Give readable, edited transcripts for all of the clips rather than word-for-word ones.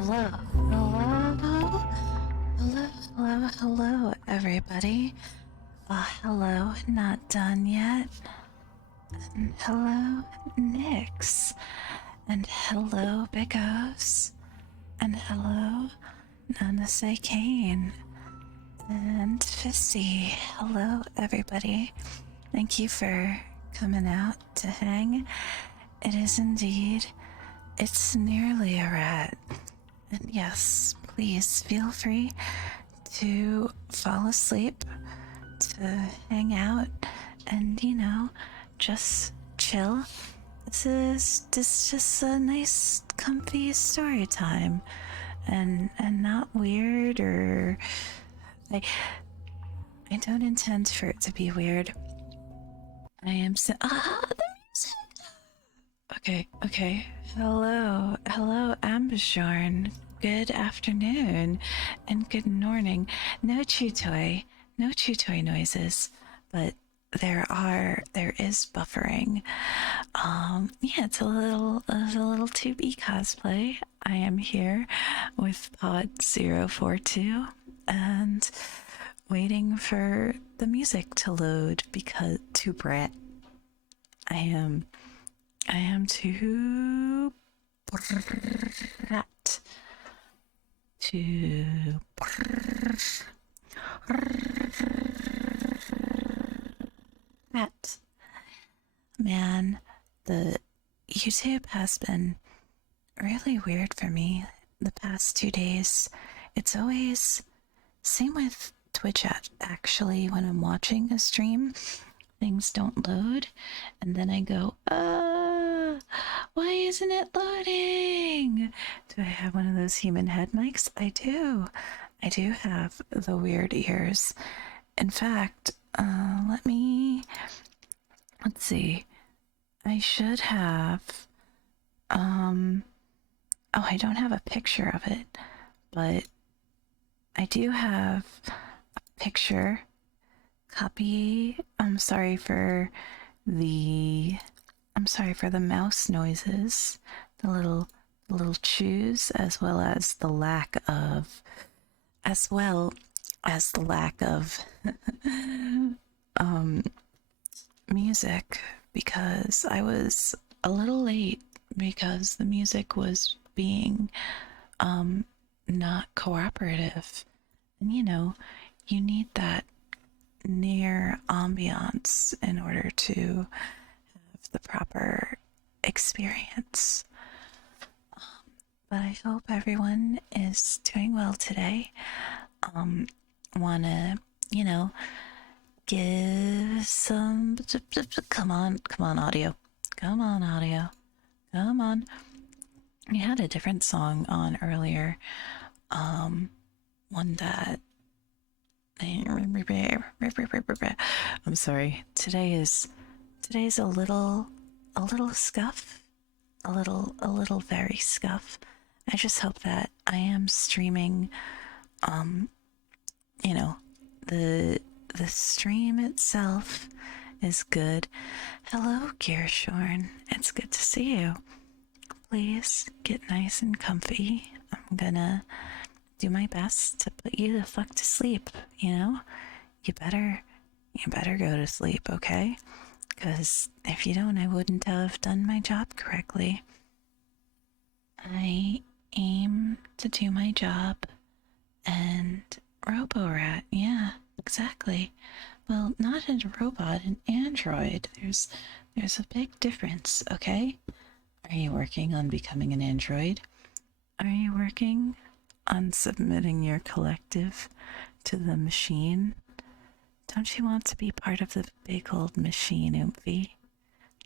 Hello, hello, everybody. Hello, not done yet. And hello, Nyx. And hello, Big O's. And hello, Nanase Kane. And Fissy. Hello, everybody. Thank you for coming out to hang. It is indeed. It's nearly a rat. And yes, please feel free to fall asleep, to hang out, and just chill. This is just a nice, comfy story time, and not weird or I don't intend for it to be weird. I am the music. Okay. Hello, Ambishorn. Good afternoon and good morning. No chew toy noises, but there is buffering. Yeah, it's a little 2B cosplay. I am here with Pod 042 and waiting for the music to load because to Brett. I am too brat to brat. Man, the YouTube has been really weird for me the past 2 days. It's always same with Twitch actually when I'm watching a stream. Things don't load, and then I go, why isn't it loading? Do I have one of those human head mics? I do have the weird ears. In fact, let's see. I should have, I don't have a picture of it, but I do have a picture copy. I'm sorry for the mouse noises, the little chews, as well as the lack of music, because I was a little late because the music was being not cooperative. And you need that near ambiance in order to have the proper experience. But I hope everyone is doing well today. Wanna, give some. Come on, audio. Come on. We had a different song on earlier. One that I'm sorry. Today's a little scuff. A little very scuff. I just hope that I am streaming the stream itself is good. Hello, Gearshorn. It's good to see you. Please get nice and comfy. I'm gonna do my best to put you the fuck to sleep, You better go to sleep, okay? Because if you don't, I wouldn't have done my job correctly. I aim to do my job, and Roborat, yeah, exactly. Well, not a robot, an android. There's a big difference, okay? Are you working on becoming an android? Are you working on submitting your collective to the machine? Don't you want to be part of the big old machine, Oomphy?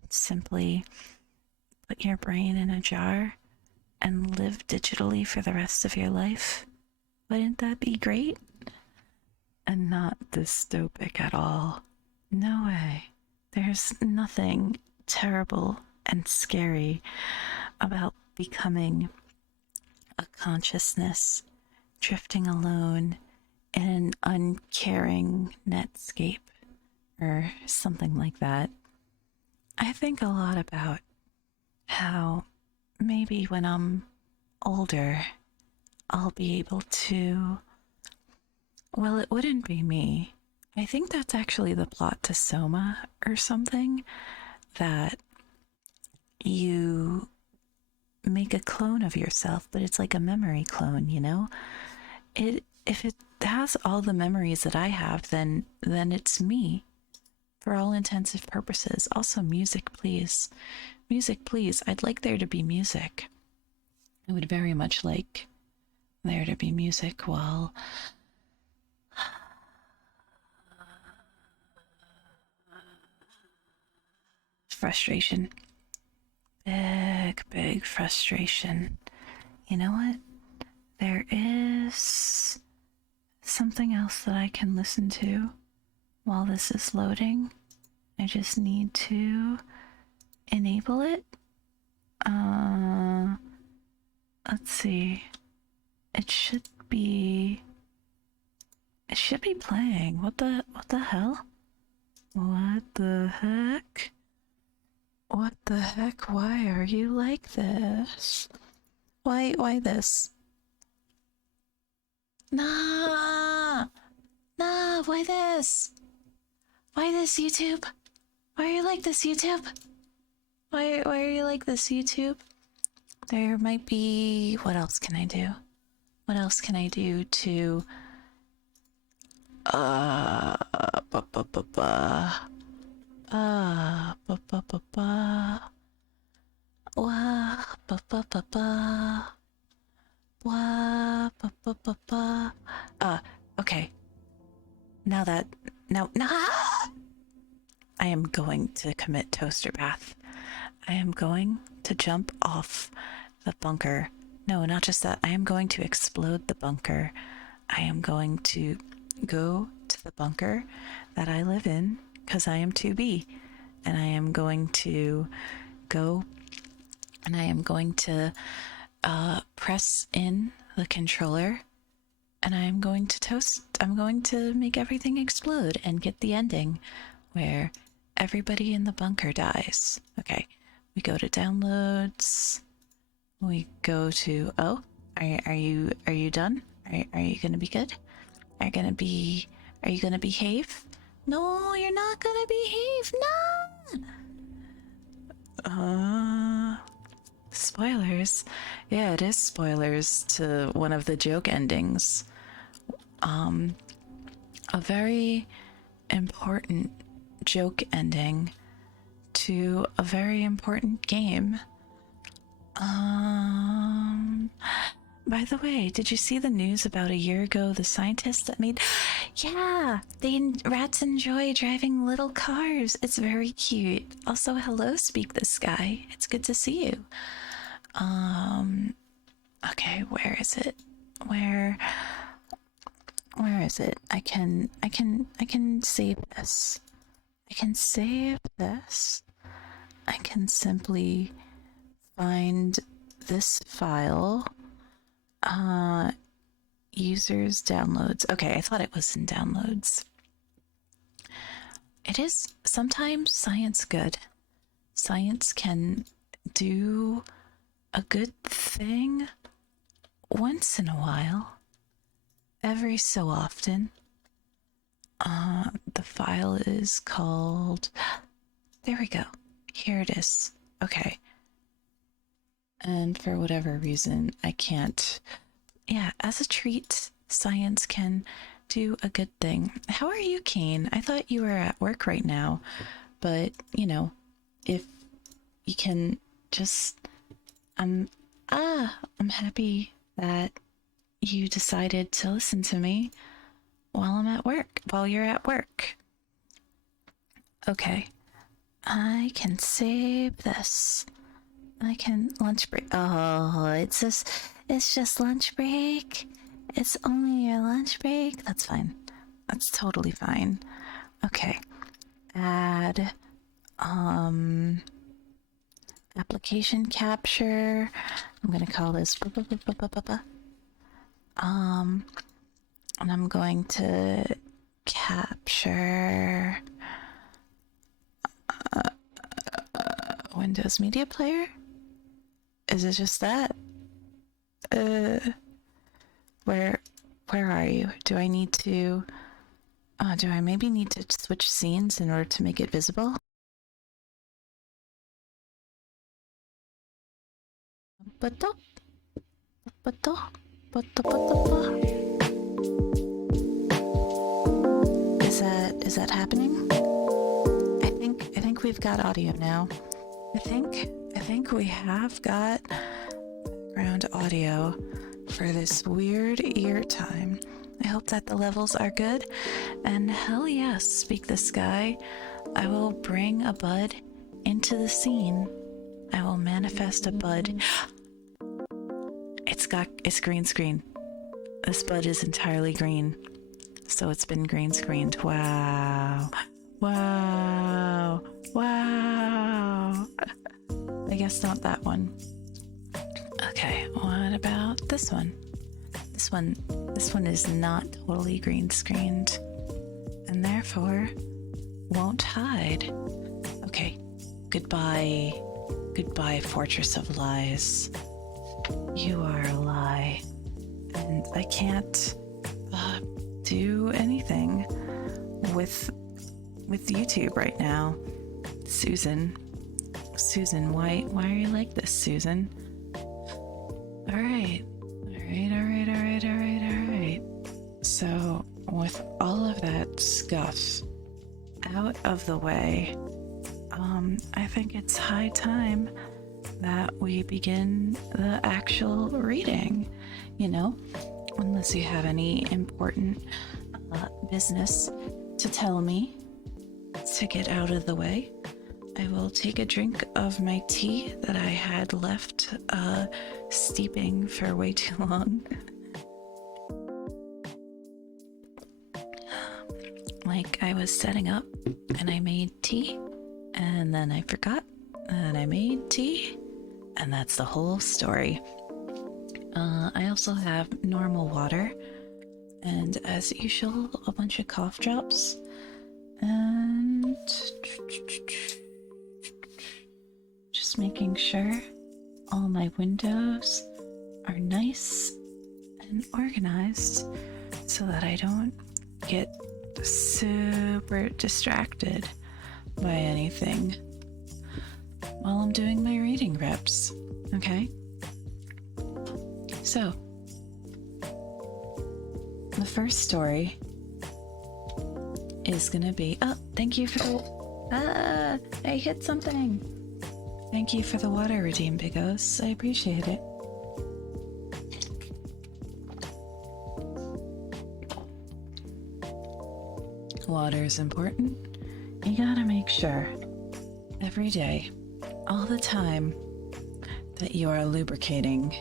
Simply put your brain in a jar and live digitally for the rest of your life? Wouldn't that be great? And not dystopic at all. No way. There's nothing terrible and scary about becoming a consciousness drifting alone in an uncaring netscape or something like that. I think a lot about how maybe when I'm older I'll be able to. Well, it wouldn't be me. I think that's actually the plot to Soma or something, that you make a clone of yourself, but it's like a memory clone, you know? It if it has all the memories that I have, then it's me for all intensive purposes. Also, music, please. Music, please. I'd like there to be music. I would very much like there to be music while frustration. Big frustration. You know what? There is something else that I can listen to while this is loading. I just need to enable it. Let's see. It should be playing. What the hell? What the heck? What the heck? Why are you like this? Why this? Nah! Nah, why this? Why this, YouTube? Why are you like this, YouTube? Why are you like this, YouTube? There might be... What else can I do? What else can I do to... Ba ba ba ba. Ba ba ba ba. Wah, ba ba ba ba. Wah, ba ba ba ba. Okay. Now, I am going to commit toaster bath. I am going to jump off the bunker. No, not just that. I am going to explode the bunker. I am going to go to the bunker that I live in, because I am 2B. And I am going to go and I am going to press in the controller, and I am going to I'm going to make everything explode and get the ending where everybody in the bunker dies. Okay, we go to downloads. We go to, oh, are you done? Are you gonna be good? Are you gonna behave? No, you're not gonna behave. No. Spoilers. Yeah, it is spoilers to one of the joke endings. A very important joke ending to a very important game. By the way, did you see the news about a year ago, the scientists that made... Yeah, rats enjoy driving little cars. It's very cute. Also, hello, Speak the Sky. It's good to see you. Okay, where is it? Where is it? I can save this. I can save this. I can simply find this file. Users downloads. Okay, I thought it was in downloads. It is sometimes science good. Science can do a good thing once in a while. Every so often. The file is called... There we go. Here it is. Okay. And for whatever reason, I can't... Yeah, as a treat, science can do a good thing. How are you, Kane? I thought you were at work right now, but, you know, if you can just... I'm happy that you decided to listen to me while you're at work. Okay. I can save this. I can lunch break. Oh, it's just lunch break. It's only your lunch break. That's fine. That's totally fine. Okay. Add application capture. I'm gonna call this and I'm going to capture Windows Media Player. Is it just that? Where are you? Do I need to do I maybe need to switch scenes in order to make it visible? Bato, bato, bato, bato, is that happening? I think we've got audio now. I think we have got background audio for this weird ear time. I hope that the levels are good. And hell yes, speak the sky. I will bring a bud into the scene. I will manifest a bud. It's green screen. This bud is entirely green. So it's been green screened. Wow. Wow. Wow. I guess not that one. Okay, what about this one? This one is not totally green screened and therefore won't hide. Okay, goodbye, Fortress of Lies. You are a lie, and I can't do anything with YouTube right now. Susan, why are you like this, Susan? All right. So, with all of that stuff out of the way, I think it's high time that we begin the actual reading. You know, unless you have any important business to tell me to get out of the way, I will take a drink of my tea that I had left steeping for way too long. Like I was setting up and I made tea and then I forgot and I made tea, and that's the whole story. I also have normal water and, as usual, a bunch of cough drops, and just making sure all my windows are nice and organized so that I don't get super distracted by anything while I'm doing my reading reps. Okay? So, the first story is gonna be, oh, thank you for the, I hit something. Thank you for the water, Redeem Bigos. I appreciate it. Water is important. You gotta make sure every day, all the time, that you are lubricating.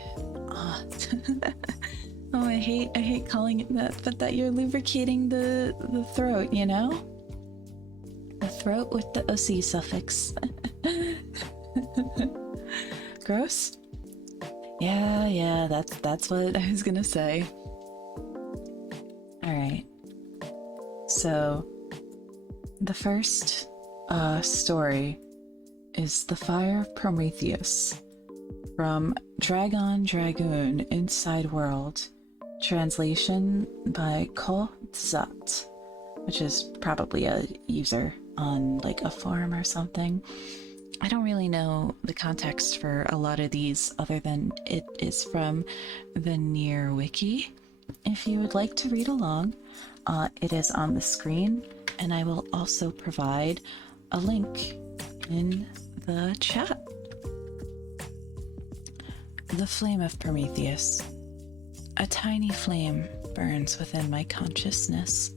Oh, oh, I hate calling it that, but that you're lubricating the throat, you know? The throat with the OC suffix. Gross? Yeah, that's what I was gonna say. Alright. So, the first story is The Fire of Prometheus from Dragoon Inside World. Translation by Ko Tzat, which is probably a user on like a forum or something. I don't really know the context for a lot of these other than it is from the Nier wiki. If you would like to read along, it is on the screen, and I will also provide a link in the chat. The Flame of Prometheus. A tiny flame burns within my consciousness.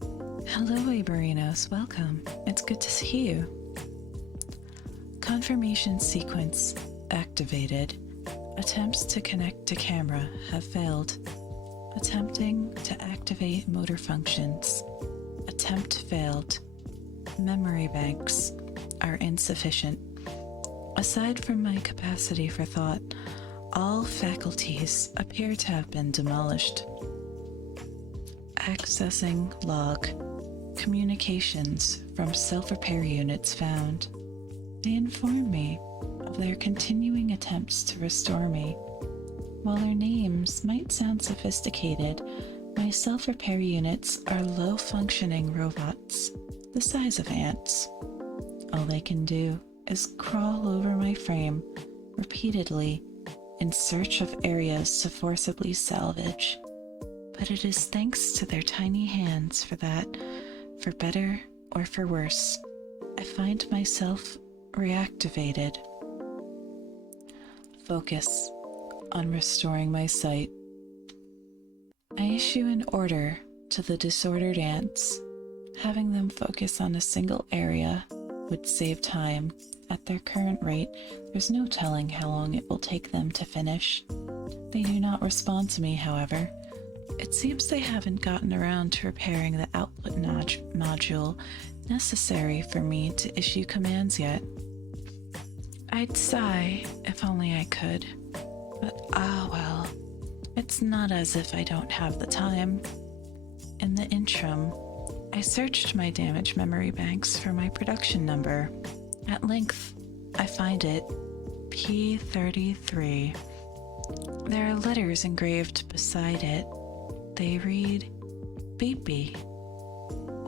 Hello, Iberinos. Welcome. It's good to see you. Confirmation sequence activated. Attempts to connect to camera have failed. Attempting to activate motor functions. Attempt failed. Memory banks are insufficient. Aside from my capacity for thought, all faculties appear to have been demolished. Accessing log. Communications from self-repair units found. They inform me of their continuing attempts to restore me. While their names might sound sophisticated, my self-repair units are low-functioning robots, the size of ants. All they can do is crawl over my frame repeatedly in search of areas to forcibly salvage. But it is thanks to their tiny hands that, for better or for worse, I find myself reactivated. Focus on restoring my sight. I issue an order to the disordered ants. Having them focus on a single area would save time. At their current rate, there's no telling how long it will take them to finish. They do not respond to me, however. It seems they haven't gotten around to repairing the output module necessary for me to issue commands yet. I'd sigh if only I could, but well, it's not as if I don't have the time. In the interim, I searched my damaged memory banks for my production number. At length, I find it, P33. There are letters engraved beside it. They read, Beepy.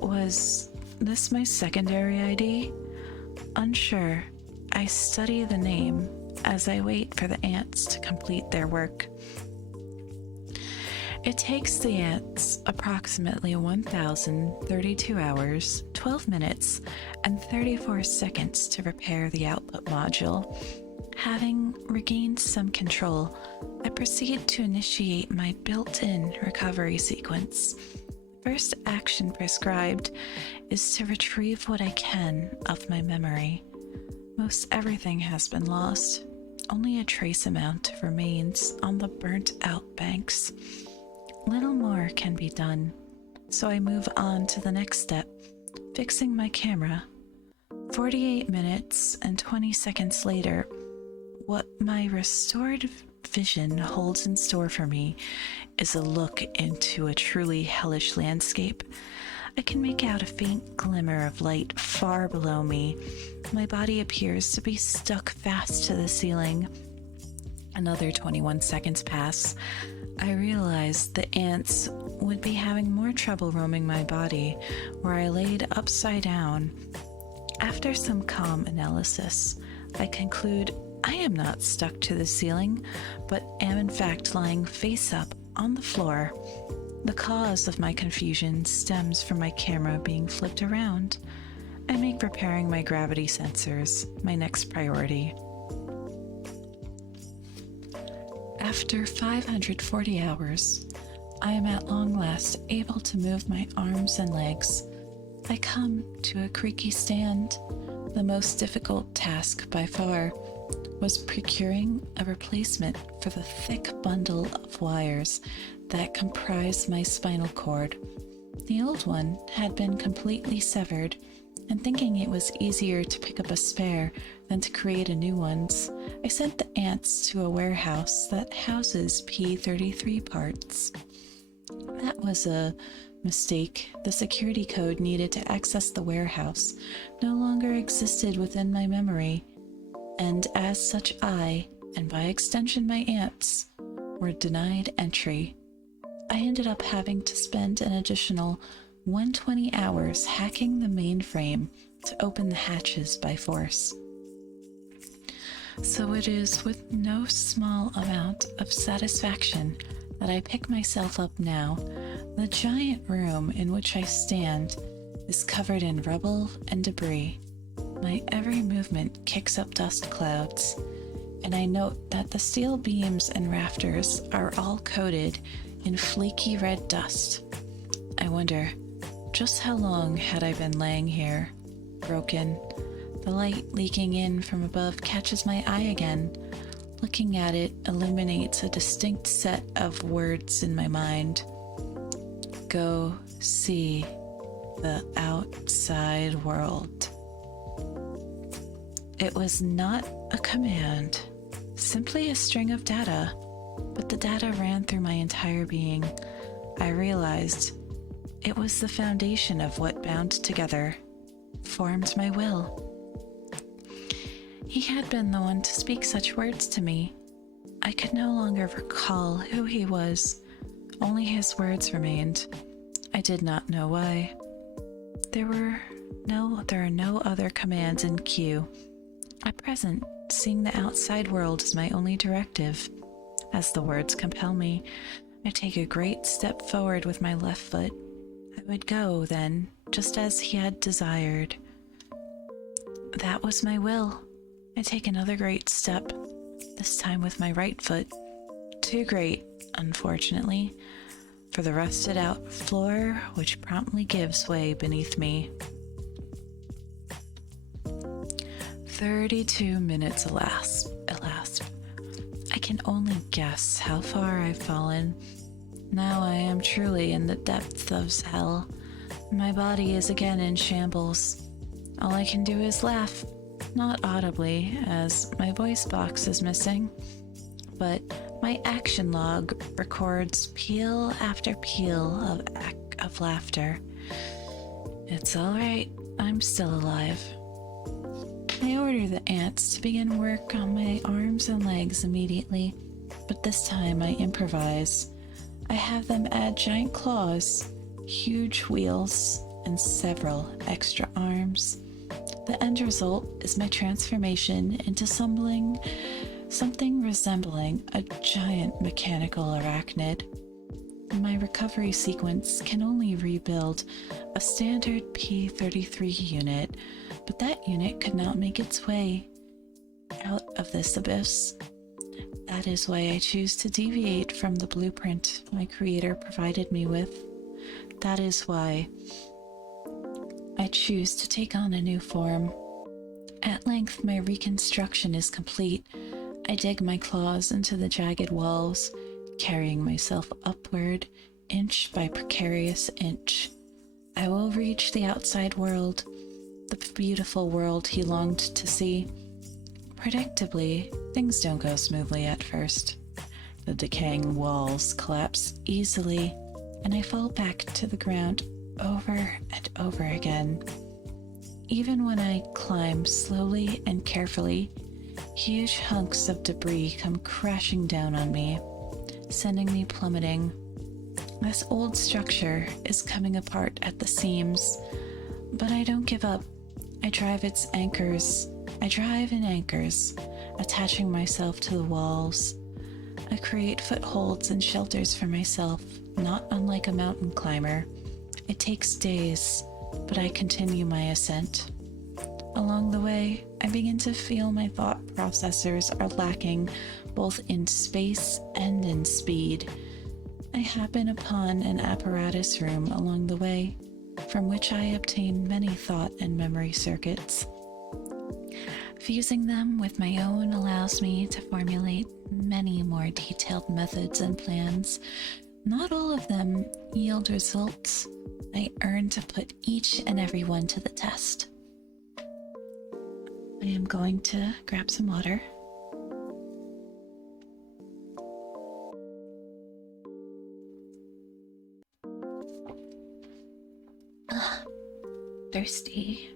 Was this my secondary ID? Unsure, I study the name as I wait for the ants to complete their work. It takes the ants approximately 1,032 hours, 12 minutes, and 34 seconds to repair the output module. Having regained some control, I proceed to initiate my built-in recovery sequence. First action prescribed is to retrieve what I can of my memory. Most everything has been lost. Only a trace amount remains on the burnt-out banks. Little more can be done, so I move on to the next step, fixing my camera. 48 minutes and 20 seconds later, what my restored vision holds in store for me is a look into a truly hellish landscape. I can make out a faint glimmer of light far below me. My body appears to be stuck fast to the ceiling. Another 21 seconds pass. I realized the ants would be having more trouble roaming my body, where I laid upside down. After some calm analysis, I conclude I am not stuck to the ceiling, but am in fact lying face up on the floor. The cause of my confusion stems from my camera being flipped around. I make repairing my gravity sensors my next priority. After 540 hours, I am at long last able to move my arms and legs. I come to a creaky stand. The most difficult task by far was procuring a replacement for the thick bundle of wires that comprised my spinal cord. The old one had been completely severed, and thinking it was easier to pick up a spare than to create a new one, I sent the ants to a warehouse that houses P33 parts. That was a mistake. The security code needed to access the warehouse no longer existed within my memory, and as such I, and by extension my ants, were denied entry. I ended up having to spend an additional 120 hours hacking the mainframe to open the hatches by force. So it is with no small amount of satisfaction that I pick myself up now. The giant room in which I stand is covered in rubble and debris. My every movement kicks up dust clouds, and I note that the steel beams and rafters are all coated in flaky red dust. I wonder, just how long had I been laying here, broken? The light leaking in from above catches my eye again. Looking at it illuminates a distinct set of words in my mind. Go see the outside world. It was not a command, simply a string of data, but the data ran through my entire being. I realized it was the foundation of what bound together, formed my will. He had been the one to speak such words to me. I could no longer recall who he was. Only his words remained. I did not know why. There are no other commands in queue. At present, seeing the outside world is my only directive. As the words compel me, I take a great step forward with my left foot. I would go, then, just as he had desired. That was my will. I take another great step, this time with my right foot. Too great, unfortunately, for the rusted out floor which promptly gives way beneath me. 32 minutes elapsed. I can only guess how far I've fallen. Now I am truly in the depths of hell. My body is again in shambles. All I can do is laugh, not audibly, as my voice box is missing, but my action log records peal after peal of laughter. It's all right, I'm still alive. I order the ants to begin work on my arms and legs immediately, but this time I improvise. I have them add giant claws, huge wheels, and several extra arms. The end result is my transformation into something resembling a giant mechanical arachnid. My recovery sequence can only rebuild a standard P-33 unit, but that unit could not make its way out of this abyss. That is why I choose to deviate from the blueprint my creator provided me with. That is why I choose to take on a new form. At length, my reconstruction is complete. I dig my claws into the jagged walls, carrying myself upward, inch by precarious inch. I will reach the outside world, the beautiful world he longed to see. Predictably, things don't go smoothly at first. The decaying walls collapse easily, and I fall back to the ground over and over again. Even when I climb slowly and carefully, huge hunks of debris come crashing down on me, sending me plummeting. This old structure is coming apart at the seams, but I don't give up. I drive in anchors, attaching myself to the walls. I create footholds and shelters for myself, not unlike a mountain climber. It takes days, but I continue my ascent. Along the way, I begin to feel my thought processors are lacking both in space and in speed. I happen upon an apparatus room along the way, from which I obtain many thought and memory circuits. Fusing them with my own allows me to formulate many more detailed methods and plans. Not all of them yield results. I earn to put each and every one to the test. I am going to grab some water. Thirsty.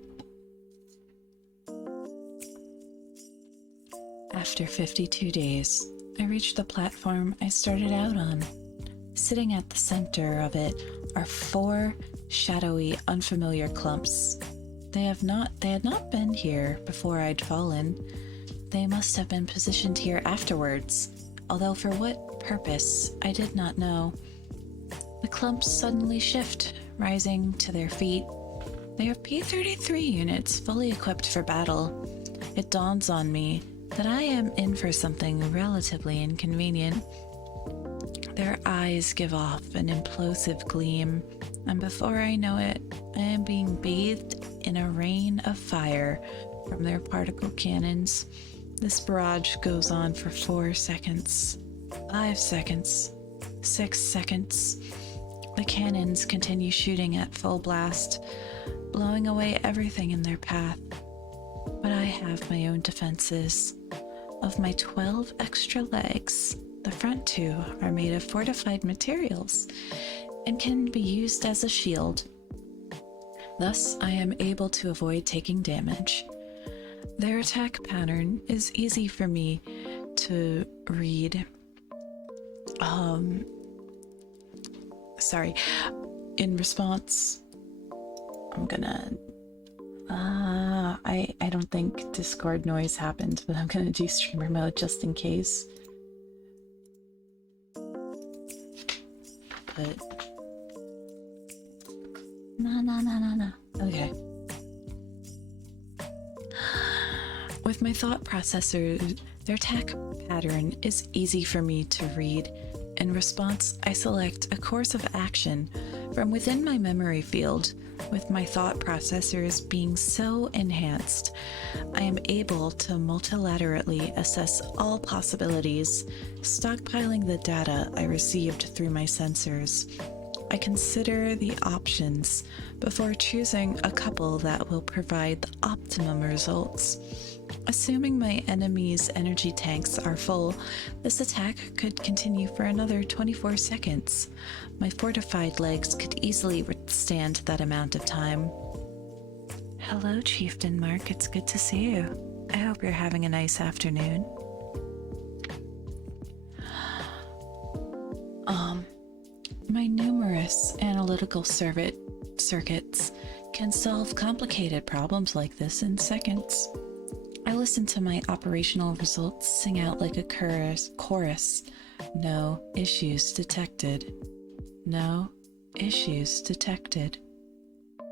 After 52 days, I reached the platform I started out on. Sitting at the center of it are 4 shadowy, unfamiliar clumps. They had not been here before I'd fallen. They must have been positioned here afterwards, although for what purpose I did not know. The clumps suddenly shift, rising to their feet. They are P-33 units fully equipped for battle. It dawns on me that I am in for something relatively inconvenient. Their eyes give off an implosive gleam, and before I know it, I am being bathed in a rain of fire from their particle cannons. This barrage goes on for 4 seconds, 5 seconds, 6 seconds. The cannons continue shooting at full blast, blowing away everything in their path. But I have my own defenses. Of my 12 extra legs, the front 2 are made of fortified materials and can be used as a shield. Thus, I am able to avoid taking damage. Their attack pattern is easy for me to read. Sorry. In response, I'm gonna... I don't think Discord noise happened, but I'm gonna do streamer mode just in case. But... No. Okay. With my thought processor, their attack pattern is easy for me to read. In response, I select a course of action from within my memory field. With my thought processors being so enhanced, I am able to multilaterally assess all possibilities, stockpiling the data I received through my sensors. I consider the options before choosing a couple that will provide the optimum results. Assuming my enemy's energy tanks are full, this attack could continue for another 24 seconds. My fortified legs could easily withstand that amount of time. Hello, Chieftain Mark. It's good to see you. I hope you're having a nice afternoon. My numerous analytical circuits can solve complicated problems like this in seconds. I listen to my operational results sing out like a chorus. No issues detected. No issues detected.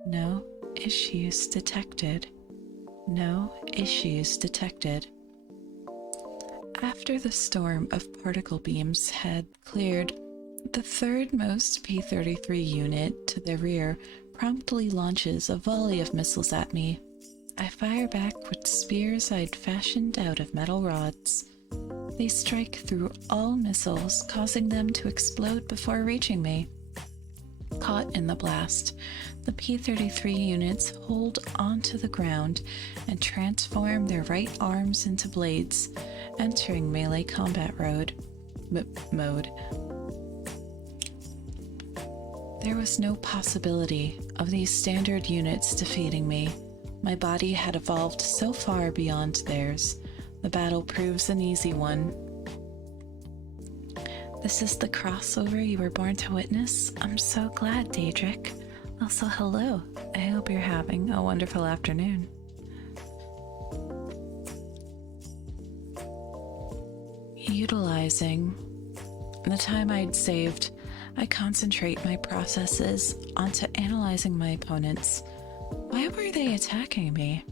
No issues detected. No issues detected. After the storm of particle beams had cleared, the third-most P-33 unit to the rear promptly launches a volley of missiles at me. I fire back with spears I'd fashioned out of metal rods. They strike through all missiles, causing them to explode before reaching me. Caught in the blast, the P-33 units hold onto the ground and transform their right arms into blades, entering melee combat mode. There was no possibility of these standard units defeating me. My body had evolved so far beyond theirs. The battle proves an easy one. This is the crossover you were born to witness? I'm so glad, Daedric. Also, hello. I hope you're having a wonderful afternoon. Utilizing the time I'd saved, I concentrate my processes onto analyzing my opponents. Why were they attacking me?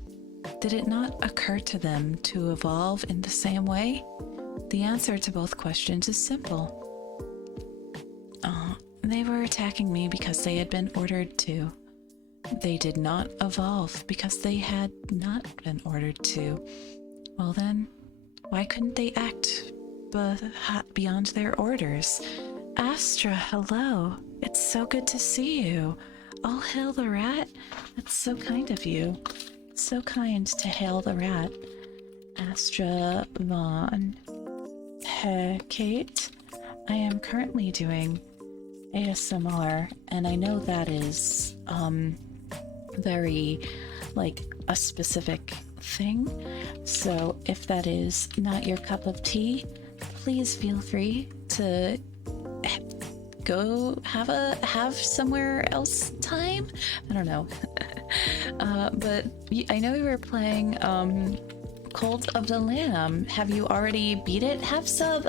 Did it not occur to them to evolve in the same way? The answer to both questions is simple. They were attacking me because they had been ordered to. They did not evolve because they had not been ordered to. Well then, why couldn't they act beyond their orders? Astra, hello. It's so good to see you. All hail the rat? That's so kind of you. So kind to hail the rat. Astra Von. Hey, Kate. I am currently doing ASMR, and I know that is, very, like, a specific thing. So if that is not your cup of tea, please feel free to go have somewhere else time. I don't know. But I know you were playing Cult of the Lamb. Have you already beat it? Have sub.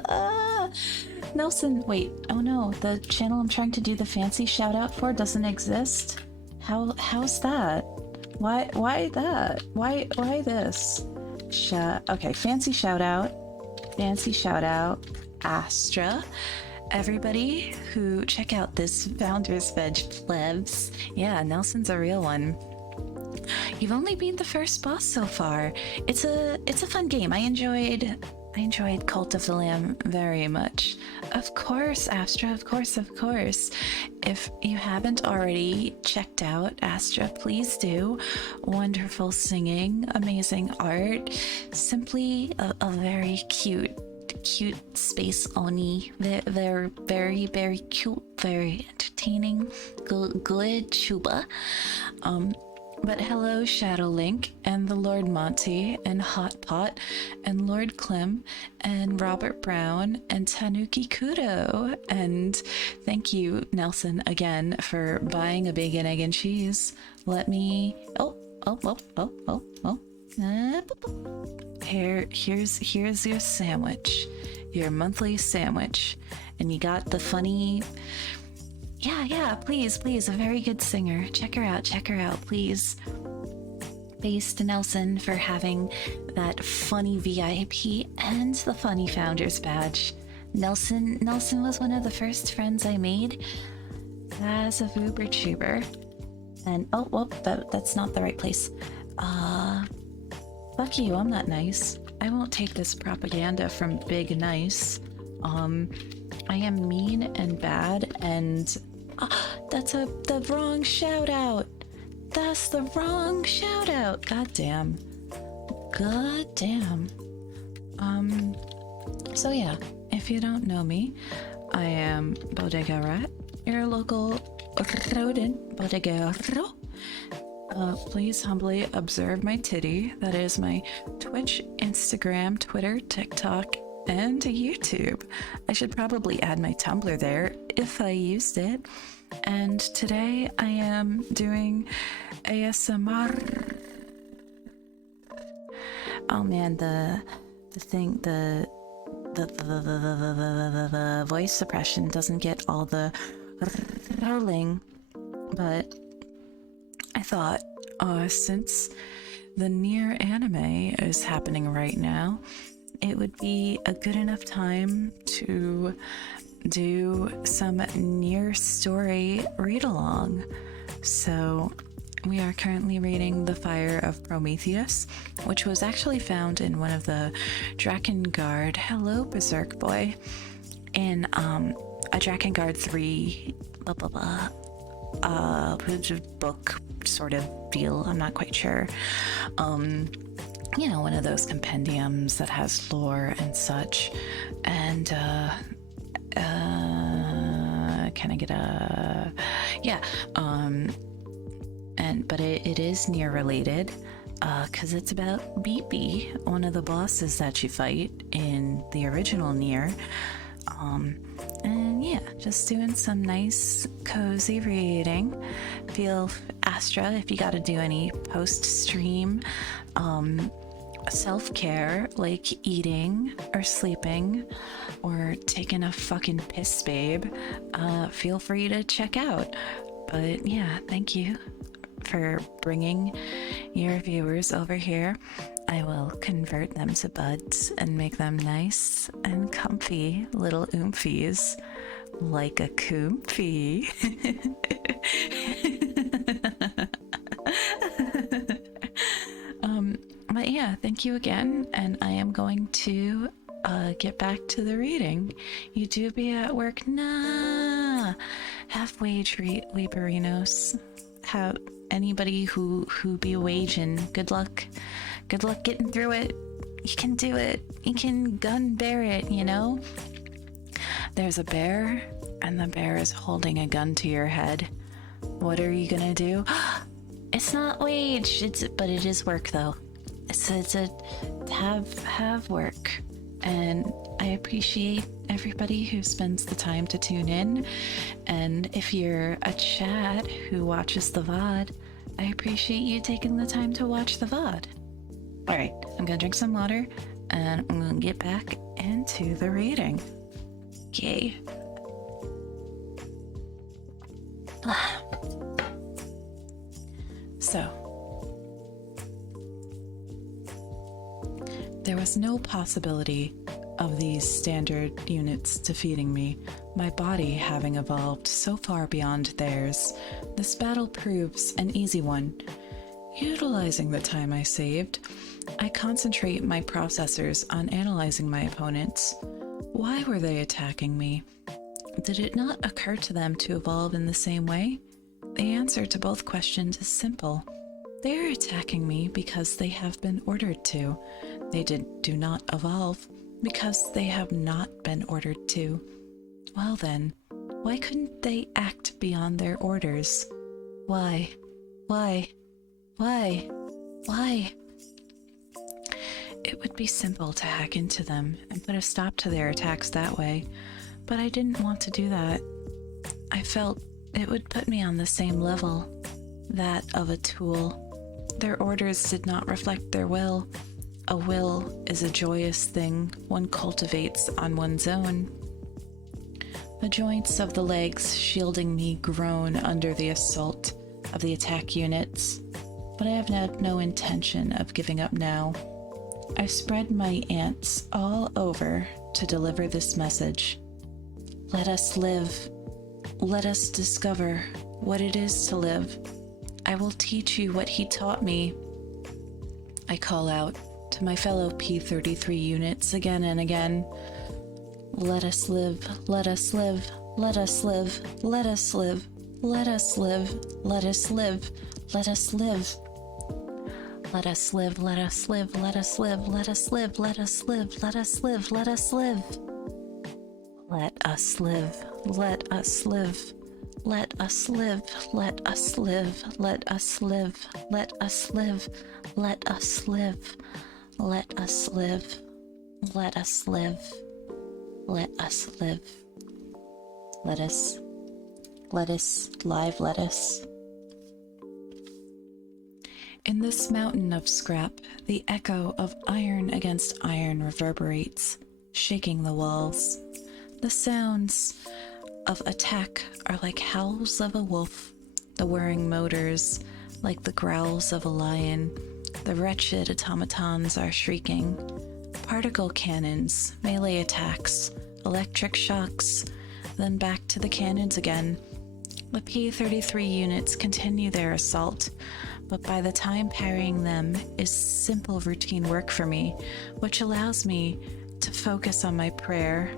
Nelson, wait. Oh no, the channel I'm trying to do the fancy shout out for doesn't exist. How's that? Why that? Why this? Okay, fancy shout out. Astra. Everybody who check out this Founders Veg plebs. Yeah, Nelson's a real one. You've only beat the first boss so far. It's a fun game. I enjoyed Cult of the Lamb very much. Of course, Astra, of course. If you haven't already checked out Astra, please do. Wonderful singing, amazing art, simply a very cute space oni. They're very, very cute, very entertaining, good chuba. But hello, Shadow Link, and the Lord Monty, and Hot Pot, and Lord Clem, and Robert Brown, and Tanuki Kudo. And thank you, Nelson, again for buying a bacon, egg, and cheese. Let me. Here's your sandwich, your monthly sandwich, and you got the funny. Yeah, please, a very good singer. Check her out, please. Thanks to Nelson for having that funny VIP and the funny founders badge. Nelson was one of the first friends I made as a VooberTuber. And that's not the right place. Fuck you, I'm not nice. I won't take this propaganda from Big Nice. I am mean and bad, and that's the wrong shout out. That's the wrong shout out. God damn. So yeah, if you don't know me, I am Bodega Rat, your local rodent bodegero. Please humbly observe my titty. That is my Twitch, Instagram, Twitter, TikTok, and YouTube. I should probably add my Tumblr there if I used it. And today I am doing ASMR. Oh man, the voice suppression doesn't get all the rolling, but I thought, since the Nier anime is happening right now, it would be a good enough time to do some Nier story read-along. So we are currently reading The Fire of Prometheus, which was actually found in one of the Drakengard, hello Berserk Boy, in a Drakengard 3 book sort of deal. I'm not quite sure. One of those compendiums that has lore and such. And can I get a but it is Nier related, because it's about Beepy, one of the bosses that you fight in the original Nier. And yeah, just doing some nice cozy reading. Feel Astra if you gotta do any post-stream self-care, like eating or sleeping or taking a fucking piss, babe, feel free to check out. But yeah, thank you for bringing your viewers over here. I will convert them to buds and make them nice and comfy little oomfies, like a koomphy. But yeah, thank you again, and I am going to get back to the reading. You do be at work? Nah. Half-wage Liberinos. Have anybody who be waging, good luck getting through it. You can do it. You can gun bear it, you know? There's a bear, and the bear is holding a gun to your head. What are you gonna do? It's not wage, but it is work though. It's a have work, and I appreciate everybody who spends the time to tune in. And if you're a Chad who watches the VOD, I appreciate you taking the time to watch the VOD. All right, I'm gonna drink some water, and I'm gonna get back into the reading. Okay. So, there was no possibility of these standard units defeating me, my body having evolved so far beyond theirs. This battle proves an easy one. Utilizing the time I saved, I concentrate my processors on analyzing my opponents. Why were they attacking me? Did it not occur to them to evolve in the same way? The answer to both questions is simple. They are attacking me because they have been ordered to. They do not evolve because they have not been ordered to. Well then, why couldn't they act beyond their orders? Why? Why? Why? It would be simple to hack into them and put a stop to their attacks that way, but I didn't want to do that. I felt it would put me on the same level, that of a tool. Their orders did not reflect their will. A will is a joyous thing one cultivates on one's own. The joints of the legs shielding me groan under the assault of the attack units, but I have no intention of giving up now. I've spread my ants all over to deliver this message. Let us live. Let us discover what it is to live. I will teach you what he taught me. I call out to my fellow P-33 units again and again. Let us live, let us live, let us live, let us live, let us live, let us live, let us live. Let us live, let us live, let us live, let us live, let us live, let us live, let us live. Let us live, let us live, let us live, let us live, let us live, let us live, let us live, let us live, let us live, let us live. Lettuce, live lettuce. In this mountain of scrap, the echo of iron against iron reverberates, shaking the walls. The sounds of attack are like howls of a wolf, the whirring motors like the growls of a lion. The wretched automatons are shrieking. Particle cannons, melee attacks, electric shocks, then back to the cannons again. The P-33 units continue their assault, but by the time parrying them is simple routine work for me, which allows me to focus on my prayer.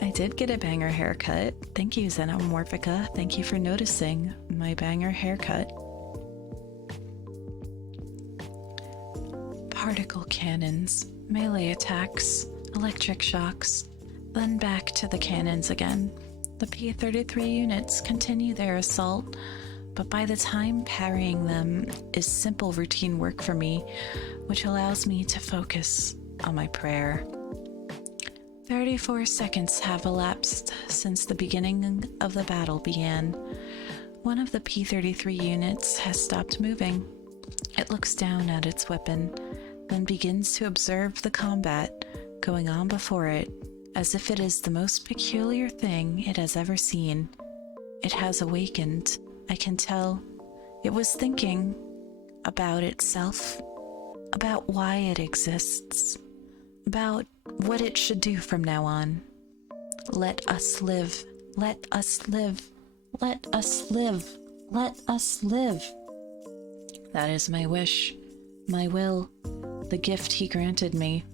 I did get a banger haircut. Thank you, Xenomorphica. Thank you for noticing my banger haircut. Particle cannons, melee attacks, electric shocks, then back to the cannons again. The P-33 units continue their assault, but by the time parrying them is simple routine work for me, which allows me to focus on my prayer. 34 seconds have elapsed since the beginning of the battle began. One of the P-33 units has stopped moving. It looks down at its weapon, then begins to observe the combat going on before it, as if it is the most peculiar thing it has ever seen. It has awakened, I can tell. It was thinking about itself, about why it exists, about what it should do from now on. Let us live, let us live, let us live, let us live. That is my wish, my will, the gift he granted me.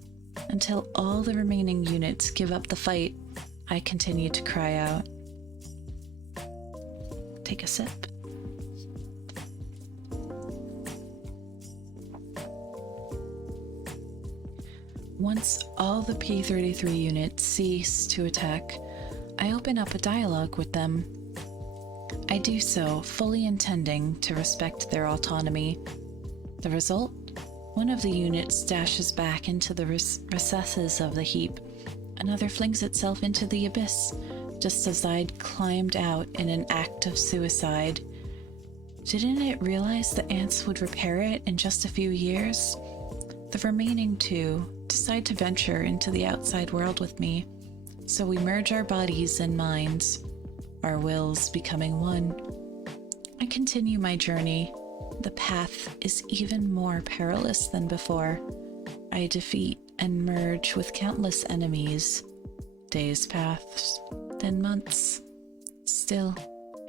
Until all the remaining units give up the fight, I continue to cry out. Take a sip. Once all the P-33 units cease to attack, I open up a dialogue with them. I do so fully intending to respect their autonomy. The result? One of the units dashes back into the recesses of the heap. Another flings itself into the abyss, just as I'd climbed out in an act of suicide. Didn't it realize the ants would repair it in just a few years? The remaining two decide to venture into the outside world with me, so we merge our bodies and minds, our wills becoming one. I continue my journey. The path is even more perilous than before. I defeat and merge with countless enemies. Days pass, then months. Still,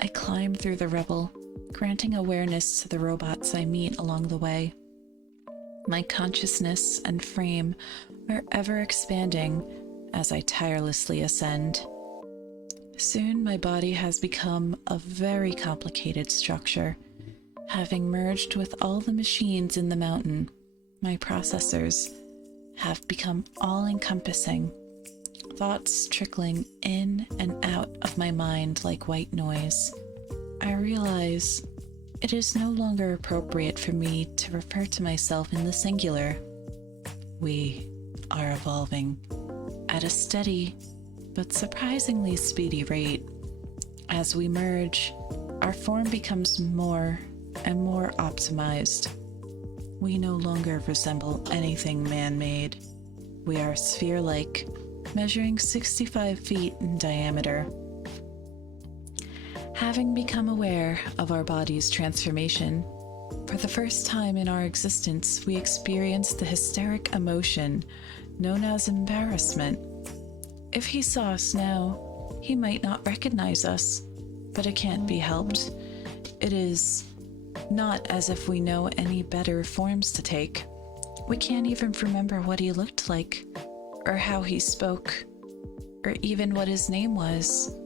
I climb through the rubble, granting awareness to the robots I meet along the way. My consciousness and frame are ever expanding as I tirelessly ascend. Soon my body has become a very complicated structure. Having merged with all the machines in the mountain, my processors have become all-encompassing, thoughts trickling in and out of my mind like white noise. I realize It is no longer appropriate for me to refer to myself in the singular. We are evolving at a steady but surprisingly speedy rate. As we merge, our form becomes more and more optimized. We no longer resemble anything man-made. We are sphere-like, measuring 65 feet in diameter. Having become aware of our body's transformation, for the first time in our existence, we experience the hysteric emotion known as embarrassment. If he saw us now, he might not recognize us, but it can't be helped. It is not as if we know any better forms to take. We can't even remember what he looked like, or how he spoke, or even what his name was.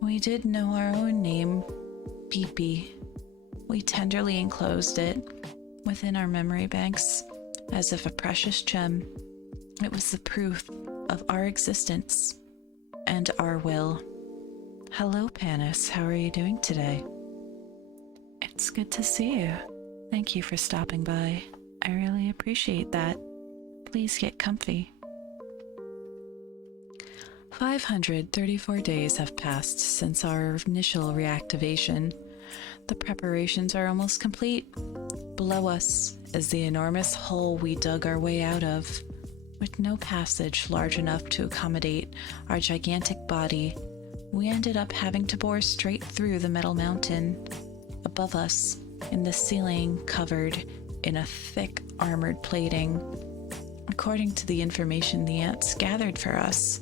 We did know our own name, Peepy. We tenderly enclosed it within our memory banks as if a precious gem. It was the proof of our existence and our will. Hello, Panis. How are you doing today? It's good to see you. Thank you for stopping by. I really appreciate that. Please get comfy. 534 days have passed since our initial reactivation. The preparations are almost complete. Below us is the enormous hole we dug our way out of. With no passage large enough to accommodate our gigantic body, we ended up having to bore straight through the metal mountain. Above us, in the ceiling covered in a thick armored plating, according to the information the ants gathered for us,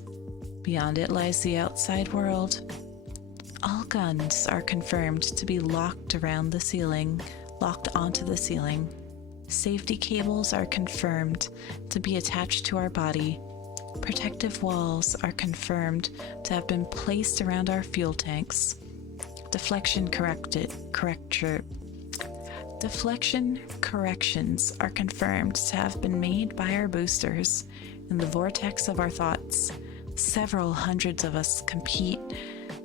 beyond it lies the outside world. All guns are confirmed to be locked onto the ceiling. Safety cables are confirmed to be attached to our body. Protective walls are confirmed to have been placed around our fuel tanks. Deflection corrections are confirmed to have been made by our boosters in the vortex of our thoughts. Several hundreds of us complete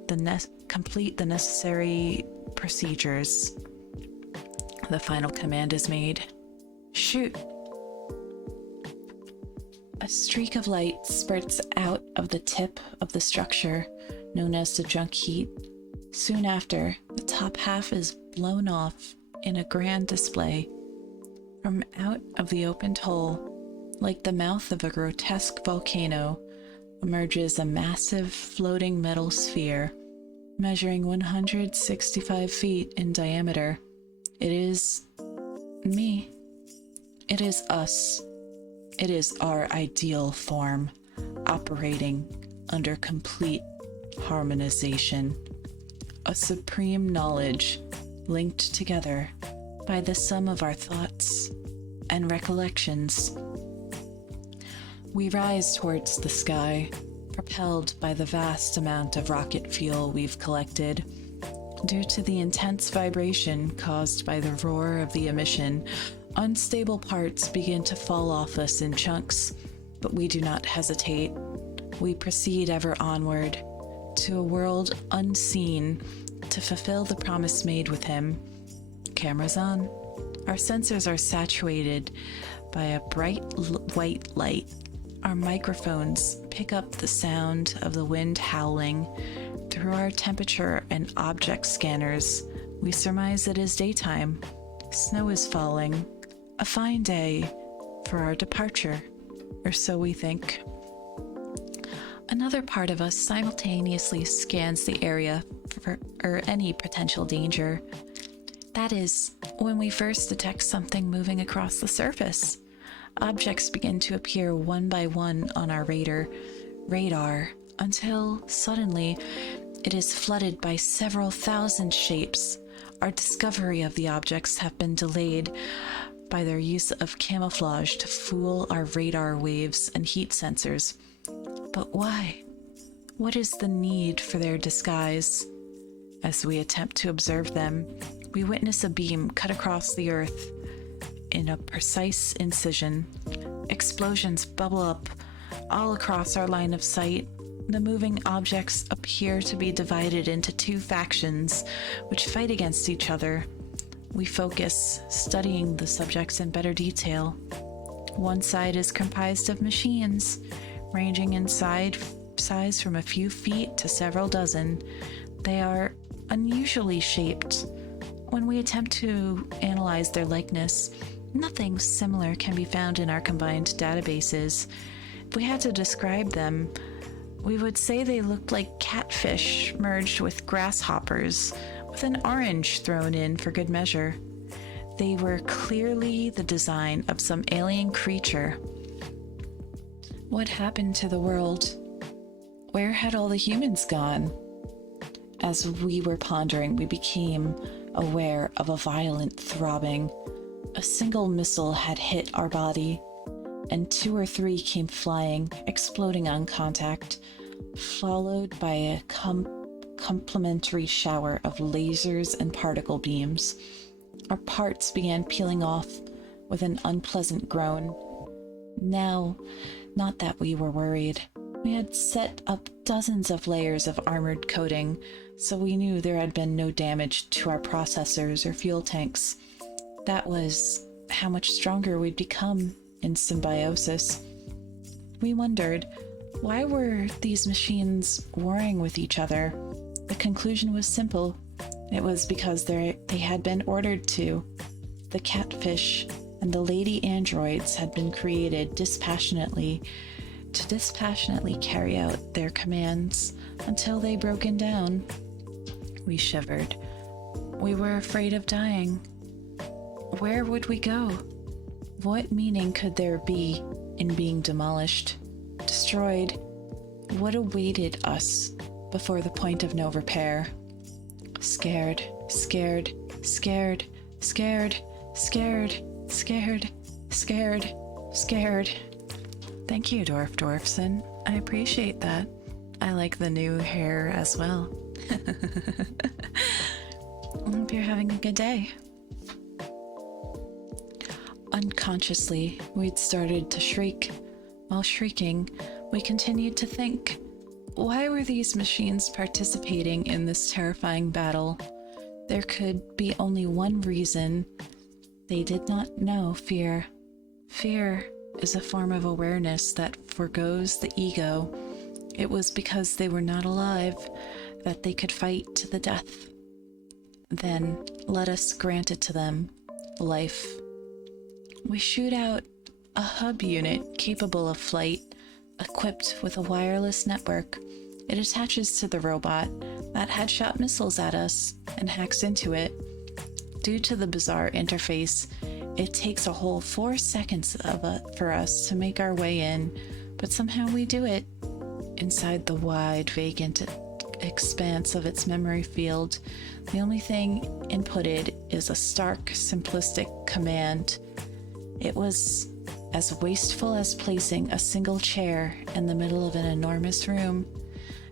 the necessary procedures. The final command is made. Shoot! A streak of light spurts out of the tip of the structure, known as the junk heat. Soon after, the top half is blown off in a grand display. From out of the opened hole, like the mouth of a grotesque volcano, emerges a massive floating metal sphere, measuring 165 feet in diameter. It is me. It is us. It is our ideal form, operating under complete harmonization. A supreme knowledge linked together by the sum of our thoughts and recollections. We rise towards the sky, propelled by the vast amount of rocket fuel we've collected. Due to the intense vibration caused by the roar of the emission, unstable parts begin to fall off us in chunks, but we do not hesitate. We proceed ever onward to a world unseen to fulfill the promise made with him. Cameras on. Our sensors are saturated by a bright white light. Our microphones pick up the sound of the wind howling. Through our temperature and object scanners, we surmise it is daytime. Snow is falling. A fine day for our departure, or so we think. Another part of us simultaneously scans the area for any potential danger. That is, when we first detect something moving across the surface, objects begin to appear one by one on our radar, until suddenly it is flooded by several thousand shapes. Our discovery of the objects have been delayed by their use of camouflage to fool our radar waves and heat sensors. But why? What is the need for their disguise? As we attempt to observe them, we witness a beam cut across the earth in a precise incision. Explosions bubble up all across our line of sight. The moving objects appear to be divided into two factions, which fight against each other. we focus, studying the subjects in better detail. One side is comprised of machines, ranging in size from a few feet to several dozen. They are unusually shaped. When we attempt to analyze their likeness, nothing similar can be found in our combined databases. If we had to describe them, we would say they looked like catfish merged with grasshoppers, with an orange thrown in for good measure. They were clearly the design of some alien creature. What happened to the world? Where had all the humans gone? As we were pondering, we became aware of a violent throbbing. A single missile had hit our body, and 2 or 3 came flying, exploding on contact, followed by a complementary shower of lasers and particle beams. Our parts began peeling off with an unpleasant groan. Now, not that we were worried. We had set up dozens of layers of armored coating, so we knew there had been no damage to our processors or fuel tanks. That was how much stronger we'd become in symbiosis. We wondered, why were these machines warring with each other? The conclusion was simple. It was because they had been ordered to. The catfish and the lady androids had been created dispassionately carry out their commands until they broken down. We shivered. We were afraid of dying. Where would we go? What meaning could there be in being demolished, destroyed? What awaited us before the point of no repair? Scared, scared, scared, scared, scared, scared, scared, scared. Thank you, Dwarfson. I appreciate that. I like the new hair as well. I hope you're having a good day. Unconsciously, we'd started to shriek. While shrieking, we continued to think. Why were these machines participating in this terrifying battle? There could be only one reason. They did not know fear. Fear is a form of awareness that forgoes the ego. It was because they were not alive that they could fight to the death. Then let us grant it to them, life. We shoot out a hub unit capable of flight, equipped with a wireless network. It attaches to the robot that had shot missiles at us and hacks into it. Due to the bizarre interface, it takes a whole 4 seconds for us to make our way in, but somehow we do it. Inside the wide, vacant expanse of its memory field, the only thing inputted is a stark, simplistic command. It was as wasteful as placing a single chair in the middle of an enormous room,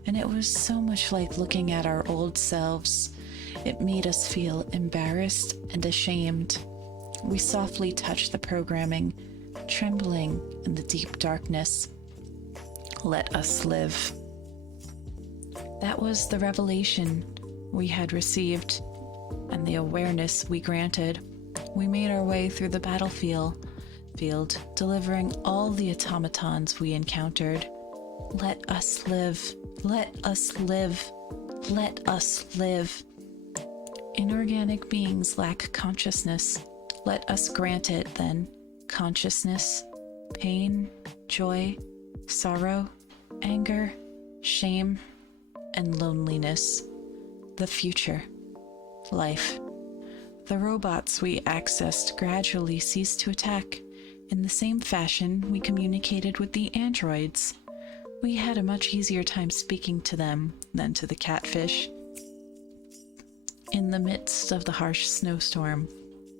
and it was so much like looking at our old selves. It made us feel embarrassed and ashamed. We softly touched the programming, trembling in the deep darkness. Let us live. That was the revelation we had received, and the awareness we granted. We made our way through the battlefield, delivering all the automatons we encountered. Let us live. Let us live. Let us live. Inorganic beings lack consciousness. Let us grant it, then, consciousness, pain, joy, sorrow, anger, shame, and loneliness. The future. Life. The robots we accessed gradually ceased to attack. In the same fashion, we communicated with the androids. We had a much easier time speaking to them than to the catfish. In the midst of the harsh snowstorm,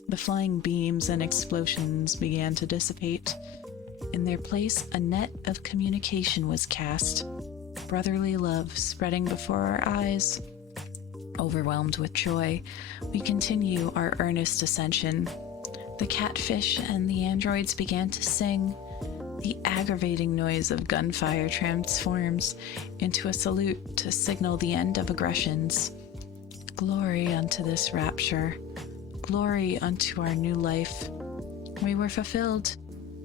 the flying beams and explosions began to dissipate. In their place, a net of communication was cast, brotherly love spreading before our eyes. Overwhelmed with joy, we continue our earnest ascension. The catfish and the androids began to sing. The aggravating noise of gunfire transforms into a salute to signal the end of aggressions. Glory unto this rapture. glory unto our new life. We were fulfilled.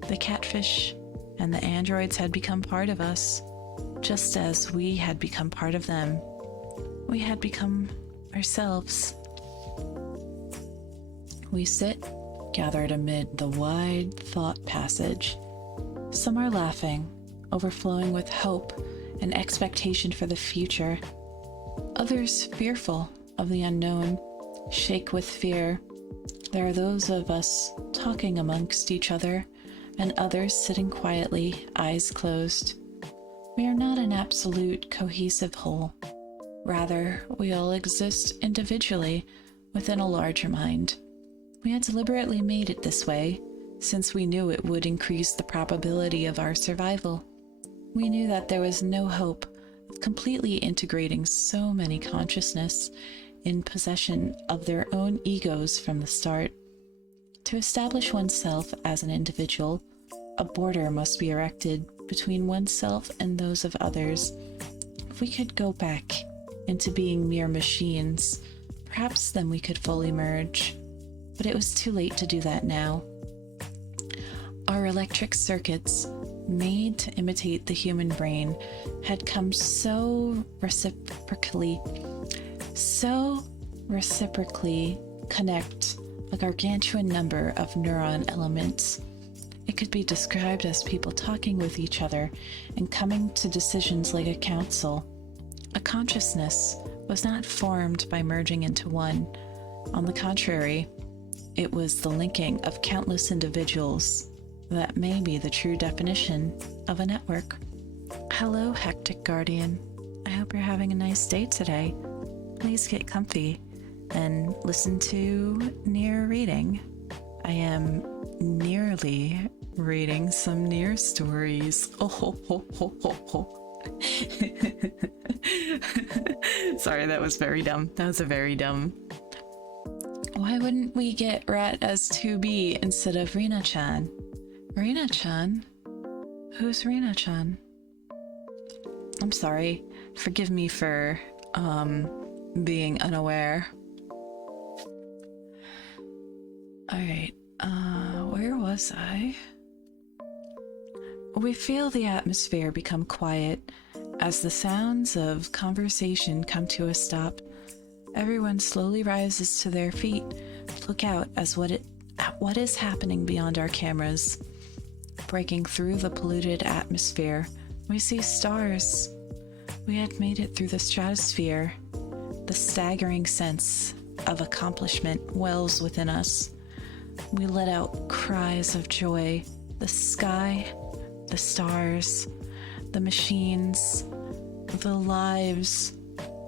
The catfish and the androids had become part of us, just as we had become part of them. We had become ourselves. We sit, gathered amid the wide thought passage. Some are laughing, overflowing with hope and expectation for the future. Others fearful of the unknown, shake with fear. There are those of us talking amongst each other, and others sitting quietly, eyes closed. We are not an absolute, cohesive whole. Rather, we all exist individually within a larger mind. We had deliberately made it this way, since we knew it would increase the probability of our survival. We knew that there was no hope of completely integrating so many consciousness in possession of their own egos from the start. To establish oneself as an individual, a border must be erected between oneself and those of others. If we could go back into being mere machines, perhaps then we could fully merge. But it was too late to do that now. Our electric circuits, made to imitate the human brain, had come so reciprocally connect a gargantuan number of neuron elements. It could be described as people talking with each other and coming to decisions like a council. A consciousness was not formed by merging into one. On the contrary, it was the linking of countless individuals that may be the true definition of a network. Hello, Hectic Guardian. I hope you're having a nice day today. Please get comfy and listen to Nier reading. I am nearly reading some Nier stories. Oh, ho, ho, ho, ho, ho. Sorry, that was very dumb. That was a very dumb. Why wouldn't we get Rat as 2B instead of Rina-chan? Rina-chan? Who's Rina-chan? I'm sorry. Forgive me for, being unaware. Alright, where was I? We feel the atmosphere become quiet as the sounds of conversation come to a stop. Everyone slowly rises to their feet, look out as what is happening beyond our cameras. Breaking through the polluted atmosphere, we see stars. We had made it through the stratosphere. The staggering sense of accomplishment wells within us. We let out cries of joy. The sky, the stars, the machines, the lives.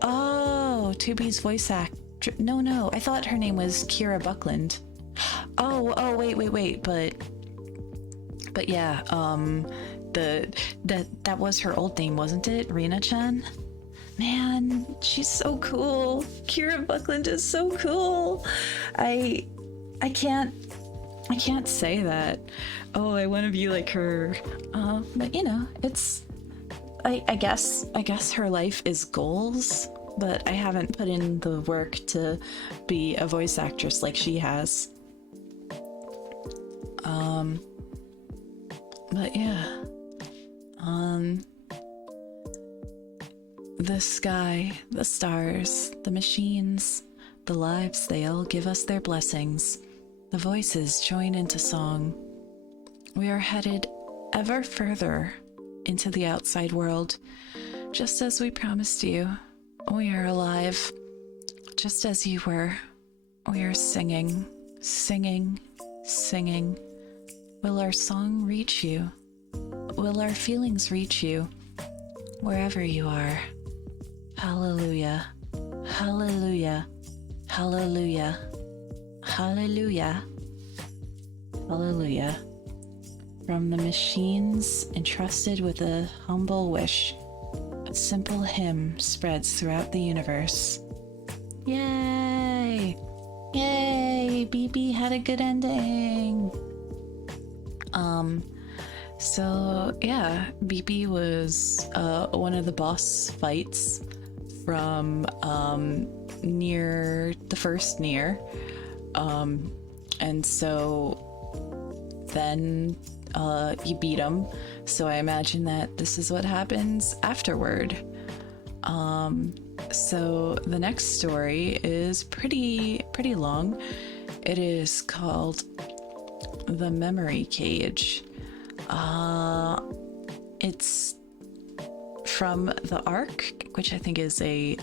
Oh, 2B's voice actor. No, I thought her name was Kira Buckland. Oh, wait, but yeah, that was her old name, wasn't it? Rina-chan? Man, she's so cool. Kira Buckland is so cool. I can't say that. Oh, I want to be like her. But you know, it's I guess her life is goals, but I haven't put in the work to be a voice actress like she has. But yeah. The sky, the stars, the machines, the lives, they all give us their blessings. The voices join into song. We are headed ever further into the outside world. Just as we promised you, we are alive. Just as you were, we are singing, singing, singing. Will our song reach you? Will our feelings reach you? Wherever you are. Hallelujah. Hallelujah. Hallelujah. Hallelujah. Hallelujah. From the machines entrusted with a humble wish, a simple hymn spreads throughout the universe. Yay! Yay! BB had a good ending! So yeah, BB was one of the boss fights from Nier, the first Nier. And so then you beat him. So I imagine that this is what happens afterward. So the next story is pretty long. It is called The Memory Cage. It's from the Ark, which I think is a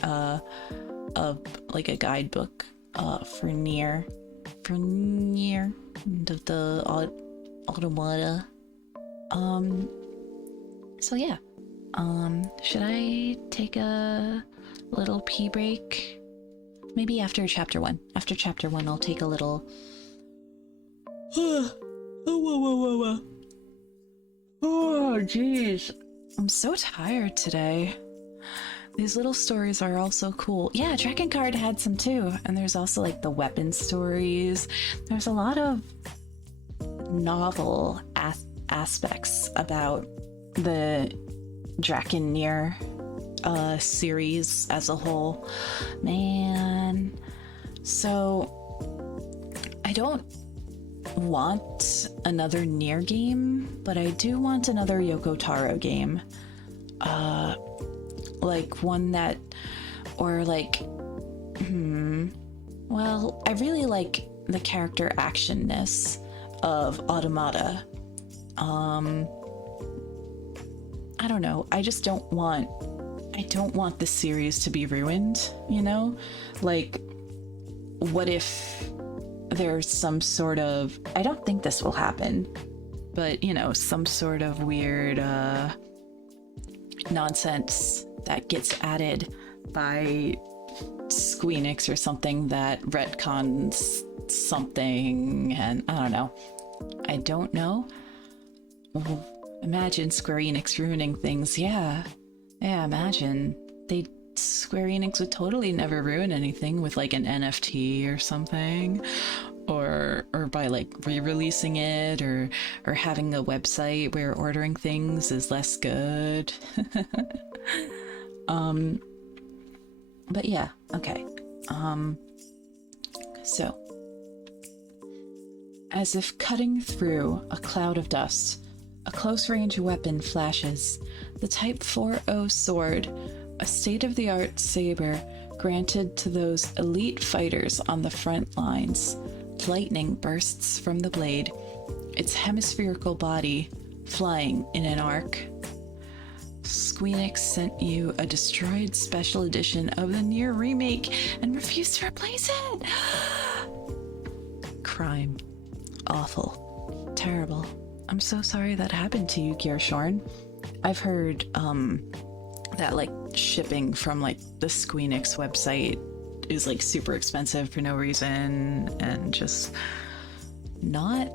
like a guidebook for Nier, the Automata. So yeah. Should I take a little pee break? Maybe after chapter 1. After chapter 1, I'll take a little. Oh, jeez. I'm so tired today. These little stories are all so cool. Yeah, Dragon Card had some too. And there's also like the weapon stories. There's a lot of novel aspects about the Dragon Nier series as a whole. Man. So I don't want another Nier game, but I do want another Yoko Taro game. Like one that, or like, well, I really like the character actionness of Automata. I don't know. I just don't want this series to be ruined, you know? Like, what if there's some sort of, I don't think this will happen, but, you know, some sort of weird nonsense that gets added by Squeenix or something that retcons something, and I don't know. Imagine Square Enix ruining things. Yeah, imagine. Square Enix would totally never ruin anything with like an NFT or something, or by like re-releasing it, or having a website where ordering things is less good. But yeah, okay. So as if cutting through a cloud of dust, a close-range weapon flashes. The Type 4.0 sword, a state-of-the-art saber granted to those elite fighters on the front lines. Lightning bursts from the blade, its hemispherical body flying in an arc. Squeenix sent you a destroyed special edition of the Nier remake and refused to replace it. Crime. Awful. Terrible. I'm so sorry that happened to you, Gearshorn. I've heard that like shipping from like the Squeenix website is like super expensive for no reason, and just not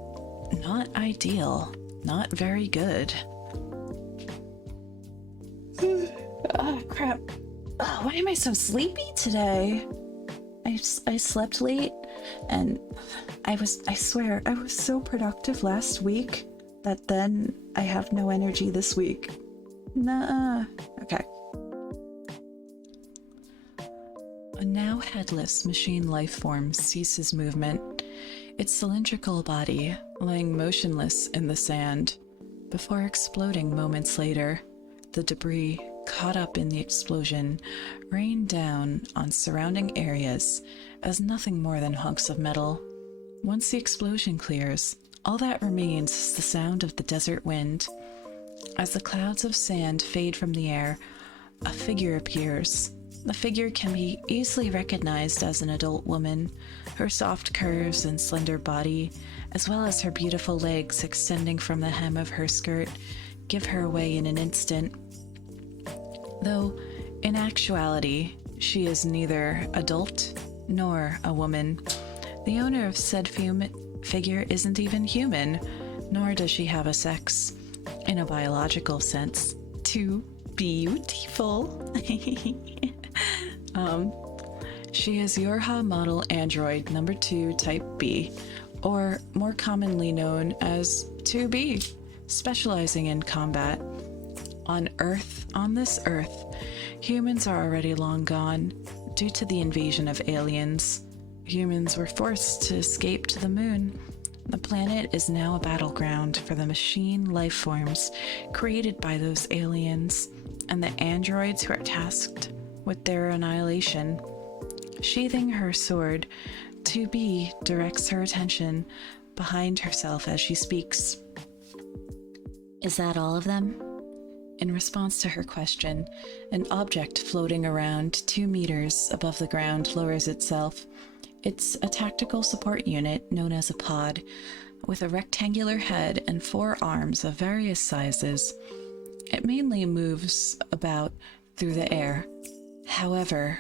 ideal. Not very good. Oh, crap. Oh, why am I so sleepy today? I slept late, and I swear, I was so productive last week that then I have no energy this week. Nah. Okay. A now headless machine life form ceases movement, its cylindrical body laying motionless in the sand, before exploding moments later. The debris caught up in the explosion rained down on surrounding areas as nothing more than hunks of metal. Once the explosion clears, all that remains is the sound of the desert wind. As the clouds of sand fade from the air, a figure appears. The figure can be easily recognized as an adult woman. Her soft curves and slender body, as well as her beautiful legs extending from the hem of her skirt, give her away in an instant. Though, in actuality, she is neither adult nor a woman. The owner of said figure isn't even human, nor does she have a sex, in a biological sense. Too beautiful. She is Yorha model android number 2 type B, or more commonly known as 2B, specializing in combat. On this Earth, humans are already long gone due to the invasion of aliens. Humans were forced to escape to the moon. The planet is now a battleground for the machine life forms created by those aliens and the androids who are tasked with their annihilation. Sheathing her sword, 2B directs her attention behind herself as she speaks. Is that all of them? In response to her question, an object floating around 2 meters above the ground lowers itself. It's a tactical support unit known as a pod, with a rectangular head and 4 arms of various sizes. It mainly moves about through the air. However,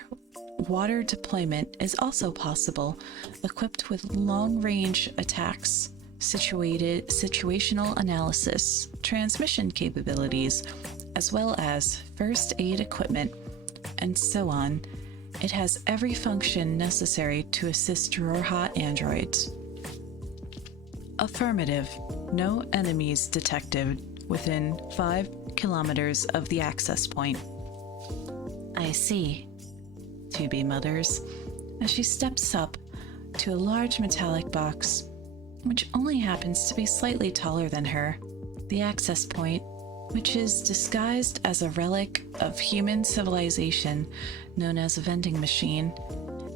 water deployment is also possible, equipped with long-range attacks, situational analysis, transmission capabilities, as well as first aid equipment, and so on. It has every function necessary to assist Roarhot androids. Affirmative. No enemies detected within 5 kilometers of the access point. I see, 2B mutters, as she steps up to a large metallic box, which only happens to be slightly taller than her. The access point, which is disguised as a relic of human civilization known as a vending machine.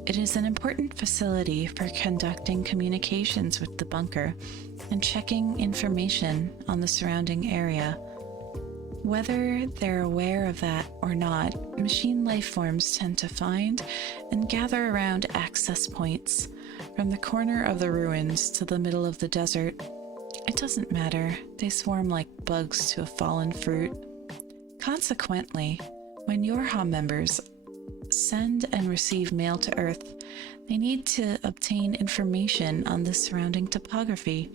It is an important facility for conducting communications with the bunker and checking information on the surrounding area. Whether they're aware of that or not, machine life forms tend to find and gather around access points, from the corner of the ruins to the middle of the desert. It doesn't matter, they swarm like bugs to a fallen fruit. Consequently, when Yorha members send and receive mail to Earth, they need to obtain information on the surrounding topography.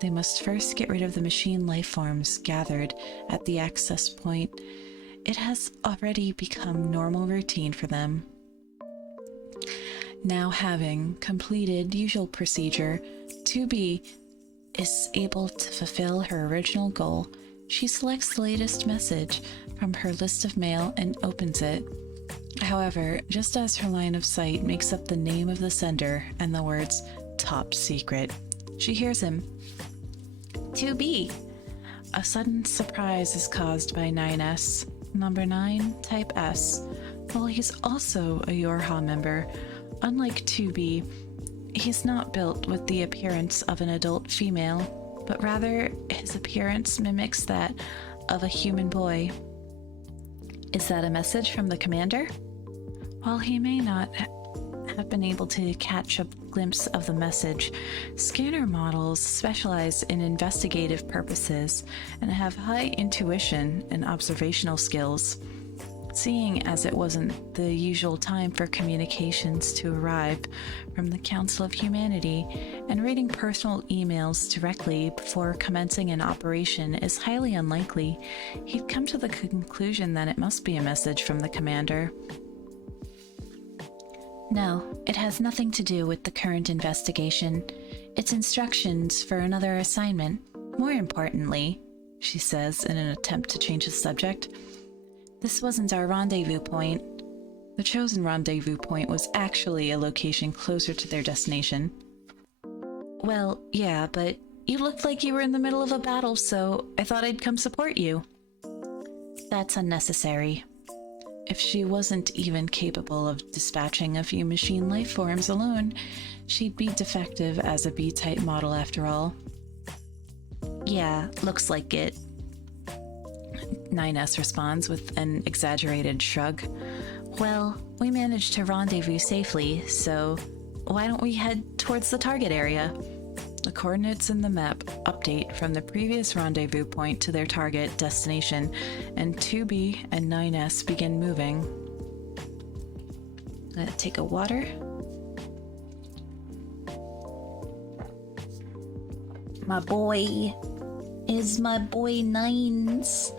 They must first get rid of the machine life forms gathered at the access point. It has already become normal routine for them. Now, having completed usual procedure, 2B is able to fulfill her original goal. She selects the latest message from her list of mail and opens it. However, just as her line of sight makes up the name of the sender and the words "top secret," she hears him. 2B. A sudden surprise is caused by 9S, number 9, type S. While he's also a Yorha member, unlike 2B, he's not built with the appearance of an adult female, but rather his appearance mimics that of a human boy. Is that a message from the commander? While he may not have been able to catch a glimpse of the message, scanner models specialize in investigative purposes and have high intuition and observational skills. Seeing as it wasn't the usual time for communications to arrive from the Council of Humanity, and reading personal emails directly before commencing an operation is highly unlikely, he'd come to the conclusion that it must be a message from the commander. No, it has nothing to do with the current investigation. It's instructions for another assignment. More importantly, she says in an attempt to change the subject, this wasn't our rendezvous point. The chosen rendezvous point was actually a location closer to their destination. Well, yeah, but you looked like you were in the middle of a battle, so I thought I'd come support you. That's unnecessary. If she wasn't even capable of dispatching a few machine life forms alone, she'd be defective as a B-type model after all. Yeah, looks like it. 9S responds with an exaggerated shrug. Well, we managed to rendezvous safely, so why don't we head towards the target area? The coordinates in the map update from the previous rendezvous point to their target destination, and 2B and 9S begin moving. I'm gonna take a water. My boy is my boy Nines.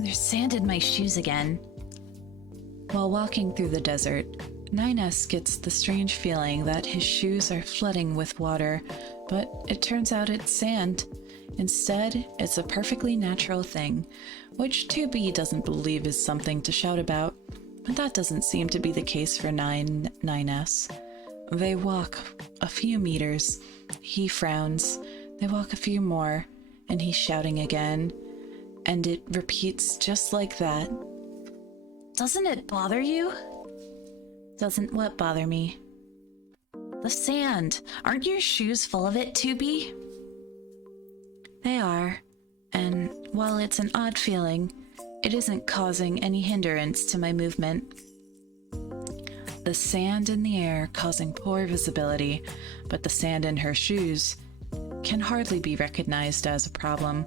There's sand in my shoes again. While walking through the desert, 9S gets the strange feeling that his shoes are flooding with water, but it turns out it's sand. Instead, it's a perfectly natural thing, which 2B doesn't believe is something to shout about, but that doesn't seem to be the case for 9S. They walk a few meters. He frowns. They walk a few more, and he's shouting again, and it repeats just like that. Doesn't it bother you? Doesn't what bother me? The sand. Aren't your shoes full of it, 2B? They are, and while it's an odd feeling, it isn't causing any hindrance to my movement. The sand in the air causing poor visibility, but the sand in her shoes can hardly be recognized as a problem,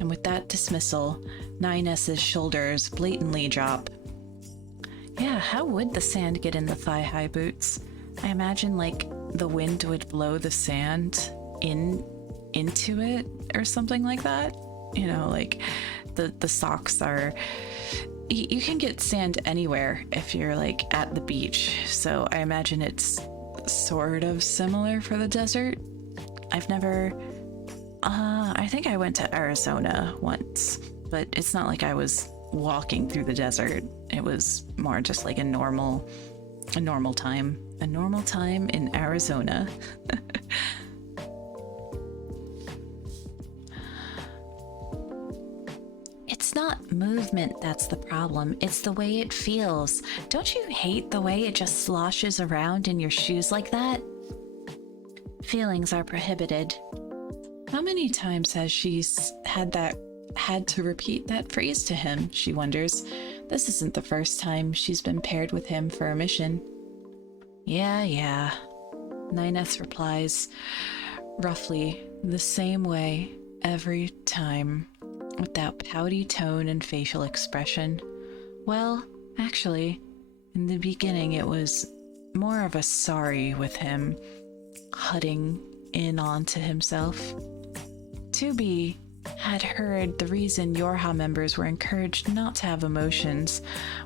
and with that dismissal, 9S's shoulders blatantly drop. Yeah, how would the sand get in the thigh-high boots? I imagine, like, the wind would blow the sand into it or something like that. You know, like, the socks are... You can get sand anywhere if you're, like, at the beach, so I imagine it's sort of similar for the desert. I've never... I think I went to Arizona once, but it's not like I was walking through the desert. It was more just like a normal time. A normal time in Arizona. It's not movement that's the problem, it's the way it feels. Don't you hate the way it just sloshes around in your shoes like that? Feelings are prohibited. How many times has she had to repeat that phrase to him, she wonders. This isn't the first time she's been paired with him for a mission. Yeah. 9S replies, roughly the same way every time, with that pouty tone and facial expression. Well, actually, in the beginning it was more of a sorry with him, hutting in onto himself. 2B had heard the reason Yorha members were encouraged not to have emotions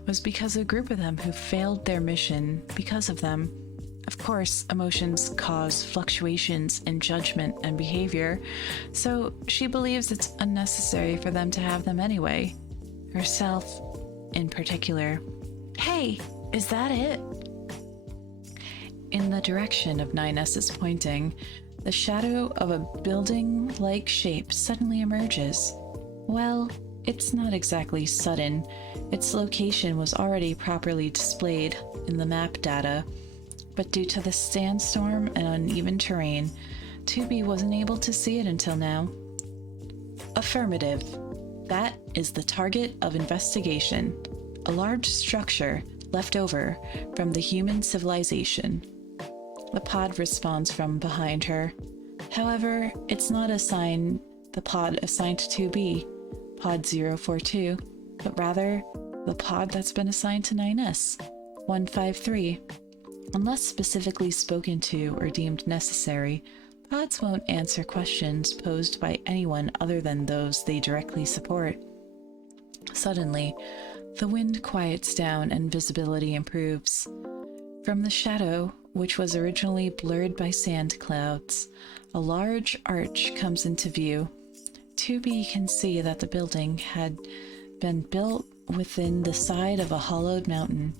was because a group of them who failed their mission because of them. Of course, emotions cause fluctuations in judgment and behavior, so she believes it's unnecessary for them to have them anyway. Herself, in particular. Hey, is that it? In the direction of 9S is pointing, the shadow of a building-like shape suddenly emerges. Well, it's not exactly sudden. Its location was already properly displayed in the map data, but due to the sandstorm and uneven terrain, 2B wasn't able to see it until now. Affirmative. That is the target of investigation. A large structure left over from the human civilization. The pod responds from behind her. However, it's not the pod assigned to 2B, pod 042, but rather the pod that's been assigned to 9S, 153. Unless specifically spoken to or deemed necessary, pods won't answer questions posed by anyone other than those they directly support. Suddenly, the wind quiets down and visibility improves. From the shadow, which was originally blurred by sand clouds, a large arch comes into view. 2B can see that the building had been built within the side of a hollowed mountain,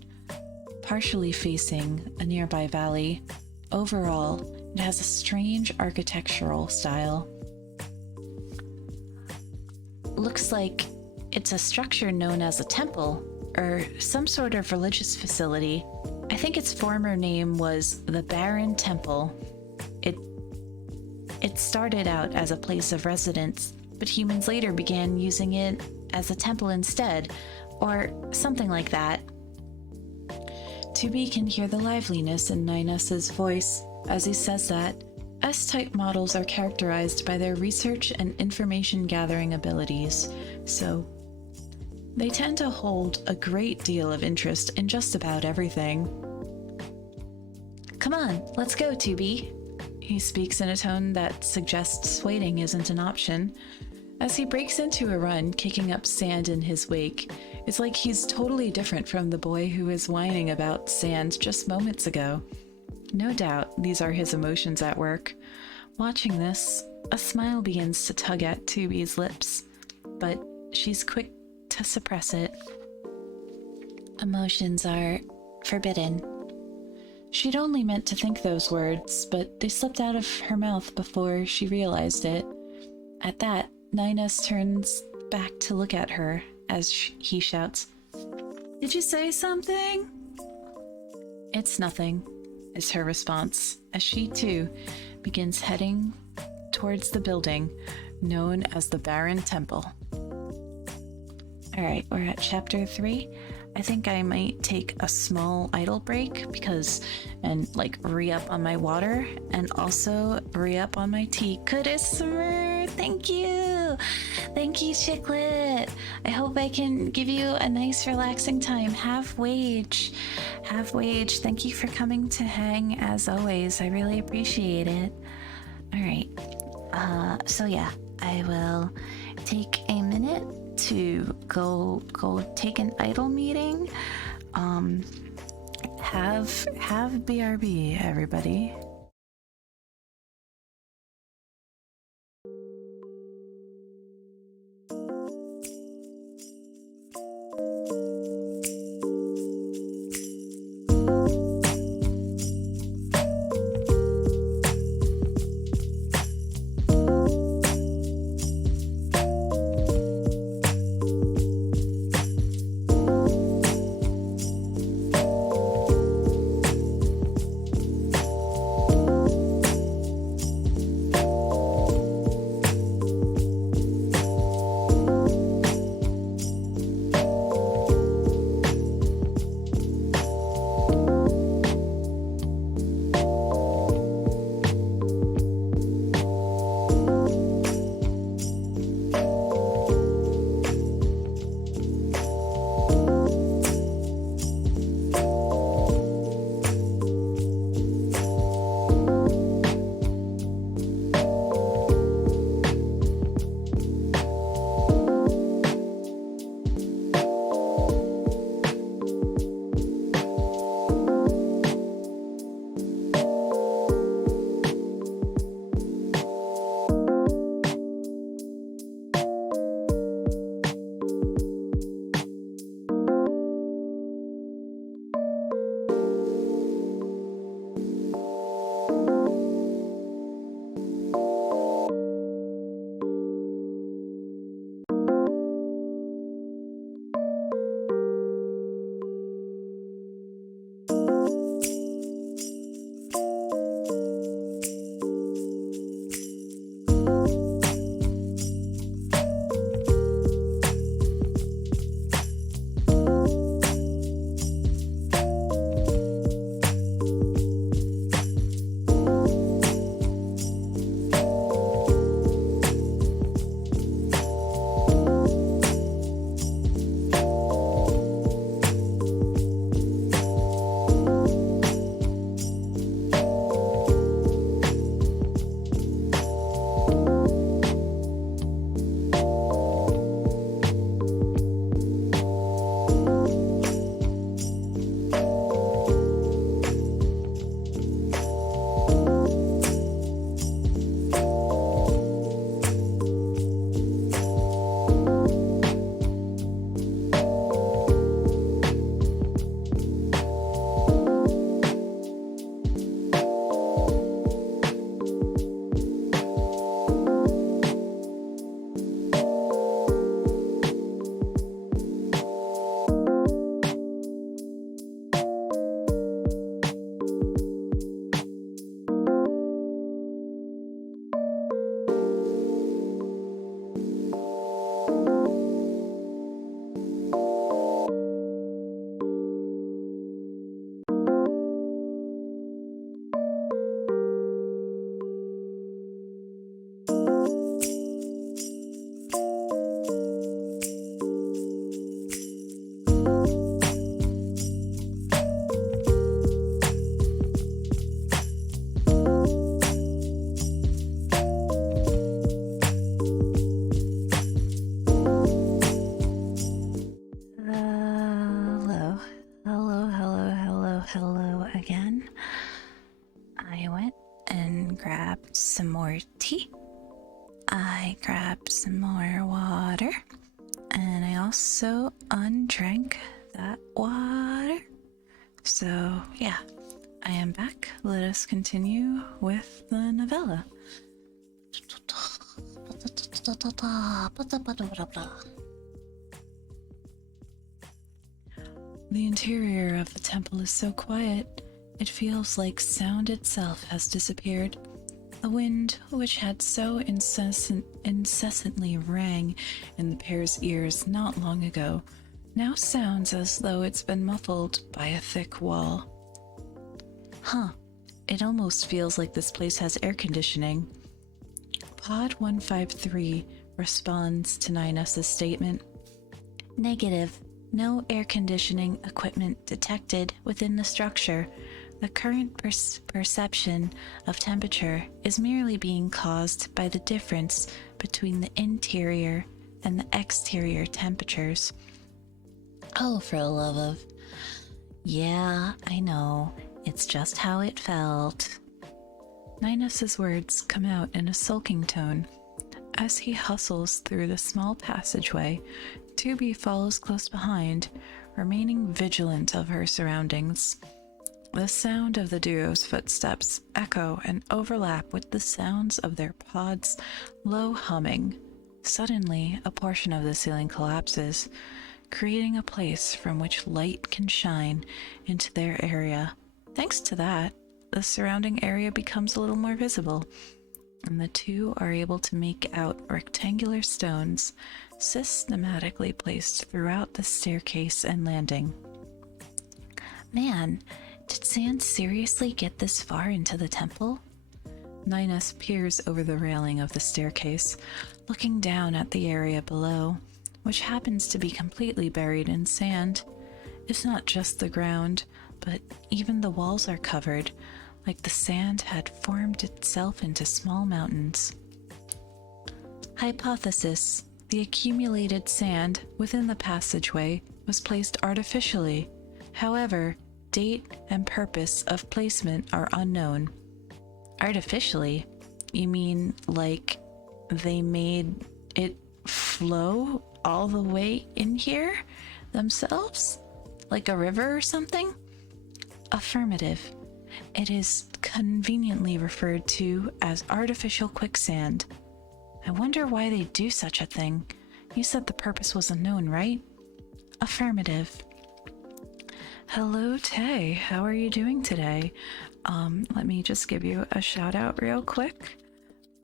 partially facing a nearby valley. Overall, it has a strange architectural style. Looks like it's a structure known as a temple, or some sort of religious facility. I think its former name was the Barren Temple. It started out as a place of residence, but humans later began using it as a temple instead, or something like that. 2B can hear the liveliness in 9S's voice as he says that. S-type models are characterized by their research and information gathering abilities, so they tend to hold a great deal of interest in just about everything. Come on, let's go, 2B. He speaks in a tone that suggests waiting isn't an option. As he breaks into a run, kicking up sand in his wake, it's like he's totally different from the boy who was whining about sand just moments ago. No doubt these are his emotions at work. Watching this, A smile begins to tug at 2B's lips, but she's quick to suppress it. Emotions are forbidden. She'd only meant to think those words, but they slipped out of her mouth before she realized it. At that, Ninus turns back to look at her as he shouts, "Did you say something?" "It's nothing," is her response, as she too begins heading towards the building known as the Barren Temple. Alright, we're at chapter 3. I think I might take a small idle break and re-up on my water and also re-up on my tea. Kurismer, thank you! Thank you, Chicklet! I hope I can give you a nice relaxing time. Half wage. Thank you for coming to hang as always. I really appreciate it. Alright, so yeah, I will take a minute to go take an idle meeting. Have BRB, everybody. Hello again. I went and grabbed some more tea I grabbed some more water, and I also undrank that water. So, yeah, I am back. Let us continue with the novella. The interior of the temple is so quiet, it feels like sound itself has disappeared. The wind, which had so incessantly rang in the pair's ears not long ago, now sounds as though it's been muffled by a thick wall. Huh, it almost feels like this place has air conditioning. Pod 153 responds to Ninus's statement. Negative. No air conditioning equipment detected within the structure. The current perception of temperature is merely being caused by the difference between the interior and the exterior temperatures. Oh, for the love of... Yeah, I know. It's just how it felt. Ninus's words come out in a sulking tone. As he hustles through the small passageway, 2B follows close behind, remaining vigilant of her surroundings. The sound of the duo's footsteps echo and overlap with the sounds of their pod's low humming. Suddenly, a portion of the ceiling collapses, creating a place from which light can shine into their area. Thanks to that, the surrounding area becomes a little more visible, and the two are able to make out rectangular stones systematically placed throughout the staircase and landing. Man, did Sand seriously get this far into the temple? Ninus peers over the railing of the staircase, looking down at the area below, which happens to be completely buried in sand. It's not just the ground, but even the walls are covered, like the sand had formed itself into small mountains. Hypothesis: the accumulated sand within the passageway was placed artificially. However, date and purpose of placement are unknown. Artificially? You mean like they made it flow all the way in here themselves? Like a river or something? Affirmative. It is conveniently referred to as artificial quicksand. I wonder why they do such a thing. You said the purpose was unknown, right? Affirmative. Hello, Tay. How are you doing today? Let me just give you a shout out real quick.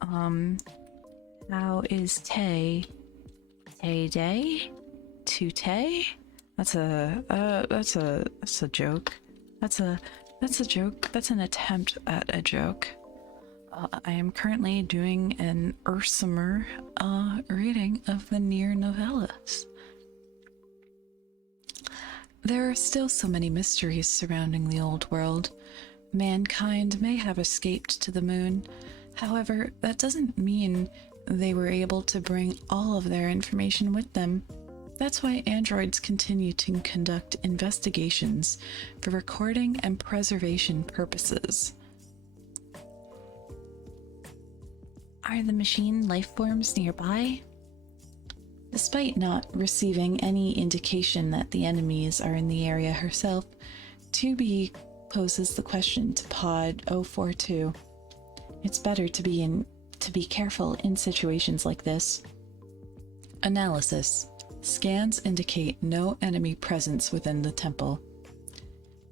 How is Tay? Tay day? To Tay? That's a joke. That's a joke. That's an attempt at a joke. I am currently doing an Ursumer reading of the Nier novellas. There are still so many mysteries surrounding the old world. Mankind may have escaped to the moon. However, that doesn't mean they were able to bring all of their information with them. That's why androids continue to conduct investigations for recording and preservation purposes. Are the machine life forms nearby? Despite not receiving any indication that the enemies are in the area herself, 2B poses the question to Pod 042. It's better to be careful in situations like this. Analysis. Scans indicate no enemy presence within the temple.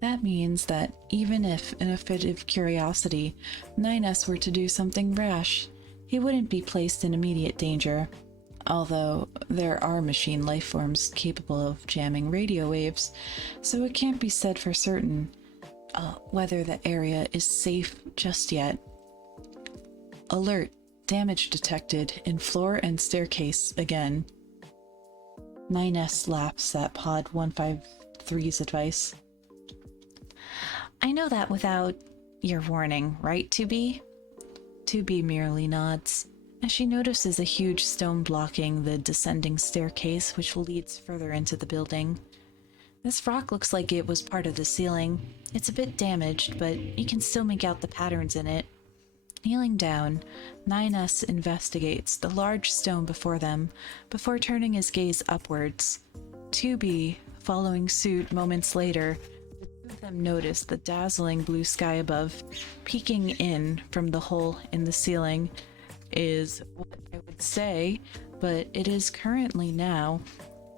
That means that even if, in a fit of curiosity, Ninus were to do something rash, he wouldn't be placed in immediate danger. Although there are machine life forms capable of jamming radio waves, so it can't be said for certain whether the area is safe just yet. Alert. Damage detected in floor and staircase again. Ninus laughs at Pod 153's advice. I know that without your warning, right, 2B? 2B merely nods, as she notices a huge stone blocking the descending staircase which leads further into the building. This rock looks like it was part of the ceiling. It's a bit damaged, but you can still make out the patterns in it. Kneeling down, 9S investigates the large stone before them before turning his gaze upwards. 2B, following suit moments later, the two of them notice the dazzling blue sky above, peeking in from the hole in the ceiling, is what I would say, but it is currently now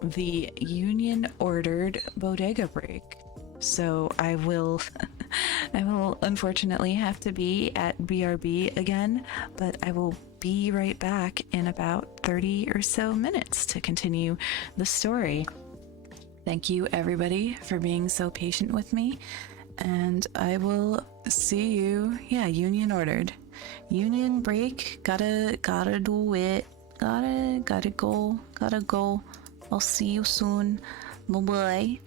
the union ordered bodega break. So I will I will unfortunately have to be at BRB again, but I will be right back in about 30 or so minutes to continue the story. Thank you everybody for being so patient with me, and I will see you. Yeah, union ordered. Union break, gotta do it. Gotta go. I'll see you soon. Bye bye.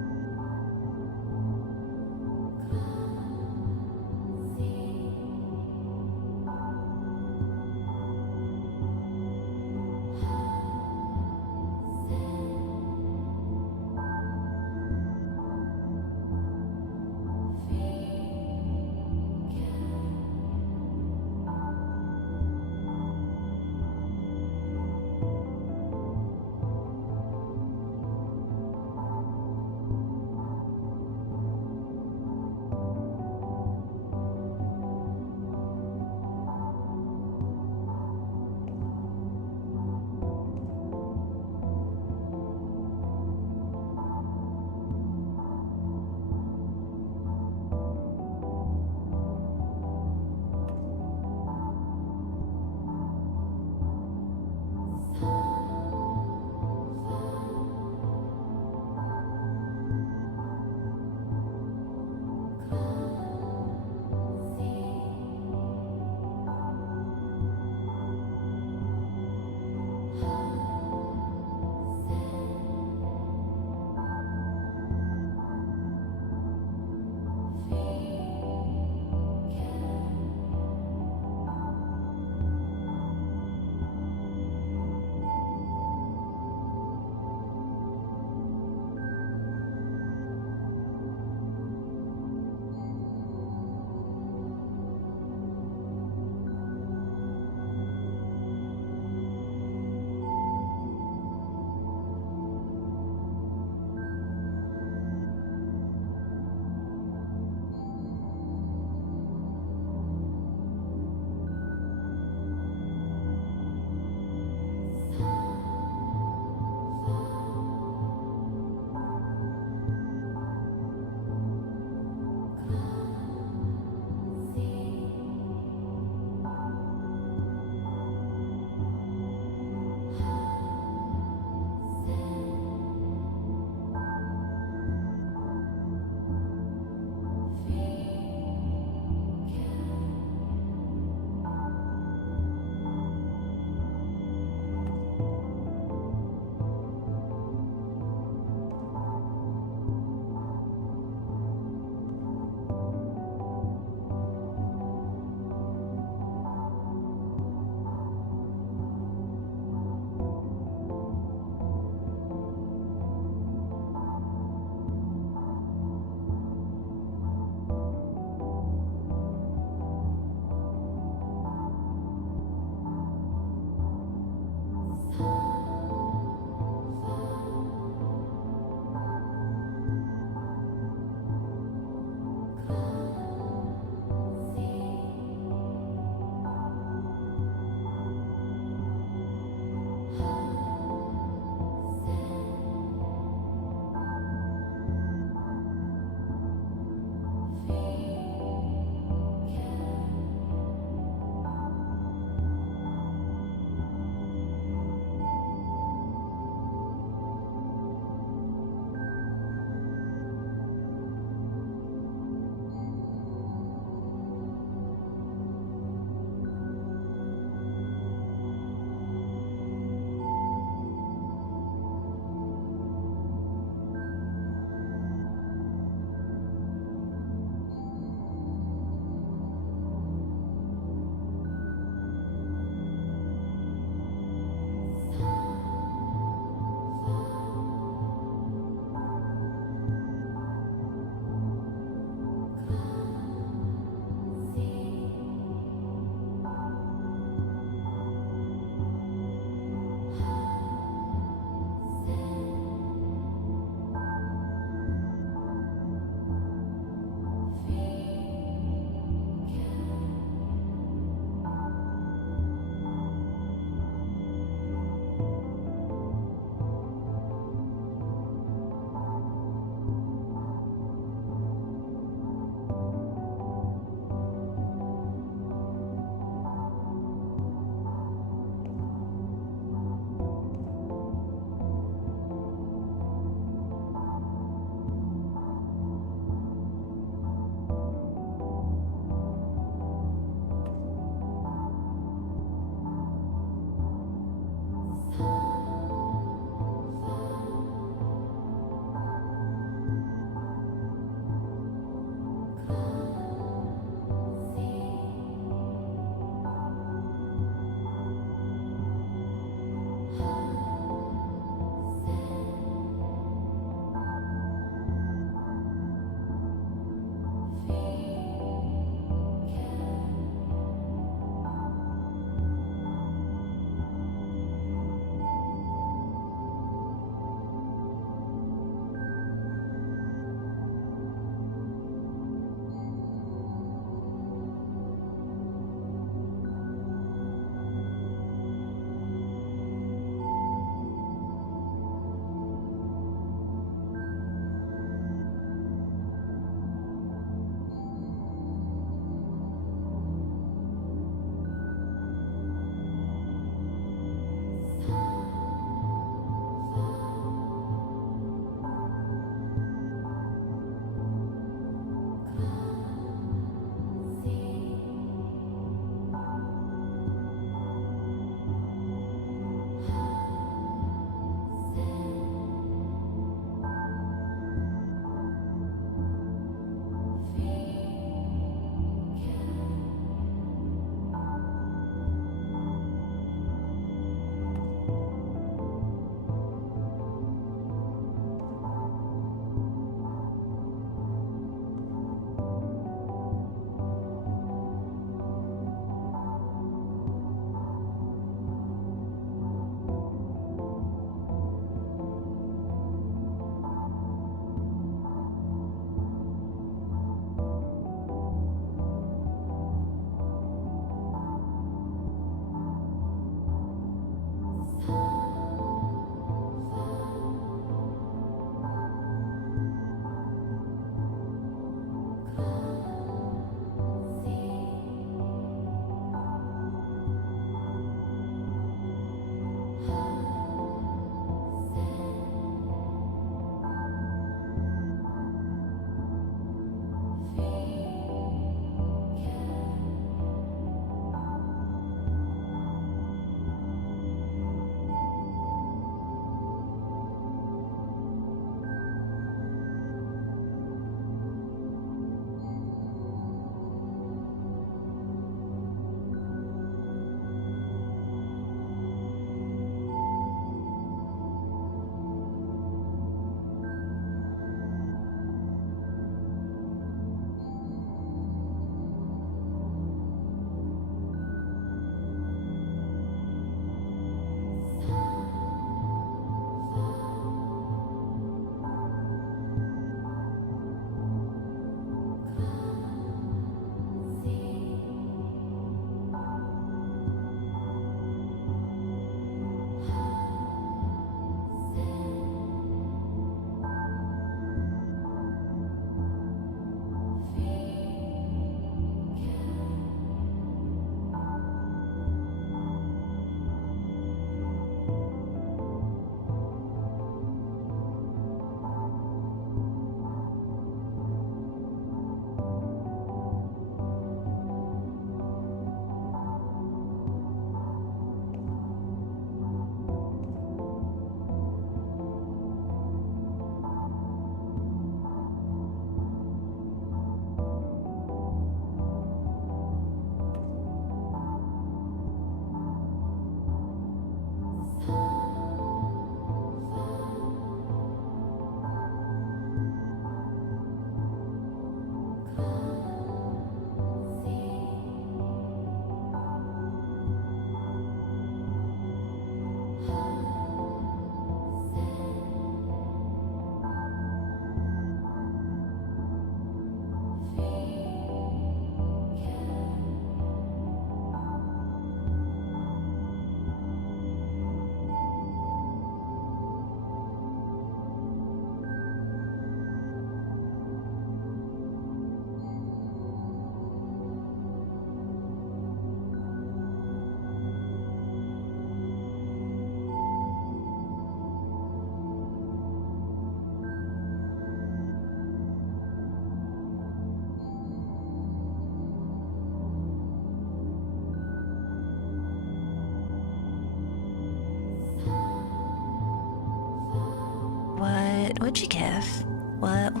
What would you give? What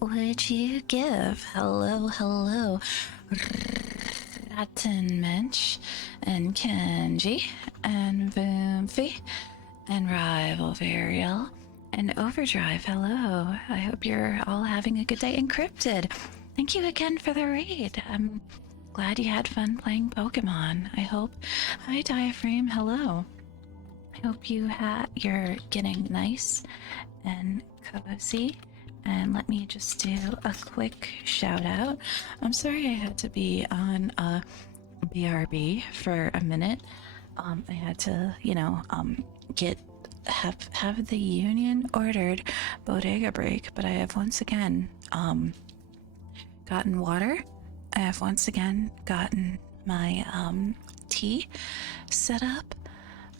would you give? Hello, hello. Ratten Mensch and Kenji and Boomfy and Rival Varial and Overdrive. Hello. I hope you're all having a good day. Encrypted. Thank you again for the raid. I'm glad you had fun playing Pokemon. I hope. Hi, Diaphragm. Hello. I hope you're getting nice and cozy. And let me just do a quick shout out. I'm sorry I had to be on BRB for a minute. I had to, have the union ordered bodega break, but I have once again gotten water. I have once again gotten my tea set up.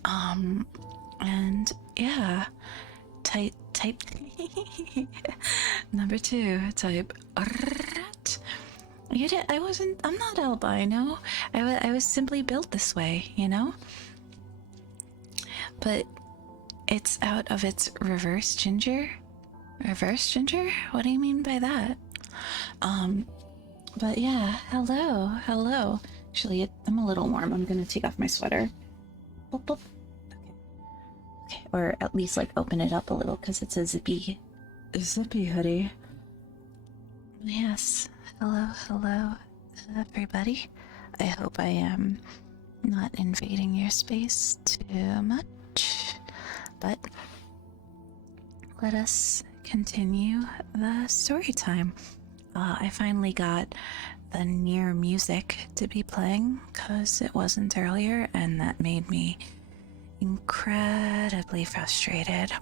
And yeah, type number 2, type I'm not albino. I was simply built this way, but it's out of its reverse ginger. What do you mean by that? But yeah, hello. Actually, I'm a little warm. I'm gonna take off my sweater. Boop, boop. Okay, or at least like open it up a little because it's a zippy hoodie. Yes, hello, everybody. I hope I am not invading your space too much, but let us continue the story time. I finally got the Nier music to be playing because it wasn't earlier, and that made me incredibly frustrated.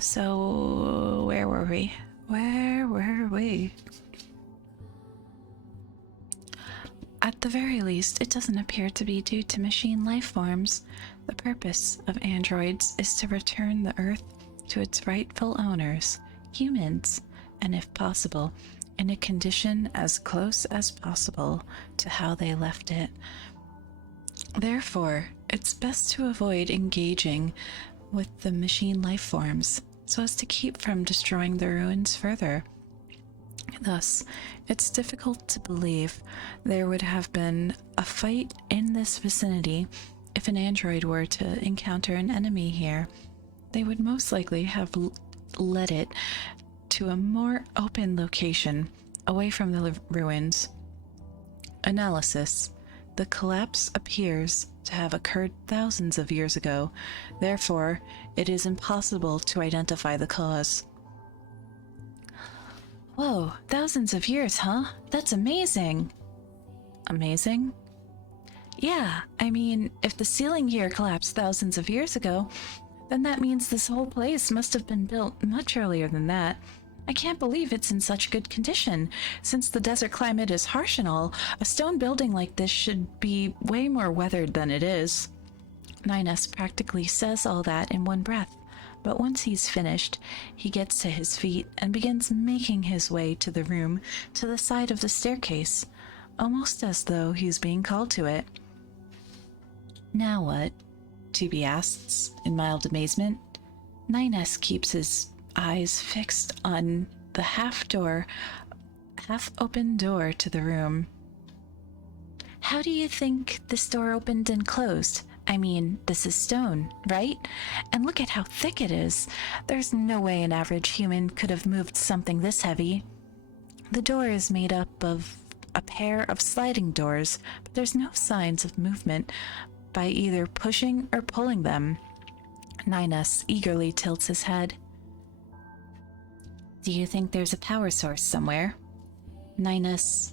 So where were we? At the very least, it doesn't appear to be due to machine life forms. The purpose of androids is to return the Earth to its rightful owners, humans, and if possible, in a condition as close as possible to how they left it. Therefore, it's best to avoid engaging with the machine life forms so as to keep from destroying the ruins further. Thus, it's difficult to believe there would have been a fight in this vicinity if an android were to encounter an enemy here. They would most likely have led it to a more open location, away from the ruins. Analysis. The collapse appears to have occurred thousands of years ago. Therefore, it is impossible to identify the cause. Whoa, thousands of years, huh? That's amazing. Amazing? Yeah, I mean, if the ceiling here collapsed thousands of years ago, then that means this whole place must have been built much earlier than that. I can't believe it's in such good condition. Since the desert climate is harsh and all, a stone building like this should be way more weathered than it is. Ninus practically says all that in one breath, but once he's finished, he gets to his feet and begins making his way to the room to the side of the staircase, almost as though he's being called to it. Now what? Tubby asks in mild amazement. Ninus keeps his eyes fixed on the half-open door to the room. How do you think this door opened and closed? I mean, this is stone, right? And look at how thick it is. There's no way an average human could have moved something this heavy. The door is made up of a pair of sliding doors, but there's no signs of movement by either pushing or pulling them. Ninus eagerly tilts his head. Do you think there's a power source somewhere? Ninus,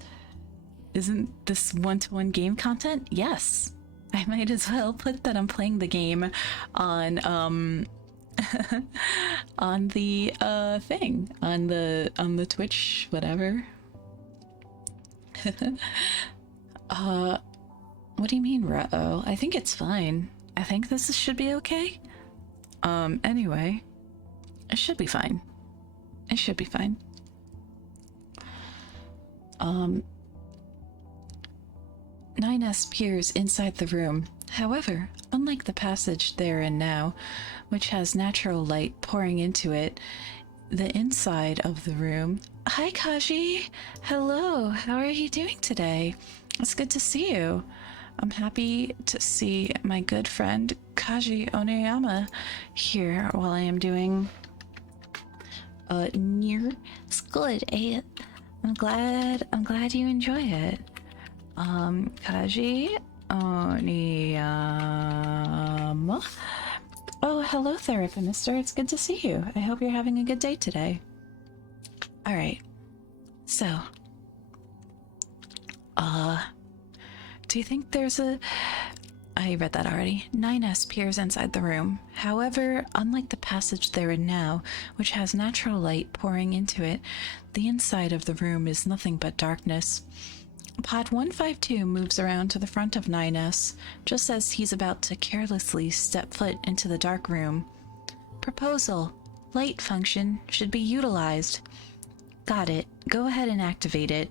isn't this one-to-one game content? Yes. I might as well put that I'm playing the game on on the thing, on the Twitch, whatever. What do you mean, ruh-oh? I think it's fine. I think this should be okay. Anyway, it should be fine. It should be fine. 9S peers inside the room. However, unlike the passage there and now, which has natural light pouring into it, the inside of the room. Hi, Kaji. Hello. How are you doing today? It's good to see you. I'm happy to see my good friend Kaji Oneyama here while I am doing Nier. It's good. I'm glad you enjoy it. Kaji Oneyama. Oh, hello, Therapimister. It's good to see you. I hope you're having a good day today. Alright. So. Do you think there's a... I read that already. 9S peers inside the room. However, unlike the passage there and now, which has natural light pouring into it, the inside of the room is nothing but darkness. Pod 152 moves around to the front of 9S, just as he's about to carelessly step foot into the dark room. Proposal. Light function should be utilized. Got it. Go ahead and activate it.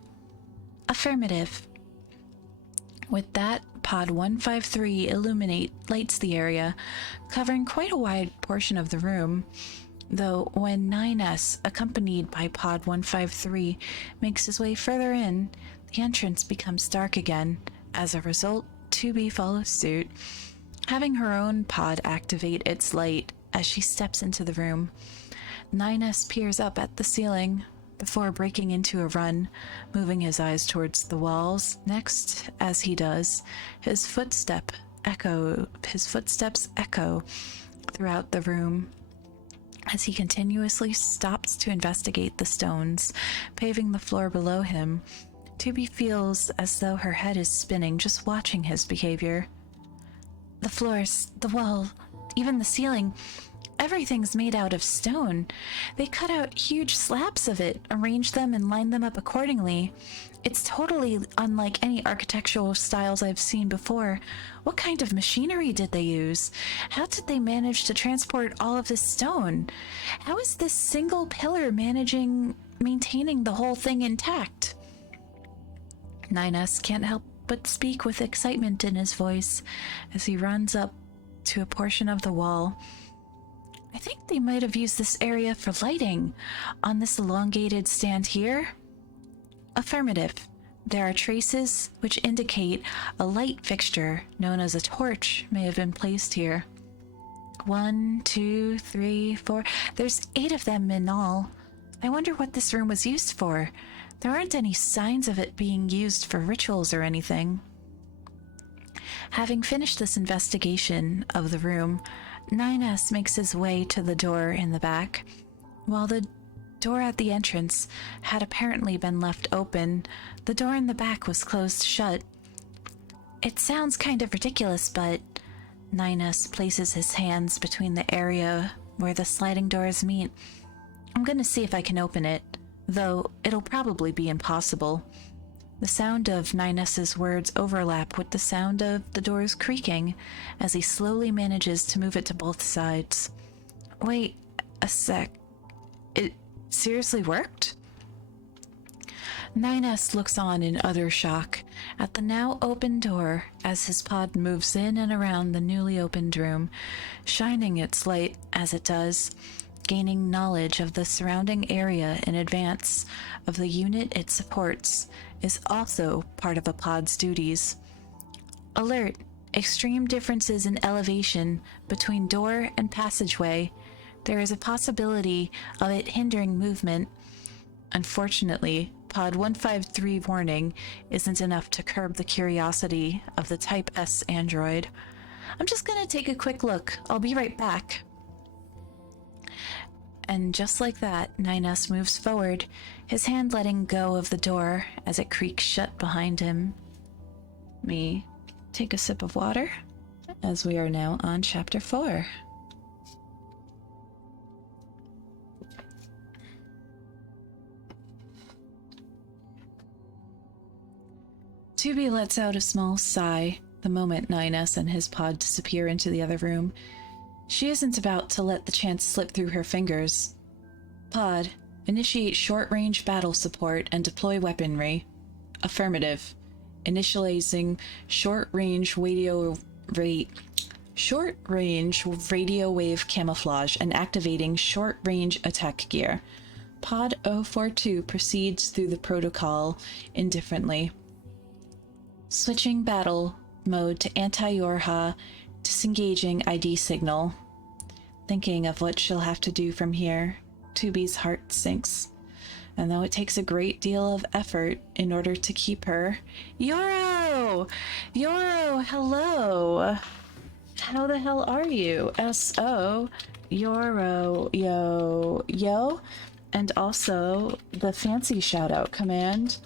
Affirmative. With that, Pod 153 lights the area, covering quite a wide portion of the room, though when 9S, accompanied by Pod 153, makes his way further in, the entrance becomes dark again. As a result, 2B follows suit, having her own pod activate its light as she steps into the room. 9S peers up at the ceiling before breaking into a run, moving his eyes towards the walls. Next, as he does, his footsteps echo throughout the room as he continuously stops to investigate the stones paving the floor below him. 2B feels as though her head is spinning just watching his behavior. The floors, the wall, even the ceiling, everything's made out of stone. They cut out huge slabs of it, arrange them, and line them up accordingly. It's totally unlike any architectural styles I've seen before. What kind of machinery did they use? How did they manage to transport all of this stone? How is this single pillar maintaining the whole thing intact? 9S can't help but speak with excitement in his voice as he runs up to a portion of the wall. I think they might have used this area for lighting. On this elongated stand here? Affirmative. There are traces which indicate a light fixture known as a torch may have been placed here. 1, 2, 3, 4. There's 8 of them in all. I wonder what this room was used for. There aren't any signs of it being used for rituals or anything. Having finished this investigation of the room, 9S makes his way to the door in the back. While the door at the entrance had apparently been left open, the door in the back was closed shut. It sounds kind of ridiculous, but 9S places his hands between the area where the sliding doors meet. I'm gonna see if I can open it, though it'll probably be impossible. The sound of 9S's words overlap with the sound of the doors creaking as he slowly manages to move it to both sides. Wait a sec. It seriously worked? 9S looks on in utter shock at the now open door as his pod moves in and around the newly opened room, shining its light as it does, gaining knowledge of the surrounding area in advance of the unit it supports is also part of a pod's duties. Alert! Extreme differences in elevation between door and passageway. There is a possibility of it hindering movement. Unfortunately, Pod 153 warning isn't enough to curb the curiosity of the Type S android. I'm just gonna take a quick look. I'll be right back. And just like that, 9S moves forward, his hand letting go of the door as it creaks shut behind him. Me take a sip of water, as we are now on Chapter 4. Tubi lets out a small sigh the moment 9S and his pod disappear into the other room. She isn't about to let the chance slip through her fingers. Pod, initiate short-range battle support and deploy weaponry. Affirmative. initializing short-range radio wave camouflage and activating short-range attack gear. Pod 042 proceeds through the protocol indifferently. Switching battle mode to anti-Yorha, disengaging ID signal. Thinking of what she'll have to do from here, 2B's heart sinks. And though it takes a great deal of effort in order to keep her... Yoro! Yoro, hello! How the hell are you? S.O. Yoro, yo. And also the fancy shout-out command.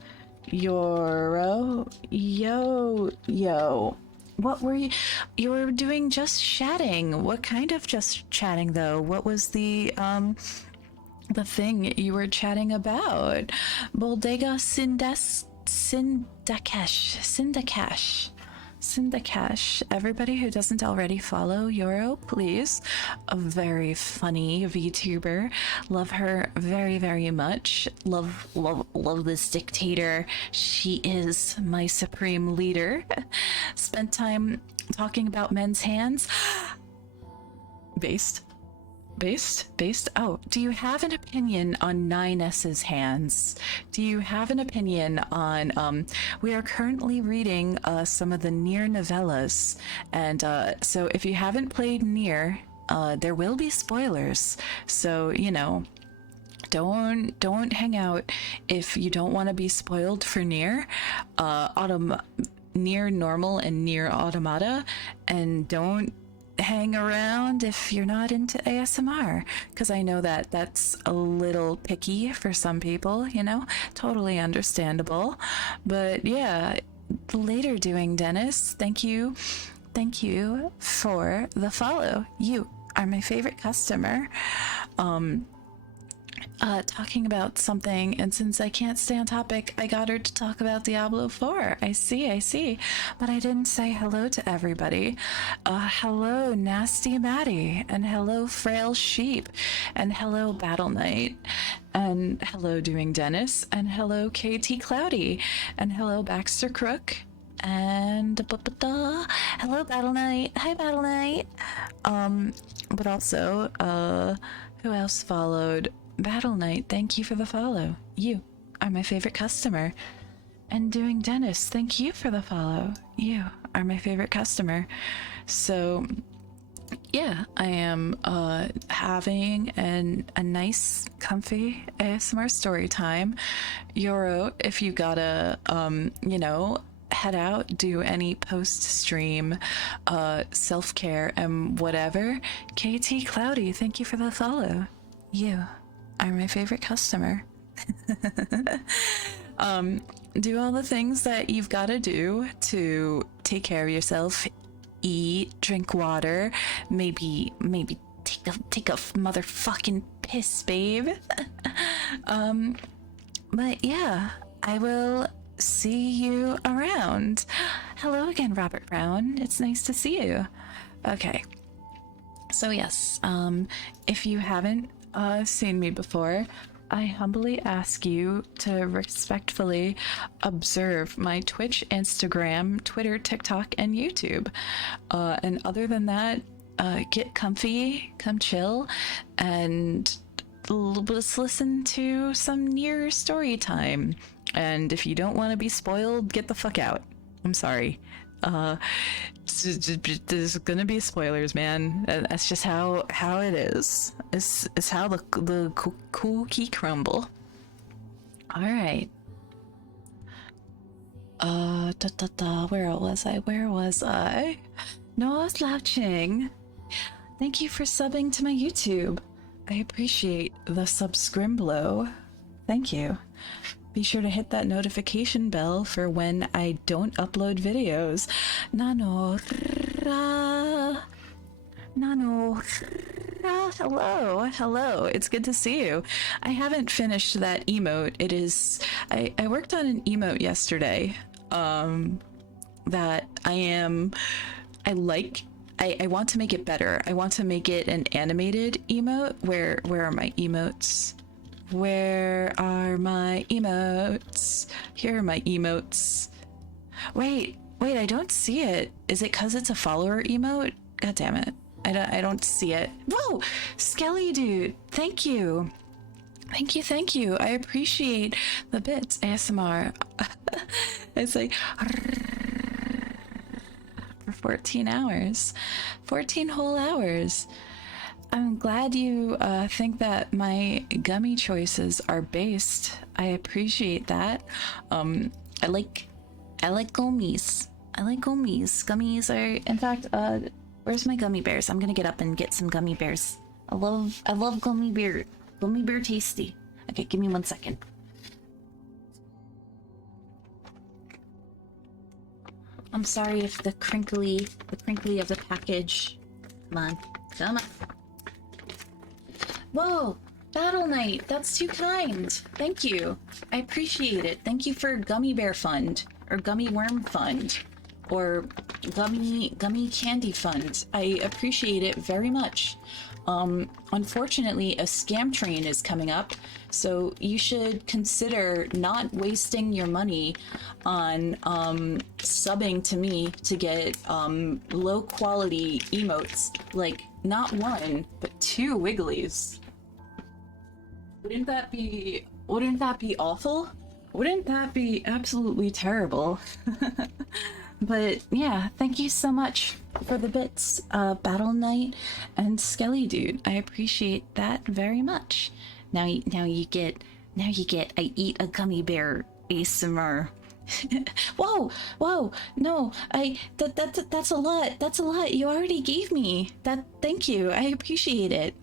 Yoro, yo. What were you? You were doing just chatting. What kind of just chatting, though? What was the thing you were chatting about? Boldega Sindakash. Everybody who doesn't already follow Yoro, please. A very funny VTuber. Love her very, very much. Love this dictator. She is my supreme leader. Spent time talking about men's hands. Based. Oh, do you have an opinion on 9S's hands? Do you have an opinion on, we are currently reading some of the Nier novellas, and so if you haven't played Nier, there will be spoilers, so, you know, don't hang out if you don't want to be spoiled for Nier. Nier Normal and Nier Automata, and don't hang around if you're not into ASMR, because I know that that's a little picky for some people, you know, totally understandable. But yeah, later doing Dennis, thank you for the follow. You are my favorite customer. Talking about something, and since I can't stay on topic, I got her to talk about Diablo 4. I see. But I didn't say hello to everybody. Hello, Nasty Maddie, and hello, Frail Sheep, and hello, Battle Knight, and hello, Doing Dennis, and hello, KT Cloudy, and hello, Baxter Crook, and hello, Battle Knight. Hi, Battle Knight. But also, who else followed? Battle Knight, thank you for the follow. You are my favorite customer. And Doing Dennis, thank you for the follow. You are my favorite customer. So yeah, I am having a nice, comfy ASMR story time. Yoro, if you gotta, you know, head out, do any post-stream self-care and whatever. KT Cloudy, thank you for the follow. You are my favorite customer. Do all the things that you've got to do to take care of yourself. Eat, drink water, maybe take a motherfucking piss, babe. But yeah, I will see you around. Hello again, Robert Brown. It's nice to see you. Okay. So yes, if you haven't seen me before, I humbly ask you to respectfully observe my Twitch, Instagram, Twitter, TikTok, and YouTube. And other than that, get comfy, come chill, and let's listen to some Nier story time. And if you don't want to be spoiled, get the fuck out. I'm sorry. There's gonna be spoilers, man. That's just how it is. It's how the cookie crumble. All right. Where was I? No slouching. Thank you for subbing to my YouTube. I appreciate the subscrimblo. Thank you. Be sure to hit that notification bell for when I don't upload videos. Hello. It's good to see you. I haven't finished that emote. It is... I worked on an emote yesterday. That I want to make it better. I want to make it an animated emote. Where are my emotes? Where are my emotes? Here are my emotes. Wait, wait, I don't see it. Is it because it's a follower emote? God damn it. I don't see it. Whoa! Skelly dude, thank you. Thank you, thank you. I appreciate the bits. ASMR. It's like for 14 hours. 14 whole hours. I'm glad you think that my gummy choices are based. I appreciate that. I like gummies. I like gummies. Gummies are, in fact, where's my gummy bears? I'm gonna get up and get some gummy bears. I love gummy bear. Gummy bear tasty. Okay, give me 1 second. I'm sorry if the crinkly of the package. Come on, come on. Whoa, Battle Knight, that's too kind. Thank you. I appreciate it. Thank you for Gummy Bear Fund, or Gummy Worm Fund, or Gummy Candy Fund. I appreciate it very much. Unfortunately, a scam train is coming up, so you should consider not wasting your money on subbing to me to get low quality emotes, like not 1 but 2 Wigglies. Wouldn't that be awful? Wouldn't that be absolutely terrible? But yeah, thank you so much for the bits, Battle Knight and Skelly Dude. I appreciate that very much. Now you get I eat a gummy bear ASMR. Whoa, no, that's a lot. That's a lot. You already gave me that. Thank you. I appreciate it.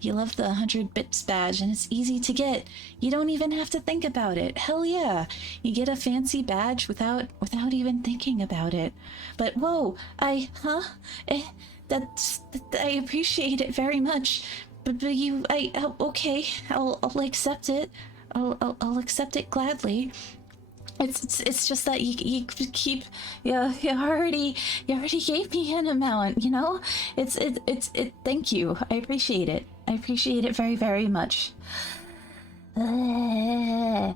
You love the 100 bits badge, and it's easy to get. You don't even have to think about it. Hell yeah. You get a fancy badge without even thinking about it. But whoa, I appreciate it very much. But okay, I'll accept it. I'll accept it gladly. It's just that you keep you already gave me an amount, you know? It's thank you. I appreciate it. I appreciate it very, very much. Where?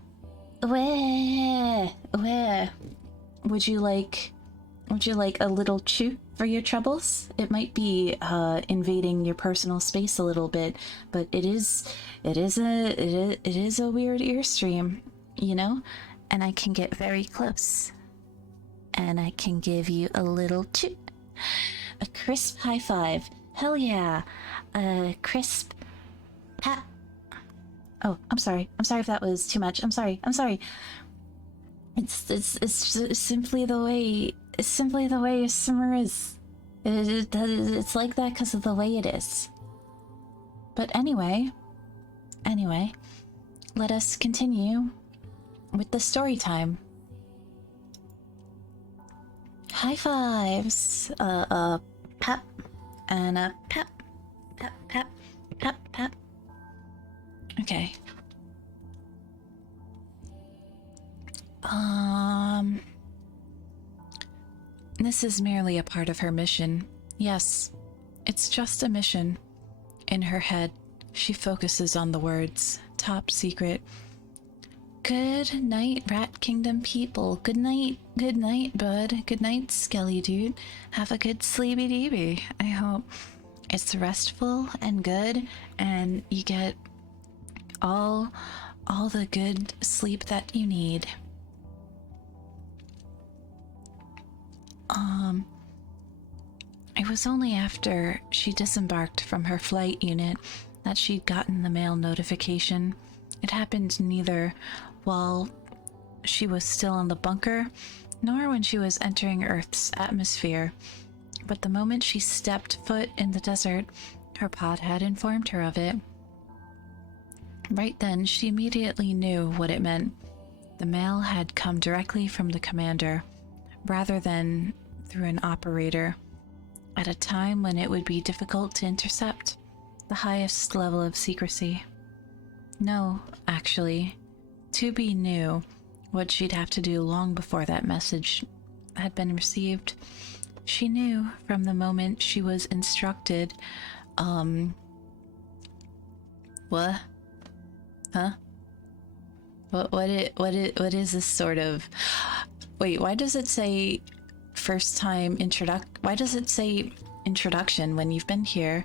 Would you like a little chew for your troubles? It might be invading your personal space a little bit, but it is a weird earstream, you know? And I can get very close. And I can give you a little chew. A crisp high five. Hell yeah. A crisp pat. Oh, I'm sorry. I'm sorry if that was too much. I'm sorry. It's simply the way summer is. It's like that because of the way it is. But anyway, let us continue with the story time. High fives. Pep. And a pep. Pep. Okay. This is merely a part of her mission. Yes, it's just a mission. In her head, she focuses on the words, top secret. Good night, Rat Kingdom people. Good night, bud. Good night, Skelly Dude. Have a good sleepy deeby. I hope it's restful and good, and you get all the good sleep that you need. It was only after she disembarked from her flight unit that she'd gotten the mail notification. It happened neither while she was still in the bunker, nor when she was entering Earth's atmosphere. But the moment she stepped foot in the desert, her pod had informed her of it. Right then, she immediately knew what it meant. The mail had come directly from the commander, rather than through an operator, at a time when it would be difficult to intercept the highest level of secrecy. No, actually, 2B knew what she'd have to do long before that message had been received. She knew from the moment she was instructed, what? Huh? What is this sort of... Wait, why does it say why does it say introduction when you've been here?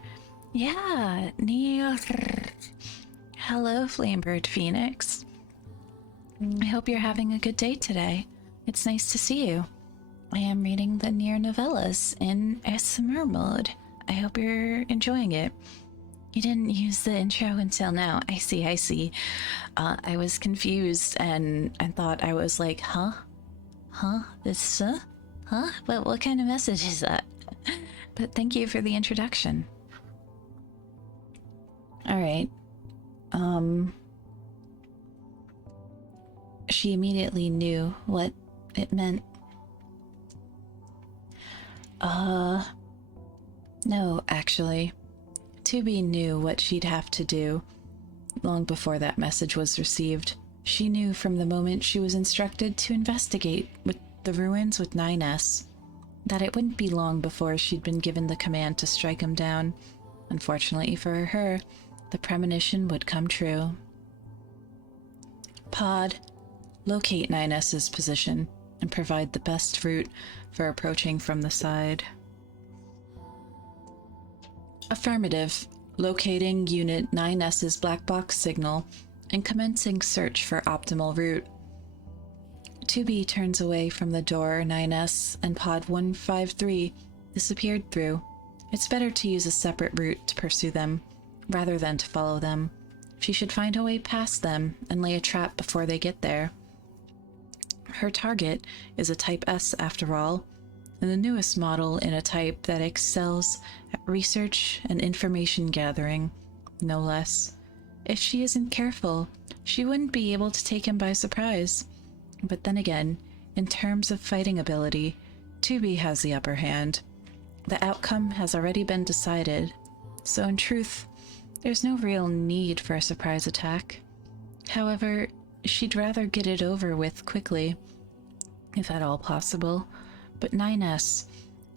Yeah, Nier. Hello, Flamebird Phoenix. I hope you're having a good day today. It's nice to see you. I am reading the Nier novellas in ASMR mode. I hope you're enjoying it. You didn't use the intro until now. I see. I was confused and I thought I was like, huh? This, huh? What kind of message is that? But thank you for the introduction. Alright. She immediately knew what it meant. No, actually. 2B knew what she'd have to do long before that message was received. She knew from the moment she was instructed to investigate with the ruins with 9S that it wouldn't be long before she'd been given the command to strike him down. Unfortunately for her, the premonition would come true. Pod, locate 9S's position and provide the best route for approaching from the side. Affirmative. Locating Unit 9S's black box signal and commencing search for optimal route. 2B turns away from the door 9S and Pod 153 disappeared through. It's better to use a separate route to pursue them, rather than to follow them. She should find a way past them and lay a trap before they get there. Her target is a Type S after all, and the newest model in a type that excels at research and information gathering, no less. If she isn't careful, she wouldn't be able to take him by surprise. But then again, in terms of fighting ability, 2B has the upper hand. The outcome has already been decided, so in truth, there's no real need for a surprise attack. However, she'd rather get it over with quickly, if at all possible. But 9S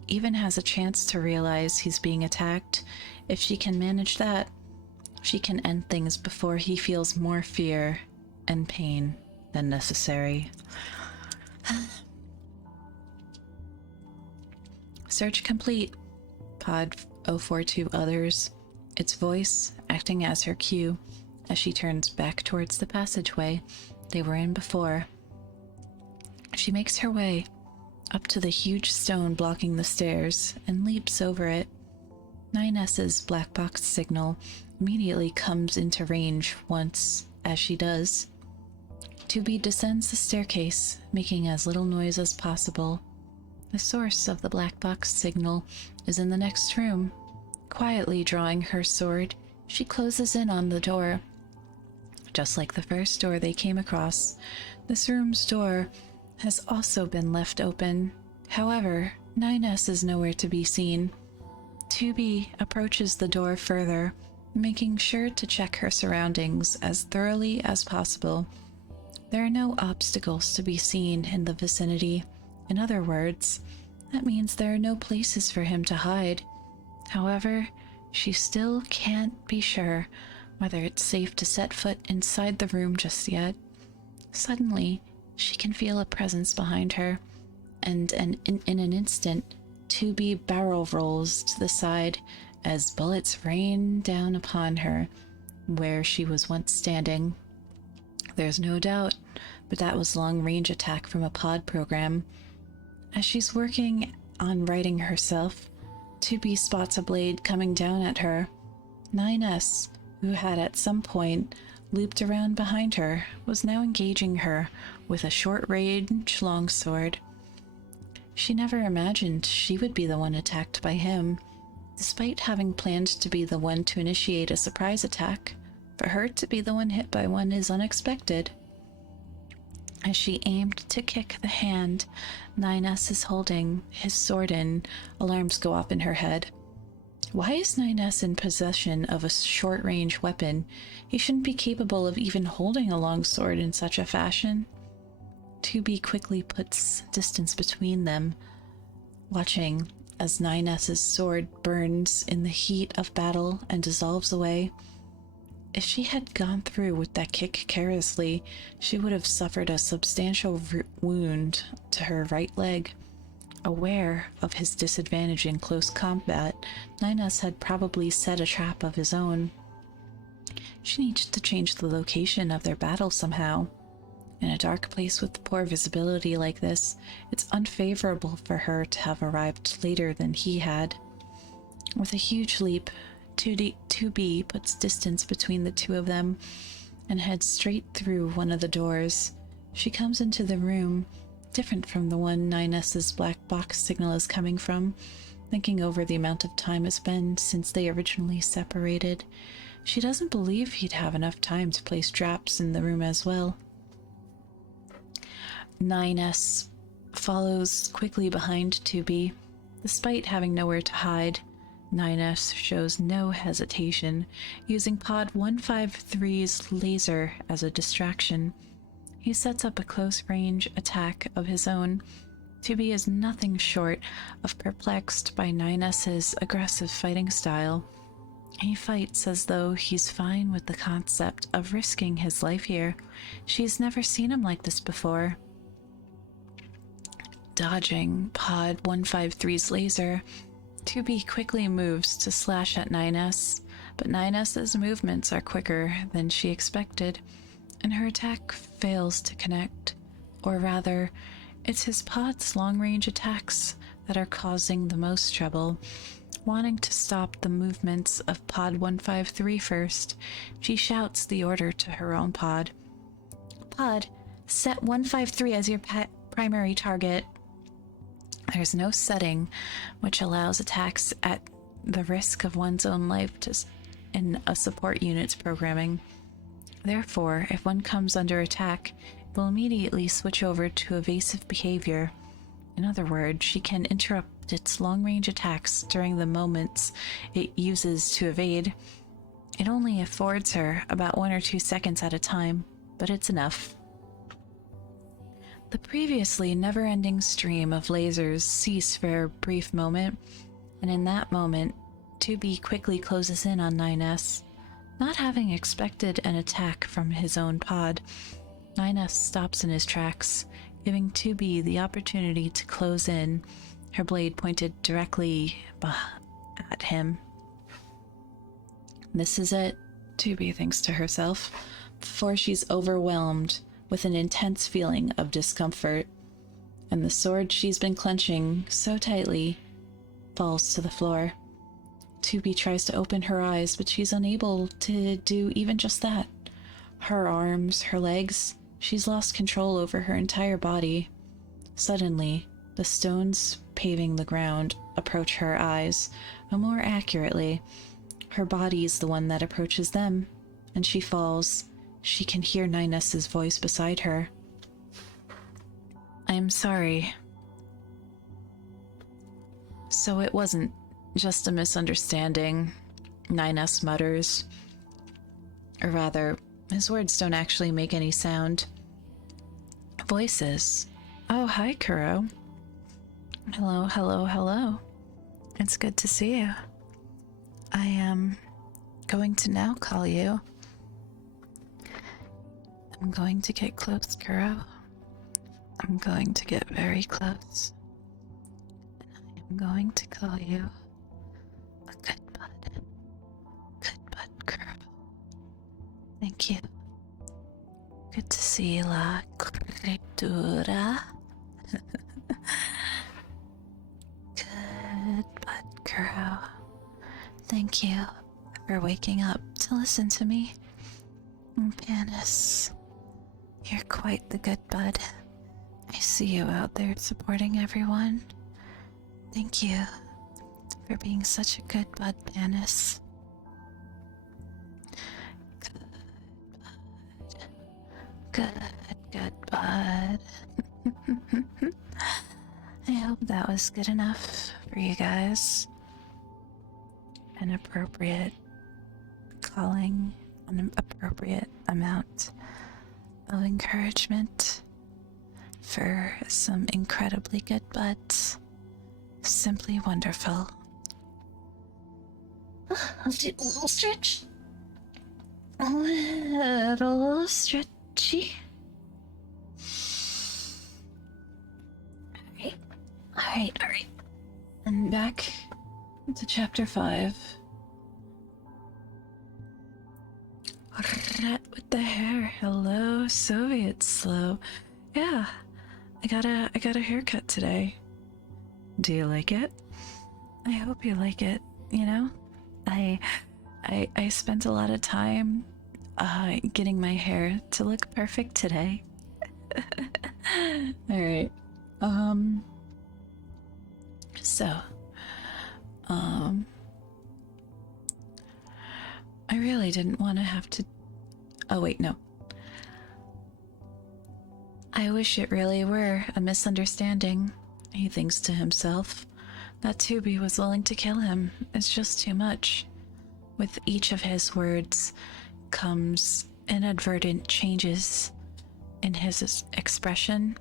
even has a chance to realize he's being attacked. If she can manage that, she can end things before he feels more fear and pain than necessary. Search complete. Pod 042 others, its voice acting as her cue as she turns back towards the passageway they were in before. She makes her way up to the huge stone blocking the stairs and leaps over it. 9S's black box signal immediately comes into range once, as she does. 2B descends the staircase, making as little noise as possible. The source of the black box signal is in the next room. Quietly drawing her sword, she closes in on the door. Just like the first door they came across, this room's door has also been left open. However, 9S is nowhere to be seen. 2B approaches the door further, making sure to check her surroundings as thoroughly as possible. There are no obstacles to be seen in the vicinity. In other words, that means there are no places for him to hide. However, she still can't be sure whether it's safe to set foot inside the room just yet. Suddenly, she can feel a presence behind her, and in an instant, 2B barrel rolls to the side as bullets rain down upon her where she was once standing. There's no doubt, but that was long-range attack from a pod program. As she's working on righting herself, 2B spots a blade coming down at her. 9S, who had at some point looped around behind her, was now engaging her with a short-range longsword. She never imagined she would be the one attacked by him. Despite having planned to be the one to initiate a surprise attack, for her to be the one hit by one is unexpected. As she aimed to kick the hand 9S is holding his sword in, alarms go off in her head. Why is 9S in possession of a short-range weapon? He shouldn't be capable of even holding a long sword in such a fashion. 2B quickly puts distance between them, watching as 9S's sword burns in the heat of battle and dissolves away. If she had gone through with that kick carelessly, she would have suffered a substantial wound to her right leg. Aware of his disadvantage in close combat, Ninus had probably set a trap of his own. She needed to change the location of their battle somehow. In a dark place with poor visibility like this, it's unfavorable for her to have arrived later than he had. With a huge leap, 2B puts distance between the two of them and heads straight through one of the doors. She comes into the room, different from the one Ninus's black box signal is coming from. Thinking over the amount of time it's been since they originally separated, she doesn't believe he'd have enough time to place traps in the room as well. Ninus follows quickly behind 2B. Despite having nowhere to hide, Ninus shows no hesitation, using Pod 153's laser as a distraction. He sets up a close-range attack of his own. 2B is nothing short of perplexed by Ninus's aggressive fighting style. He fights as though he's fine with the concept of risking his life here. She's never seen him like this before. Dodging Pod 153's laser, 2B quickly moves to slash at Ninus, but Ninus's movements are quicker than she expected, and her attack fails to connect. Or rather, it's his pod's long-range attacks that are causing the most trouble. Wanting to stop the movements of Pod 153 first, she shouts the order to her own pod. Pod, set 153 as your primary target. There's no setting which allows attacks at the risk of one's own life in a support unit's programming. Therefore, if one comes under attack, it will immediately switch over to evasive behavior. In other words, she can interrupt its long-range attacks during the moments it uses to evade. It only affords her about 1 or 2 seconds at a time, but it's enough. The previously never-ending stream of lasers cease for a brief moment, and in that moment, 2B quickly closes in on 9S. Not having expected an attack from his own pod, 9S stops in his tracks, giving 2B the opportunity to close in, her blade pointed directly at him. This is it, 2B thinks to herself, before she's overwhelmed with an intense feeling of discomfort, and the sword she's been clenching so tightly falls to the floor. 2B tries to open her eyes, but she's unable to do even just that. Her arms, her legs, she's lost control over her entire body. Suddenly, the stones paving the ground approach her eyes, or more accurately, her body's the one that approaches them, and she falls. She can hear 9S's voice beside her. I'm sorry. So it wasn't just a misunderstanding, 9S mutters. Or rather, his words don't actually make any sound. Voices. Oh, hi, Kuro. Hello, hello, hello. It's good to see you. I am going to now call you. I'm going to get close, Kuro. I'm going to get very close. And I'm going to call you a good bud. Good bud, Kuro. Thank you. Good to see la criatura. Good bud, Kuro. Thank you for waking up to listen to me. Panis, you're quite the good bud. I see you out there supporting everyone. Thank you for being such a good bud, Panis. Good bud. I hope that was good enough for you guys. An appropriate calling, an appropriate amount of encouragement for some incredibly good buds. Simply wonderful. I'll do a little stretch. A little stretchy. Alright. And back to chapter 5. Rat with the hair. Hello, Soviet slow. Yeah, I got a haircut today. Do you like it? I hope you like it. You know, I spent a lot of time getting my hair to look perfect today. All right. So, I really didn't want to have to. Oh wait, no. I wish it really were a misunderstanding, he thinks to himself. That Tubi was willing to kill him is just too much. With each of his words comes inadvertent changes in his expression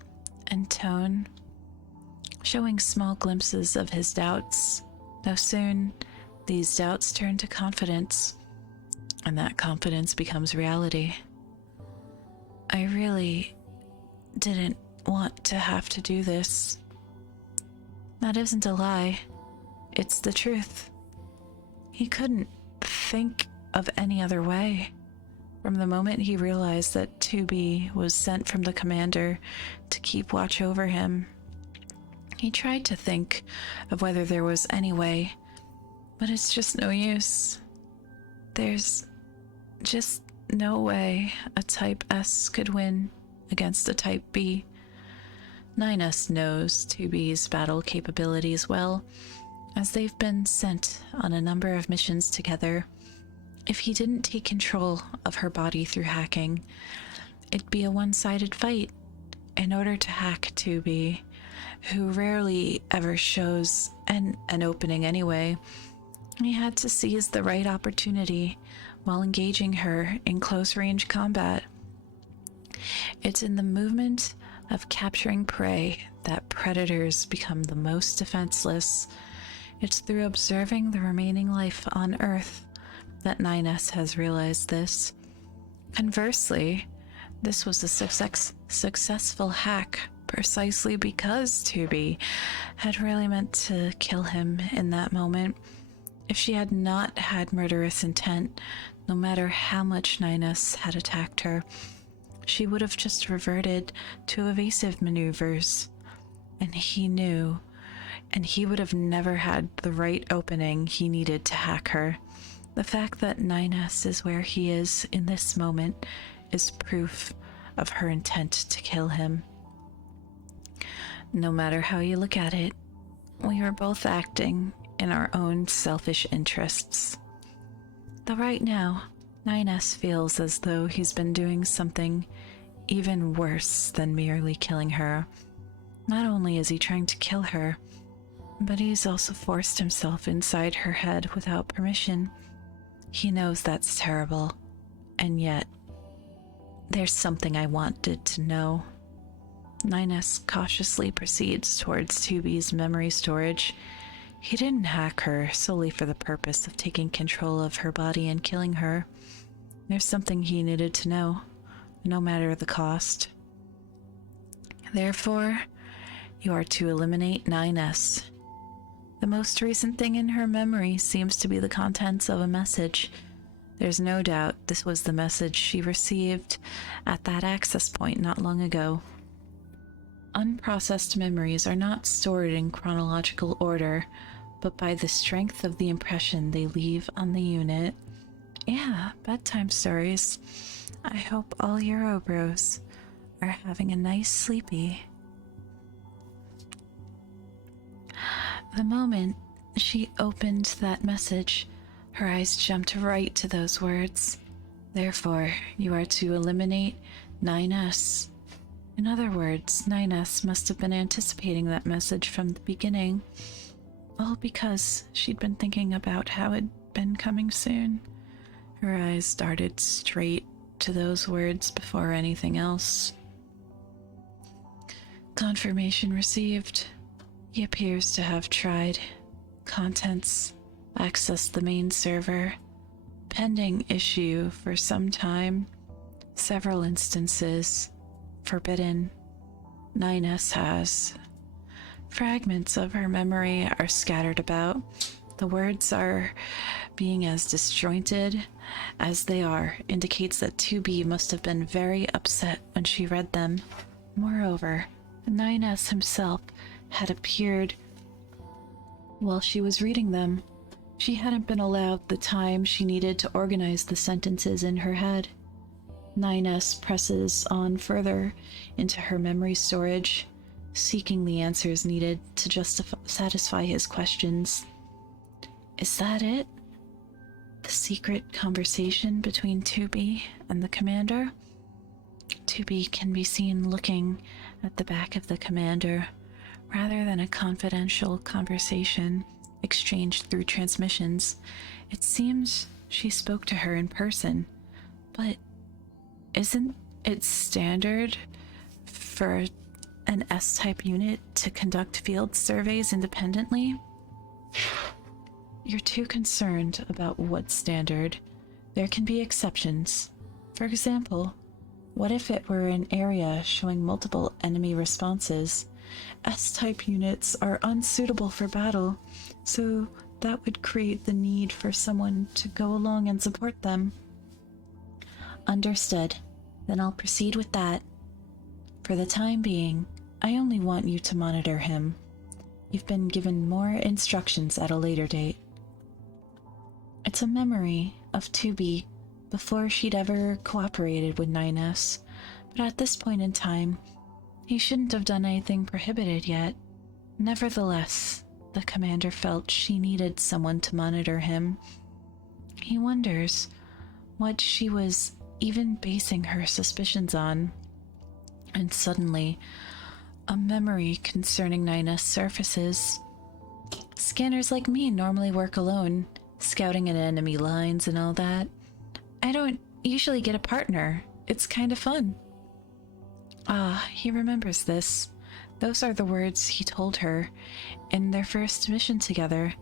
and tone, showing small glimpses of his doubts, though soon these doubts turn to confidence, and that confidence becomes reality. I really didn't want to have to do this. That isn't a lie. It's the truth. He couldn't think of any other way. From the moment he realized that 2B was sent from the commander to keep watch over him, he tried to think of whether there was any way, but it's just no use. There's just no way a Type S could win against a Type B. 9S knows 2B's battle capabilities well, as they've been sent on a number of missions together. If he didn't take control of her body through hacking, it'd be a one-sided fight. In order to hack 2B, who rarely ever shows an opening anyway, he had to seize the right opportunity while engaging her in close-range combat. It's in the movement of capturing prey that predators become the most defenseless. It's through observing the remaining life on Earth that 9S has realized this. Conversely, this was a successful hack precisely because 2B had really meant to kill him in that moment. If she had not had murderous intent, no matter how much 9S had attacked her, she would have just reverted to evasive maneuvers. And he knew, and he would have never had the right opening he needed to hack her. The fact that 9S is where he is in this moment is proof of her intent to kill him. No matter how you look at it, we were both acting in our own selfish interests. Though right now, 9S feels as though he's been doing something even worse than merely killing her. Not only is he trying to kill her, but he's also forced himself inside her head without permission. He knows that's terrible, and yet, there's something I wanted to know. 9S cautiously proceeds towards 2B's memory storage. He didn't hack her solely for the purpose of taking control of her body and killing her. There's something he needed to know, no matter the cost. Therefore, you are to eliminate 9S. The most recent thing in her memory seems to be the contents of a message. There's no doubt this was the message she received at that access point not long ago. Unprocessed memories are not stored in chronological order, but by the strength of the impression they leave on the unit. Yeah, bedtime stories. I hope all Euro bros are having a nice sleepy. The moment she opened that message, her eyes jumped right to those words. Therefore, you are to eliminate 9S. In other words, 9S must have been anticipating that message from the beginning. All because she'd been thinking about how it'd been coming soon. Her eyes darted straight to those words before anything else. Confirmation received. He appears to have tried. Contents. Access the main server. pending issue for some time. Several instances. Forbidden. 9S has. Fragments of her memory are scattered about. The words are being as disjointed as they are, indicates that 2B must have been very upset when she read them. Moreover, 9S himself had appeared while she was reading them. She hadn't been allowed the time she needed to organize the sentences in her head. 9S presses on further into her memory storage, seeking the answers needed to satisfy his questions. Is that it? The secret conversation between 2B and the commander? 2B can be seen looking at the back of the commander, rather than a confidential conversation exchanged through transmissions. It seems she spoke to her in person, but isn't it standard for an S-type unit to conduct field surveys independently? You're too concerned about what's standard. There can be exceptions. For example, what if it were an area showing multiple enemy responses? S-type units are unsuitable for battle, so that would create the need for someone to go along and support them. Understood. Then I'll proceed with that. For the time being, I only want you to monitor him. You've been given more instructions at a later date. It's a memory of 2B before she'd ever cooperated with 9S, but at this point in time, he shouldn't have done anything prohibited yet. Nevertheless, the commander felt she needed someone to monitor him. He wonders what she was even basing her suspicions on. And suddenly, a memory concerning 9S surfaces. Scanners like me normally work alone, scouting at enemy lines and all that. I don't usually get a partner. It's kind of fun. Ah, he remembers this. Those are the words he told her in their first mission together.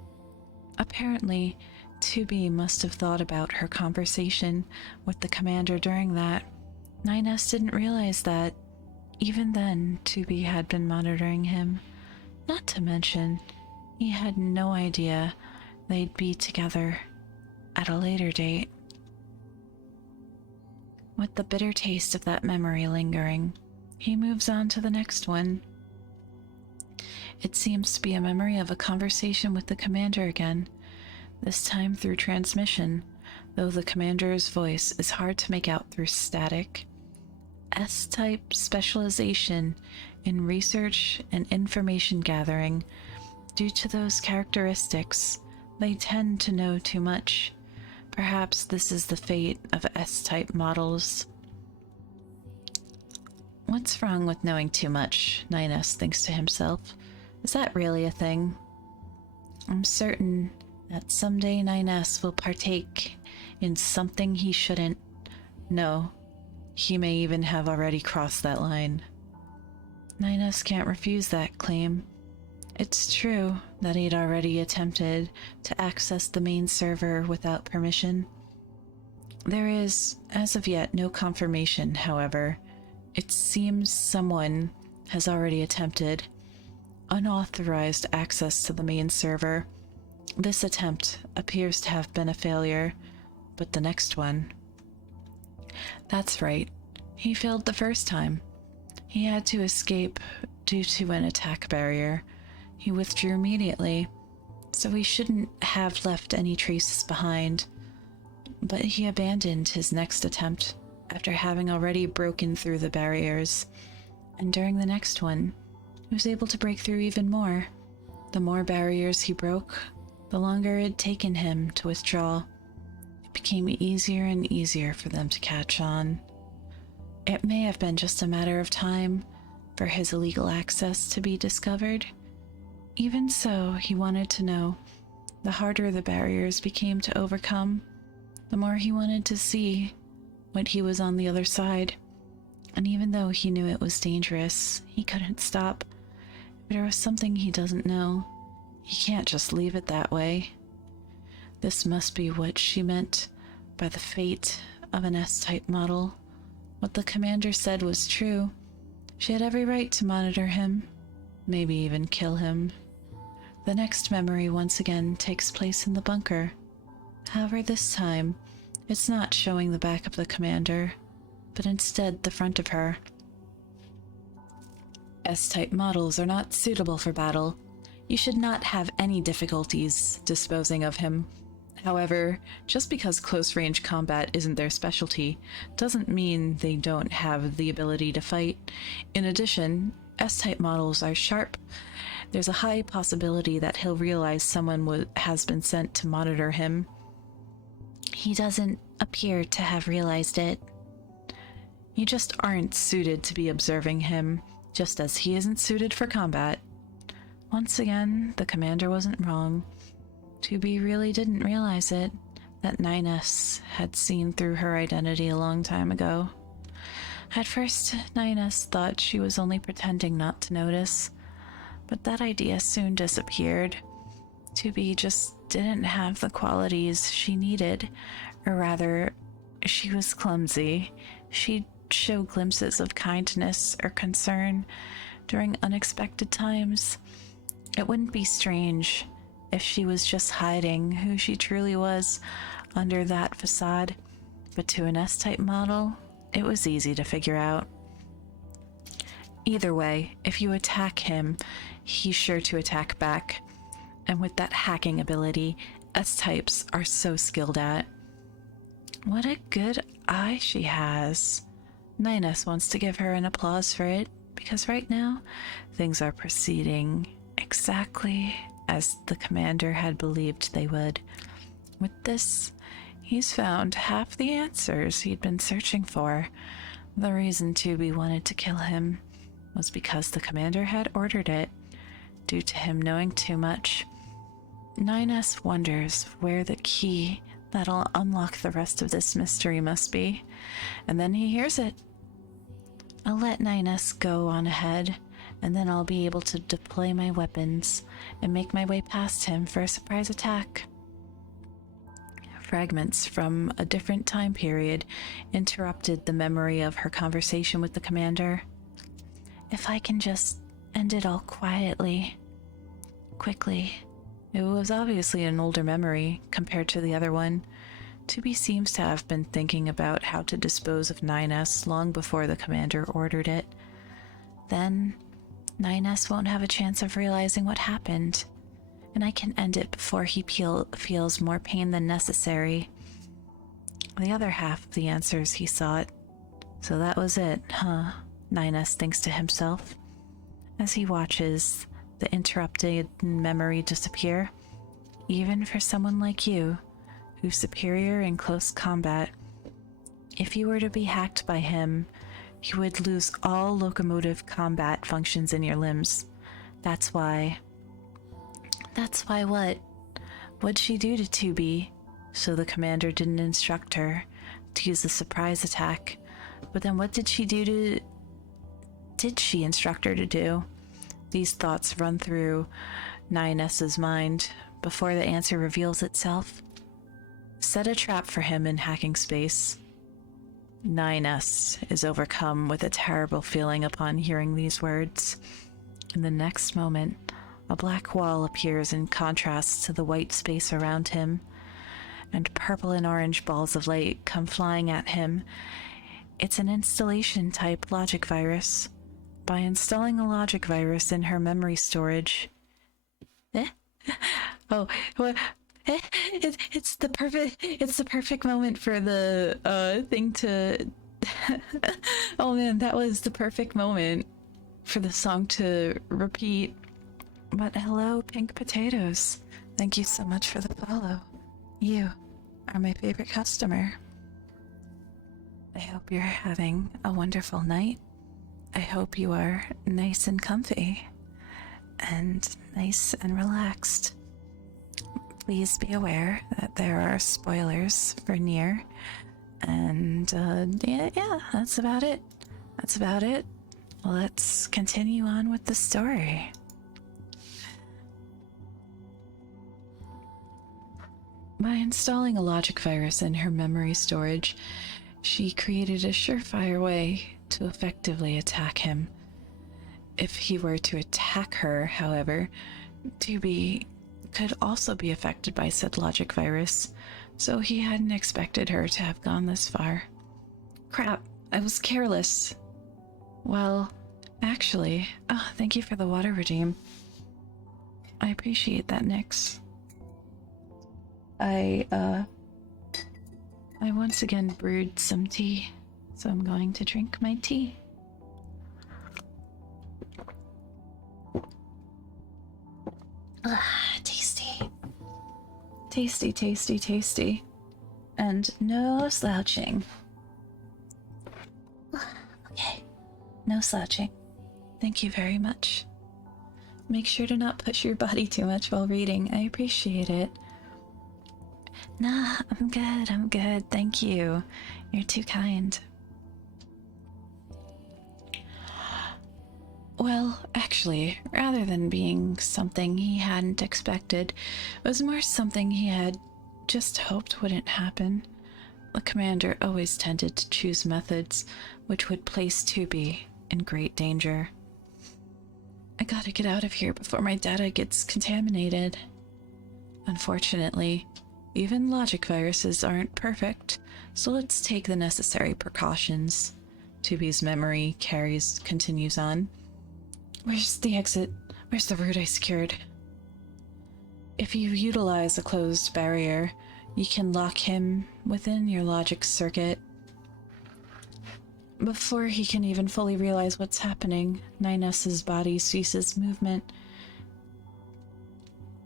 Apparently, 2B must have thought about her conversation with the commander during that. 9S didn't realize that. Even then, 2B had been monitoring him. Not to mention, he had no idea they'd be together at a later date. With the bitter taste of that memory lingering, he moves on to the next one. It seems to be a memory of a conversation with the commander again, this time through transmission, though the commander's voice is hard to make out through static. S-type specialization in research and information gathering. Due to those characteristics, they tend to know too much. Perhaps this is the fate of S-type models. What's wrong with knowing too much? 9S thinks to himself. Is that really a thing? I'm certain that someday 9S will partake in something he shouldn't. No, he may even have already crossed that line. 9S can't refuse that claim. It's true that he'd already attempted to access the main server without permission. There is, as of yet, no confirmation, however. It seems someone has already attempted unauthorized access to the main server. This attempt appears to have been a failure, but the next one... That's right. He failed the first time. He had to escape due to an attack barrier. He withdrew immediately, so he shouldn't have left any traces behind. But he abandoned his next attempt after having already broken through the barriers, and during the next one, he was able to break through even more. The more barriers he broke, the longer it had taken him to withdraw. It became easier and easier for them to catch on. It may have been just a matter of time for his illegal access to be discovered. Even so, he wanted to know. The harder the barriers became to overcome, the more he wanted to see what he was on the other side. And even though he knew it was dangerous, he couldn't stop. There was something he doesn't know. He can't just leave it that way. This must be what she meant by the fate of an S-type model. What the commander said was true. She had every right to monitor him, maybe even kill him. The next memory once again takes place in the bunker. However, this time, it's not showing the back of the commander, but instead the front of her. S-type models are not suitable for battle. You should not have any difficulties disposing of him. However, just because close-range combat isn't their specialty, doesn't mean they don't have the ability to fight. In addition, S-type models are sharp. There's a high possibility that he'll realize someone has been sent to monitor him. He doesn't appear to have realized it. You just aren't suited to be observing him, just as he isn't suited for combat. Once again, the commander wasn't wrong. 2B really didn't realize it, that 9S had seen through her identity a long time ago. At first, 9S thought she was only pretending not to notice, but that idea soon disappeared. 2B just didn't have the qualities she needed, or rather, she was clumsy. She'd show glimpses of kindness or concern during unexpected times. It wouldn't be strange if she was just hiding who she truly was under that facade, but to an S-type model, it was easy to figure out. Either way, if you attack him, he's sure to attack back. And with that hacking ability, S-types are so skilled at. What a good eye she has. 9S wants to give her an applause for it, because right now, things are proceeding exactly as the commander had believed they would. With this, he's found half the answers he'd been searching for. The reason 2B wanted to kill him was because the commander had ordered it, due to him knowing too much. 9S wonders where the key that'll unlock the rest of this mystery must be, and then he hears it. I'll let 9S go on ahead, and then I'll be able to deploy my weapons and make my way past him for a surprise attack. Fragments from a different time period interrupted the memory of her conversation with the commander. If I can just end it all quietly, quickly. It was obviously an older memory compared to the other one. 2B seems to have been thinking about how to dispose of 9S long before the commander ordered it. Then, 9S won't have a chance of realizing what happened, and I can end it before he feels more pain than necessary. The other half of the answers he sought. So that was it, huh? 9S thinks to himself, as he watches the interrupted memory disappear. Even for someone like you, who's superior in close combat, if you were to be hacked by him, you would lose all locomotive combat functions in your limbs. That's why what? What'd she do to 2B? So the commander didn't instruct her to use the surprise attack. But then what did she instruct her to do? These thoughts run through 9S's mind before the answer reveals itself. Set a trap for him in hacking space. 9S is overcome with a terrible feeling upon hearing these words. In the next moment, a black wall appears in contrast to the white space around him, and purple and orange balls of light come flying at him. It's an installation-type logic virus. By installing a logic virus in her memory storage... Oh, what? It's the perfect moment for the thing to... Oh man, that was the perfect moment for the song to repeat. But hello, pink potatoes. Thank you so much for the follow. You are my favorite customer. I hope you're having a wonderful night. I hope you are nice and comfy and nice and relaxed. Please be aware that there are spoilers for Nier, and yeah, that's about it. Let's continue on with the story. By installing a logic virus in her memory storage, she created a surefire way to effectively attack him. If he were to attack her, however, 2B could also be affected by said logic virus, so he hadn't expected her to have gone this far. Crap, I was careless. Well, actually, thank you for the water redeem. I appreciate that, Nyx. I once again brewed some tea, so I'm going to drink my tea. Tasty. Tasty, tasty, tasty. And no slouching. Okay, no slouching. Thank you very much. Make sure to not push your body too much while reading. I appreciate it. Nah, I'm good. Thank you. You're too kind. Well, actually, rather than being something he hadn't expected, it was more something he had just hoped wouldn't happen. The commander always tended to choose methods which would place 2B in great danger. I gotta get out of here before my data gets contaminated. Unfortunately, even logic viruses aren't perfect, so let's take the necessary precautions. 2B's memory continues on. Where's the exit? Where's the route I secured? If you utilize a closed barrier, you can lock him within your logic circuit. Before he can even fully realize what's happening, 9S's body ceases movement,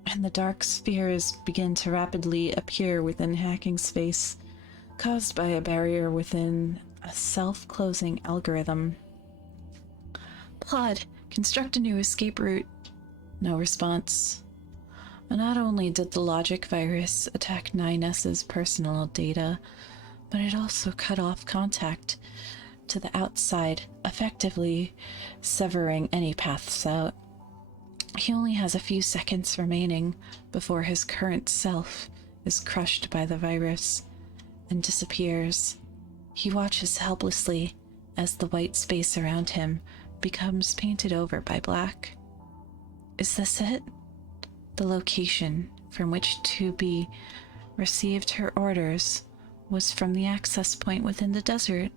and the dark spheres begin to rapidly appear within Hacking's face, caused by a barrier within a self-closing algorithm. Plod, construct a new escape route. No response. Not only did the logic virus attack 9S's personal data, but it also cut off contact to the outside, effectively severing any paths out. He only has a few seconds remaining before his current self is crushed by the virus and disappears. He watches helplessly as the white space around him becomes painted over by black. Is this it? The location from which 2B received her orders was from the access point within the desert.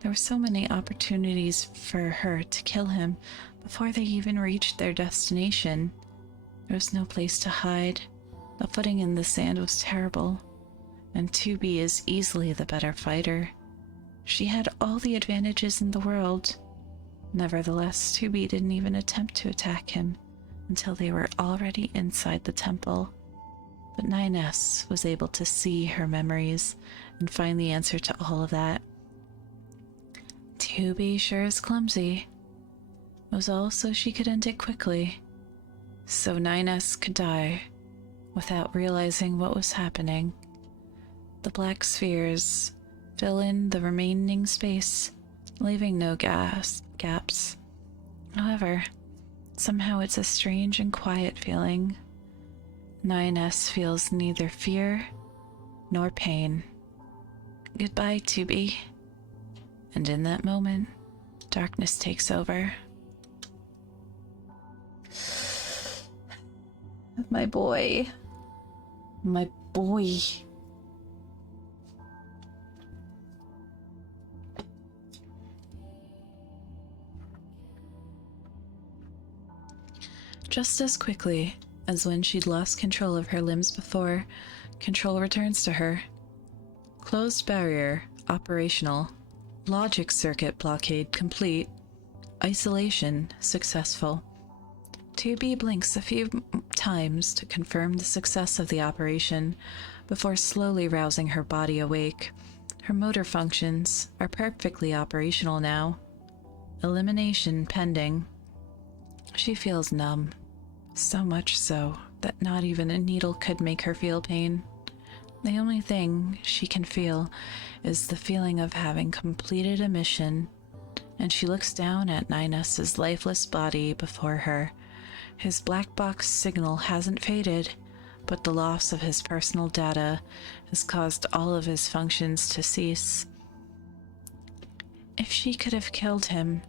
There were so many opportunities for her to kill him before they even reached their destination. There was no place to hide. The footing in the sand was terrible, and 2B is easily the better fighter. She had all the advantages in the world. Nevertheless, 2B didn't even attempt to attack him until they were already inside the temple. But 9S was able to see her memories and find the answer to all of that. 2B sure is clumsy. It was all so she could end it quickly, so 9S could die without realizing what was happening. The black spheres fill in the remaining space, leaving no gaps. However, somehow it's a strange and quiet feeling. 9S feels neither fear nor pain. Goodbye, 2B. And in that moment, darkness takes over. My boy. My boy. Just as quickly as when she'd lost control of her limbs before, control returns to her. Closed barrier operational. Logic circuit blockade complete. Isolation successful. 2B blinks a few times to confirm the success of the operation before slowly rousing her body awake. Her motor functions are perfectly operational now. Elimination pending. She feels numb, so much so that not even a needle could make her feel pain. The only thing she can feel is the feeling of having completed a mission, and she looks down at 9S's lifeless body before her. His black box signal hasn't faded, but the loss of his personal data has caused all of his functions to cease. If she could have killed him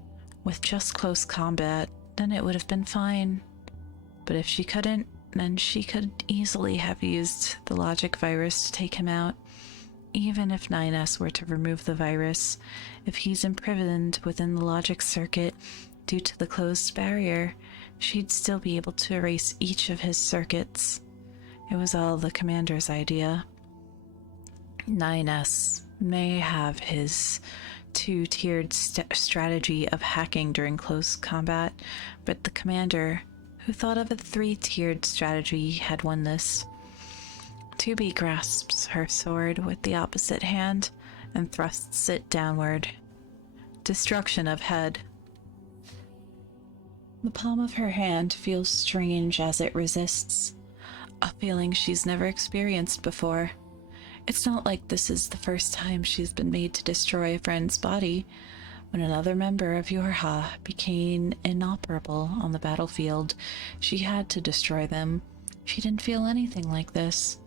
with just close combat, then it would have been fine. But if she couldn't, then she could easily have used the logic virus to take him out. Even if 9S were to remove the virus, if he's imprisoned within the logic circuit due to the closed barrier, she'd still be able to erase each of his circuits. It was all the commander's idea. 9S may have his two-tiered strategy of hacking during close combat, but the commander, who thought of a three-tiered strategy, had won this. 2B grasps her sword with the opposite hand and thrusts it downward. Destruction of head. The palm of her hand feels strange as it resists, a feeling she's never experienced before. It's not like this is the first time she's been made to destroy a friend's body. When another member of Yorha became inoperable on the battlefield, she had to destroy them. She didn't feel anything like this.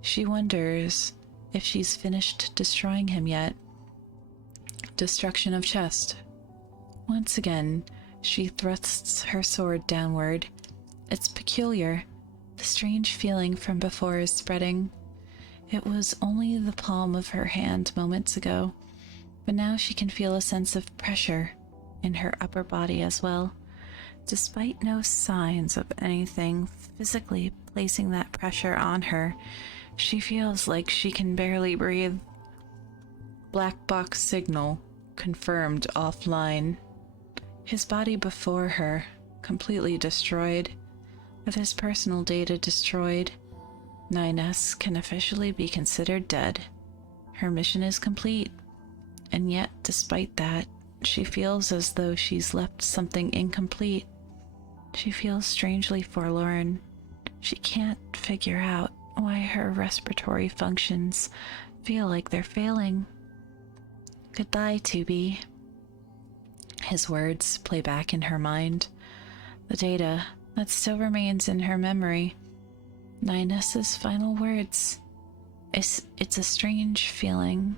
She wonders if she's finished destroying him yet. Destruction of chest. Once again, she thrusts her sword downward. It's peculiar. The strange feeling from before is spreading. It was only the palm of her hand moments ago, but now she can feel a sense of pressure in her upper body as well. Despite no signs of anything physically placing that pressure on her, she feels like she can barely breathe. Black box signal confirmed offline. His body before her, completely destroyed. With his personal data destroyed, 9S can officially be considered dead. Her mission is complete, and yet, despite that, she feels as though she's left something incomplete. She feels strangely forlorn. She can't figure out why her respiratory functions feel like they're failing. Goodbye, 2B. His words play back in her mind. The data that still remains in her memory. 9S's final words. It's a strange feeling,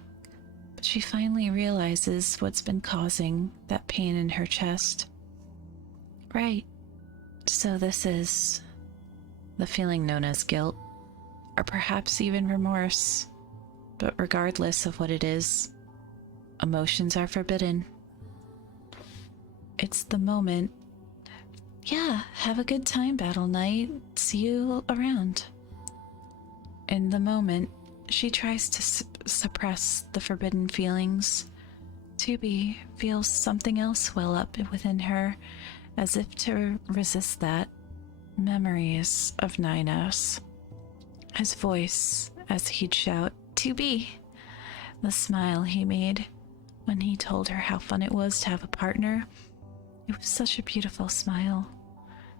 but she finally realizes what's been causing that pain in her chest. Right, so this is the feeling known as guilt, or perhaps even remorse. But regardless of what it is, emotions are forbidden. It's the moment. Yeah, have a good time, Battle Knight. See you around. In the moment, she tries to suppress the forbidden feelings. 2B feels something else well up within her, as if to resist that. Memories of 9S. His voice as he'd shout, 2B! The smile he made when he told her how fun it was to have a partner. It was such a beautiful smile.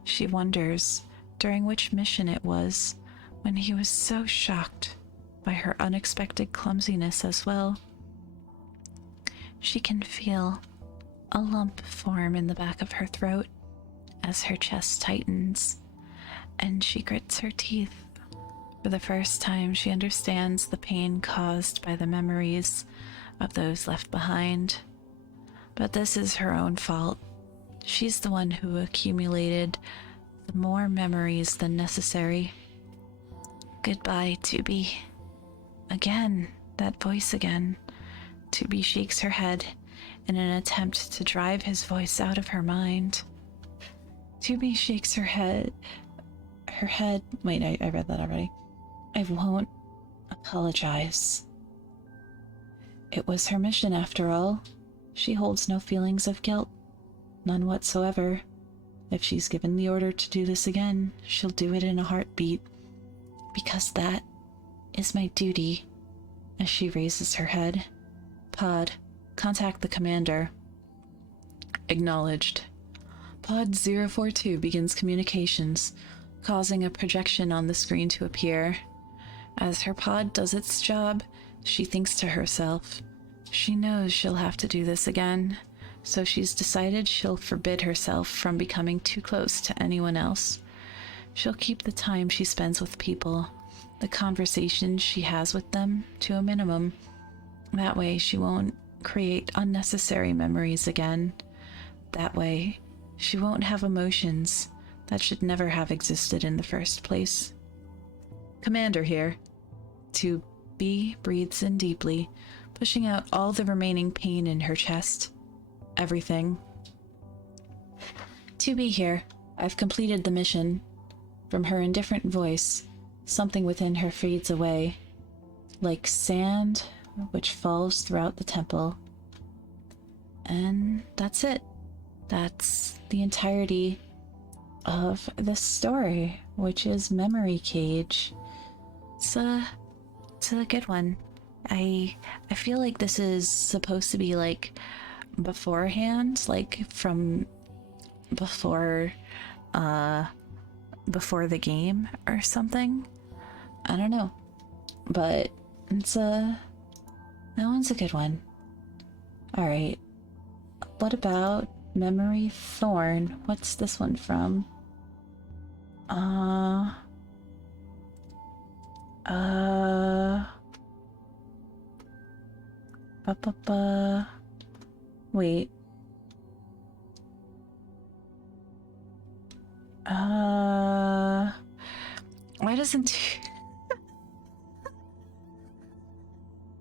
She wonders during which mission it was when he was so shocked by her unexpected clumsiness as well. She can feel a lump form in the back of her throat as her chest tightens, and she grits her teeth. For the first time, she understands the pain caused by the memories of those left behind. But this is her own fault. She's the one who accumulated the more memories than necessary. Goodbye, 2B. Again, that voice again. 2B shakes her head in an attempt to drive his voice out of her mind. 2B shakes her head. Wait, I read that already. I won't apologize. It was her mission after all. She holds no feelings of guilt. None whatsoever. If she's given the order to do this again, she'll do it in a heartbeat. Because that is my duty. As she raises her head. Pod, contact the commander. Acknowledged. Pod 042 begins communications, causing a projection on the screen to appear. As her pod does its job, she thinks to herself, she knows she'll have to do this again, so she's decided she'll forbid herself from becoming too close to anyone else. She'll keep the time she spends with people, the conversations she has with them, to a minimum. That way she won't create unnecessary memories again. That way she won't have emotions that should never have existed in the first place. Commander here. 2B breathes in deeply, pushing out all the remaining pain in her chest. Everything. 2B here. I've completed the mission. From her indifferent voice, something within her fades away, like sand which falls throughout the temple. And that's it. That's the entirety of this story, which is Memory Cage. It's a good one. I feel like this is supposed to be like beforehand, like from before the game or something. I don't know, but that one's a good one. All right, what about Memory Thorn? What's this one from? Wait.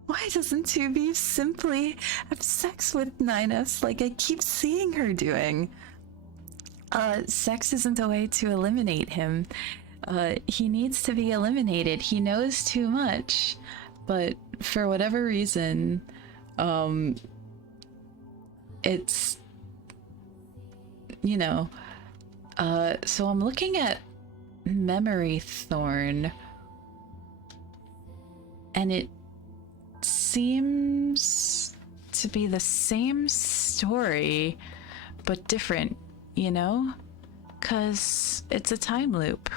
Why doesn't 2B simply have sex with Ninus like I keep seeing her doing? Sex isn't a way to eliminate him. He needs to be eliminated. He knows too much. But for whatever reason, it's, you know, so I'm looking at Memory Thorn, and it seems to be the same story, but different, you know? 'Cause it's a time loop.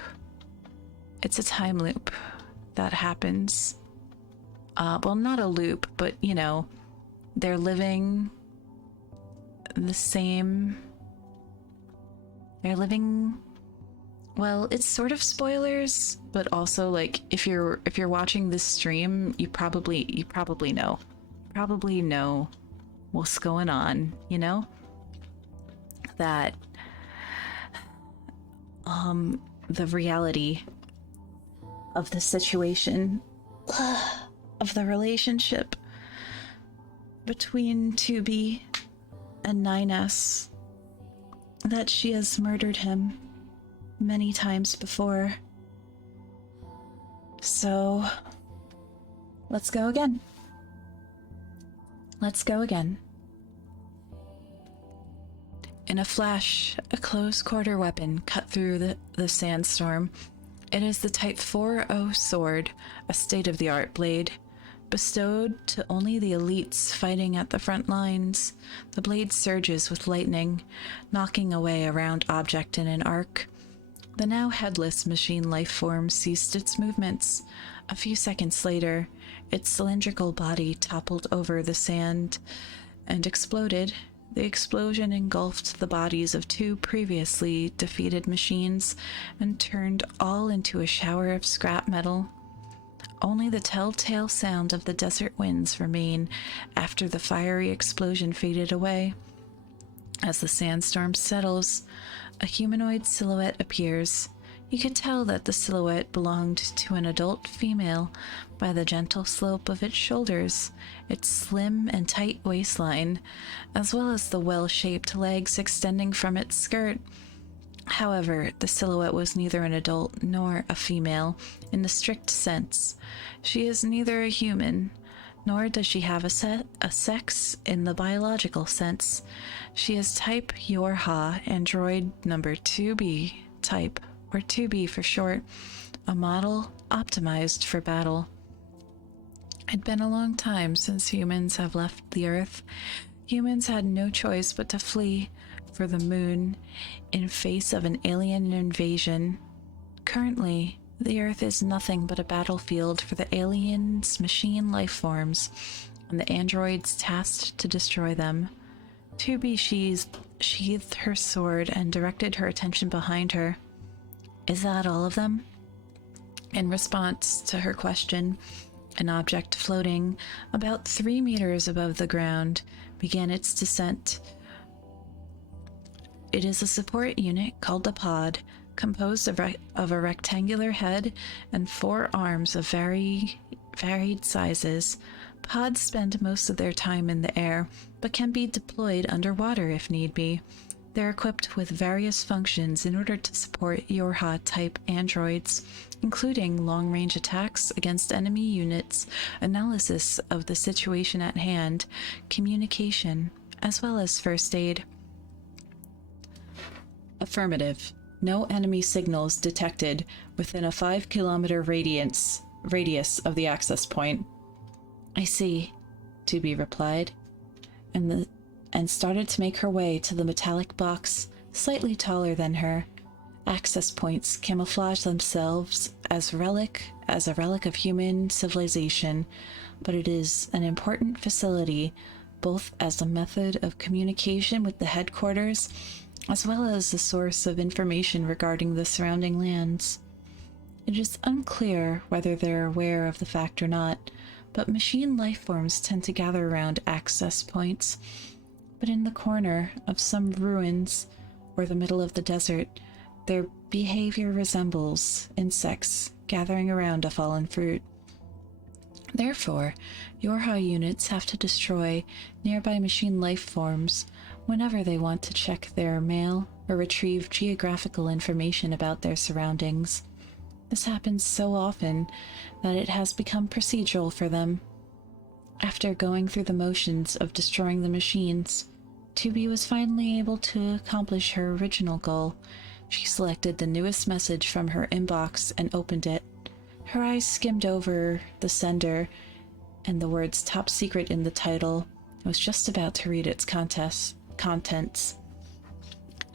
It's a time loop that happens. Well, not a loop, but, you know, they're living the same... They're living... Well, it's sort of spoilers, but also, like, if you're watching this stream, you probably know. Probably know what's going on, you know? That the reality of the situation, of the relationship between 2B and 9S, that she has murdered him many times before. So let's go again. Let's go again. In a flash, a close-quarter weapon cut through the sandstorm. It is the Type 4-0 sword, a state-of-the-art blade. Bestowed to only the elites fighting at the front lines, the blade surges with lightning, knocking away a round object in an arc. The now headless machine life form ceased its movements. A few seconds later, its cylindrical body toppled over the sand and exploded. The explosion engulfed the bodies of 2 previously defeated machines and turned all into a shower of scrap metal. Only the telltale sound of the desert winds remain after the fiery explosion faded away. As the sandstorm settles, a humanoid silhouette appears. You could tell that the silhouette belonged to an adult female by the gentle slope of its shoulders, its slim and tight waistline, as well as the well-shaped legs extending from its skirt. However, the silhouette was neither an adult nor a female in the strict sense. She is neither a human, nor does she have a sex in the biological sense. She is type Yorha, android number 2B type, or 2B for short, a model optimized for battle. It'd been a long time since humans have left the Earth. Humans had no choice but to flee for the moon in face of an alien invasion. Currently, the Earth is nothing but a battlefield for the aliens' machine life forms and the androids tasked to destroy them. 2B sheathed her sword and directed her attention behind her. Is that all of them? In response to her question, an object floating about 3 meters above the ground began its descent. It is a support unit called the pod, composed of a rectangular head and 4 arms of varied sizes. Pods spend most of their time in the air, but can be deployed underwater if need be. They're equipped with various functions in order to support Yorha-type androids, including long-range attacks against enemy units, analysis of the situation at hand, communication, as well as first aid. Affirmative. No enemy signals detected within a 5-kilometer radius of the access point. I see, 2B replied, and started to make her way to the metallic box, slightly taller than her. Access points camouflage themselves as a relic of human civilization, but it is an important facility, both as a method of communication with the headquarters, as well as a source of information regarding the surrounding lands. It is unclear whether they're aware of the fact or not, but machine life forms tend to gather around access points. But in the corner of some ruins or the middle of the desert, their behavior resembles insects gathering around a fallen fruit. Therefore, Yorha units have to destroy nearby machine life forms whenever they want to check their mail or retrieve geographical information about their surroundings. This happens so often that it has become procedural for them. After going through the motions of destroying the machines, 2B was finally able to accomplish her original goal. She selected the newest message from her inbox and opened it. Her eyes skimmed over the sender and the words "Top Secret" in the title. I was just about to read its contents.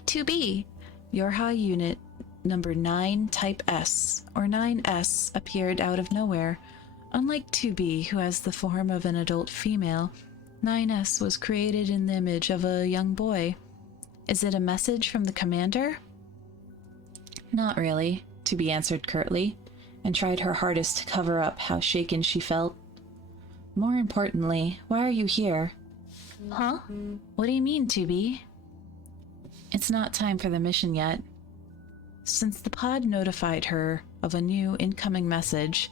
2B, Yorha Unit Number 9 Type S, or 9S, appeared out of nowhere. Unlike 2B, who has the form of an adult female, 9S was created in the image of a young boy. Is it a message from the commander? Not really, 2B answered curtly, and tried her hardest to cover up how shaken she felt. More importantly, why are you here? Huh? What do you mean, 2B? It's not time for the mission yet. Since the pod notified her of a new incoming message,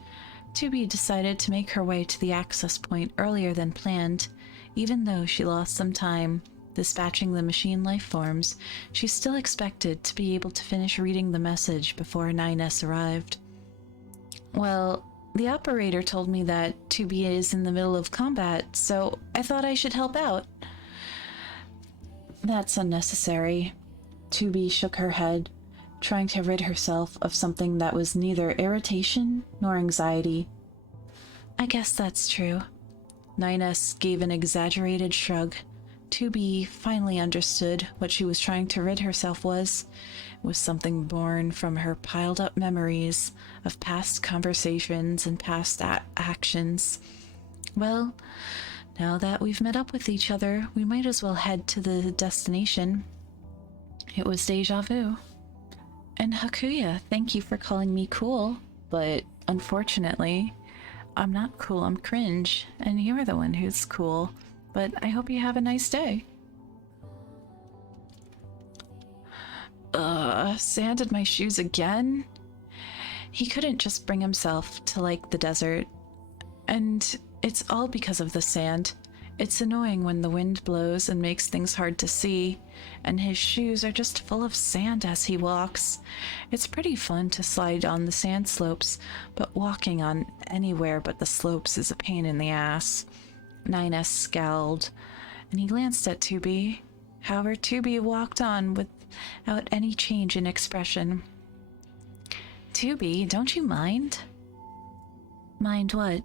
2B decided to make her way to the access point earlier than planned. Even though she lost some time dispatching the machine life forms, she still expected to be able to finish reading the message before 9S arrived. Well, the operator told me that 2B is in the middle of combat, so I thought I should help out. That's unnecessary. 2B shook her head, trying to rid herself of something that was neither irritation nor anxiety. I guess that's true. 9S gave an exaggerated shrug. 2B finally understood what she was trying to rid herself was. It was something born from her piled-up memories of past conversations and past actions. Well, now that we've met up with each other, we might as well head to the destination. It was deja vu. And Hakuya, thank you for calling me cool, but unfortunately, I'm not cool, I'm cringe, and you're the one who's cool, but I hope you have a nice day. Sand in my shoes again? He couldn't just bring himself to like the desert, and it's all because of the sand. It's annoying when the wind blows and makes things hard to see, and his shoes are just full of sand as he walks. It's pretty fun to slide on the sand slopes, but walking on anywhere but the slopes is a pain in the ass. 9S scowled, and he glanced at 2B. However, 2B walked on without any change in expression. 2B, don't you mind? Mind what?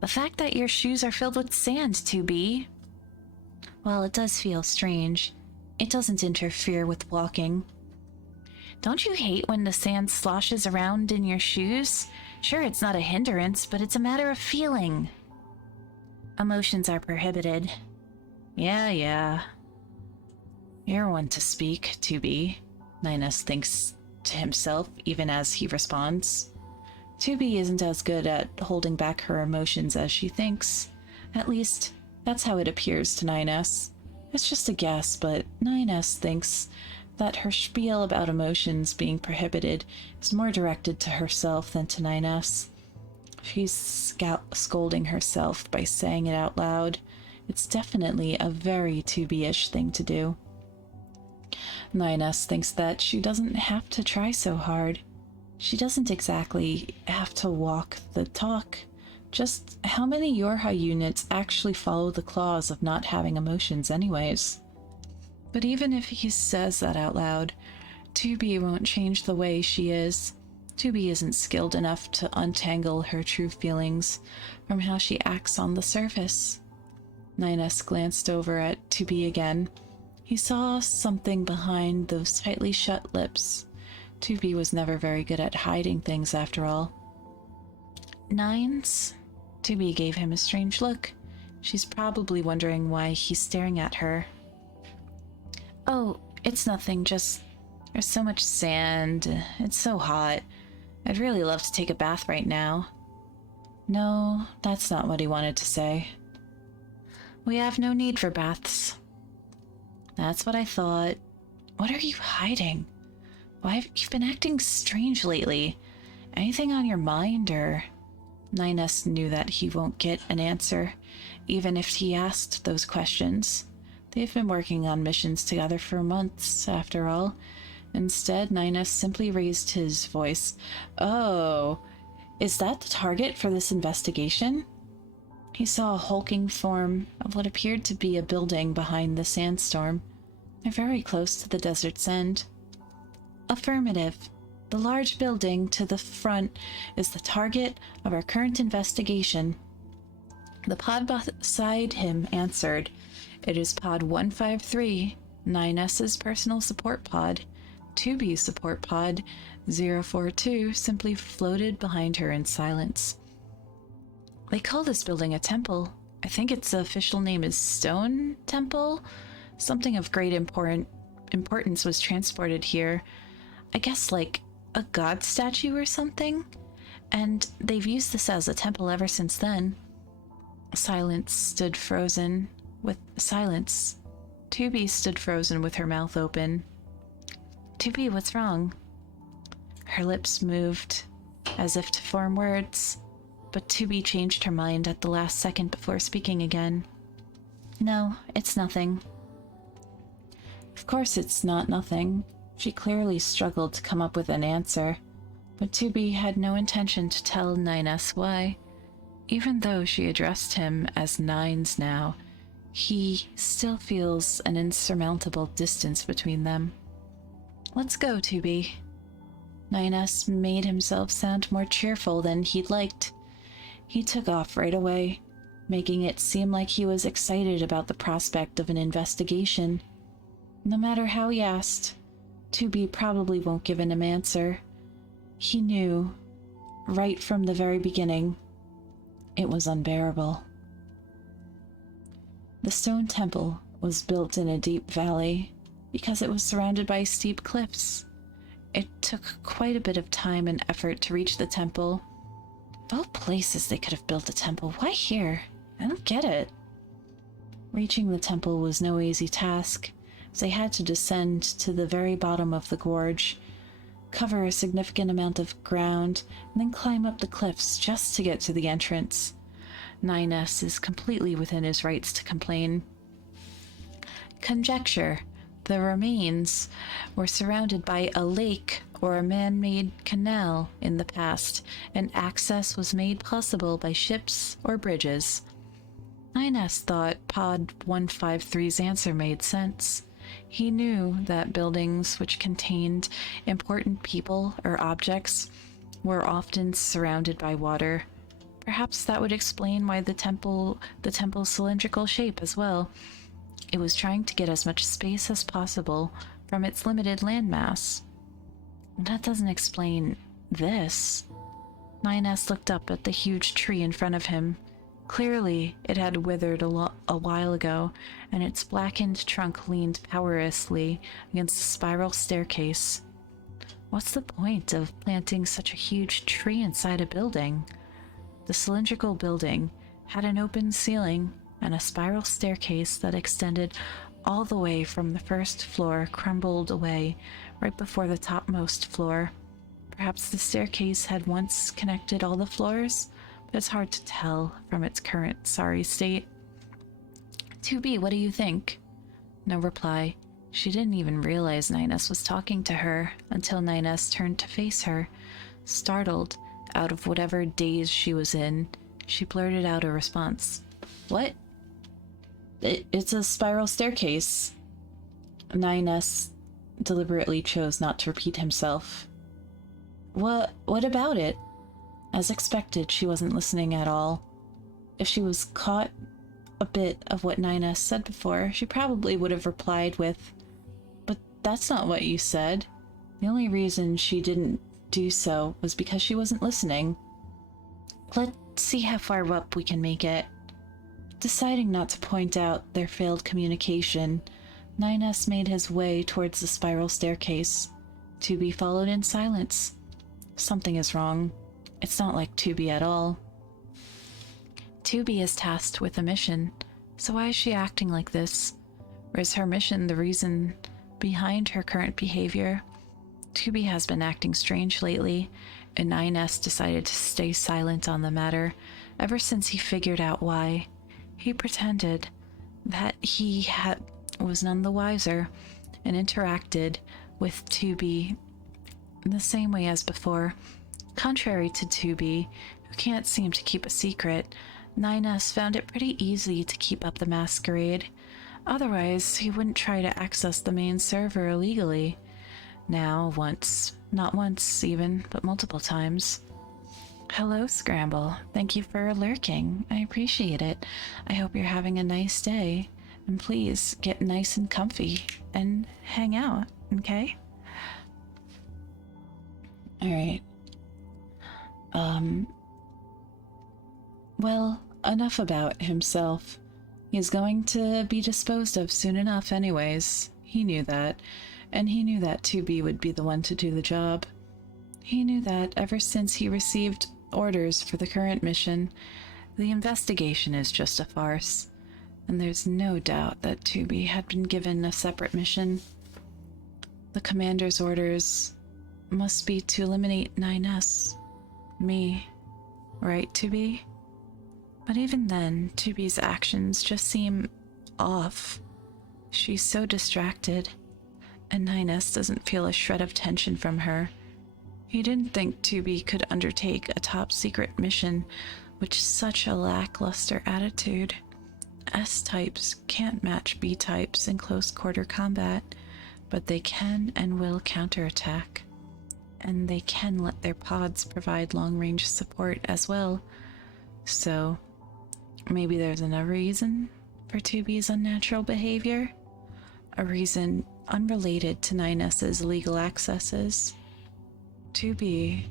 The fact that your shoes are filled with sand, 2B. Well, it does feel strange. It doesn't interfere with walking. Don't you hate when the sand sloshes around in your shoes? Sure, it's not a hindrance, but it's a matter of feeling. Emotions are prohibited. Yeah. You're one to speak, 2B. 9S to himself even as he responds. 2B isn't as good at holding back her emotions as she thinks. At least, that's how it appears to 9S. It's just a guess, but 9S thinks that her spiel about emotions being prohibited is more directed to herself than to 9S. She's scolding herself by saying it out loud. It's definitely a very 2B-ish thing to do. 9S thinks that she doesn't have to try so hard. She doesn't exactly have to walk the talk. Just how many Yorha units actually follow the clause of not having emotions anyways? But even if he says that out loud, 2B won't change the way she is. 2B isn't skilled enough to untangle her true feelings from how she acts on the surface. 9S glanced over at 2B again. He saw something behind those tightly shut lips. 2B was never very good at hiding things, after all. 9s? 2B gave him a strange look. She's probably wondering why he's staring at her. Oh, it's nothing, just there's so much sand. It's so hot. I'd really love to take a bath right now. No, that's not what he wanted to say. We have no need for baths. That's what I thought. What are you hiding? Why have you been acting strange lately? Anything on your mind, or... 9S knew that he won't get an answer, even if he asked those questions. They've been working on missions together for months, after all. Instead, 9S simply raised his voice. Oh, is that the target for this investigation? He saw a hulking form of what appeared to be a building behind the sandstorm. They're very close to the desert's end. Affirmative. The large building to the front is the target of our current investigation. The pod beside him answered. It is pod 153, 9S's personal support pod. 2B's support pod 042 simply floated behind her in silence. They call this building a temple. I think its official name is Stone Temple. Something of great importance was transported here. I guess like a god statue or something? And they've used this as a temple ever since then. Silence stood frozen with silence. 2B stood frozen with her mouth open. 2B, what's wrong? Her lips moved as if to form words, but 2B changed her mind at the last second before speaking again. No, it's nothing. Of course it's not nothing. She clearly struggled to come up with an answer, but 2B had no intention to tell 9S why. Even though she addressed him as 9s now, he still feels an insurmountable distance between them. Let's go, 2B. 9S made himself sound more cheerful than he'd liked. He took off right away, making it seem like he was excited about the prospect of an investigation. No matter how he asked, 2B probably won't give him an answer. He knew, right from the very beginning, it was unbearable. The stone temple was built in a deep valley because it was surrounded by steep cliffs. It took quite a bit of time and effort to reach the temple. Of all places they could have built a temple, why here? I don't get it. Reaching the temple was no easy task, as they had to descend to the very bottom of the gorge, cover a significant amount of ground, and then climb up the cliffs just to get to the entrance. 9S is completely within his rights to complain. Conjecture. The remains were surrounded by a lake or a man-made canal in the past, and access was made possible by ships or bridges. 9S thought Pod 153's answer made sense. He knew that buildings which contained important people or objects were often surrounded by water. Perhaps that would explain why the temple's cylindrical shape as well. It was trying to get as much space as possible from its limited landmass. That doesn't explain this. 9S looked up at the huge tree in front of him. Clearly, it had withered a while ago, and its blackened trunk leaned powerlessly against the spiral staircase. What's the point of planting such a huge tree inside a building? The cylindrical building had an open ceiling and a spiral staircase that extended all the way from the first floor, crumbled away right before the topmost floor. Perhaps the staircase had once connected all the floors, but it's hard to tell from its current sorry state. 2B, what do you think? No reply. She didn't even realize Ninus was talking to her until Ninus turned to face her. Startled out of whatever daze she was in, she blurted out a response. What? It's a spiral staircase. Ninus deliberately chose not to repeat himself. What about it? As expected, she wasn't listening at all. If she was caught a bit of what Ninus said before, she probably would have replied with, "But that's not what you said." The only reason she didn't do so was because she wasn't listening. Let's see how far up we can make it. Deciding not to point out their failed communication, Ninus made his way towards the spiral staircase. 2B followed in silence. Something is wrong. It's not like 2B at all. 2B is tasked with a mission, so why is she acting like this? Or is her mission the reason behind her current behavior? 2B has been acting strange lately, and 9S decided to stay silent on the matter ever since he figured out why. He pretended that he was none the wiser and interacted with 2B in the same way as before. Contrary to 2B, who can't seem to keep a secret, 9S found it pretty easy to keep up the masquerade. Otherwise, he wouldn't try to access the main server illegally. Now, not once even, but multiple times. Hello, Scramble. Thank you for lurking. I appreciate it. I hope you're having a nice day. And please get nice and comfy and hang out, okay? Alright. Well, enough about himself. He's going to be disposed of soon enough anyways. He knew that. And he knew that 2B would be the one to do the job. He knew that ever since he received orders for the current mission. The investigation is just a farce, and there's no doubt that 2B had been given a separate mission. The commander's orders must be to eliminate 9S. Me. Right, 2B? But even then, 2B's actions just seem off. She's so distracted, and 9S doesn't feel a shred of tension from her. He didn't think 2B could undertake a top-secret mission with such a lackluster attitude. S-types can't match B-types in close-quarter combat, but they can and will counterattack. And they can let their pods provide long-range support as well. So, maybe there's another reason for 2B's unnatural behavior? A reason unrelated to 9S's legal accesses. 2B,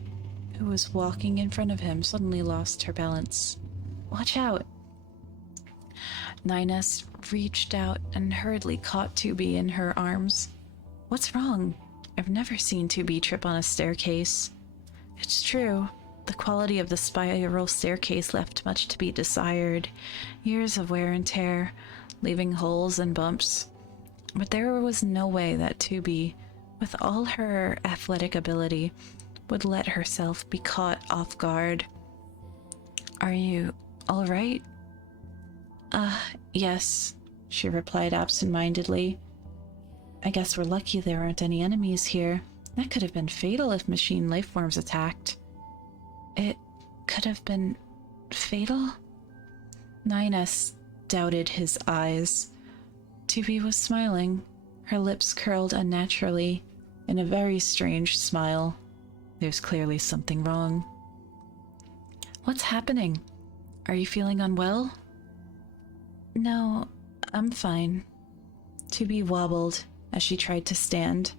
who was walking in front of him, suddenly lost her balance. Watch out! 9S reached out and hurriedly caught 2B in her arms. What's wrong? I've never seen 2B trip on a staircase. It's true. The quality of the spiral staircase left much to be desired. Years of wear and tear, leaving holes and bumps. But there was no way that 2B, with all her athletic ability, would let herself be caught off guard. Are you all right? Yes, she replied absent-mindedly. I guess we're lucky there aren't any enemies here. That could have been fatal if machine life forms attacked. It could have been fatal? 9S doubted his eyes. 2B was smiling, her lips curled unnaturally in a very strange smile. There's clearly something wrong. What's happening? Are you feeling unwell? No, I'm fine. 2B wobbled as she tried to stand.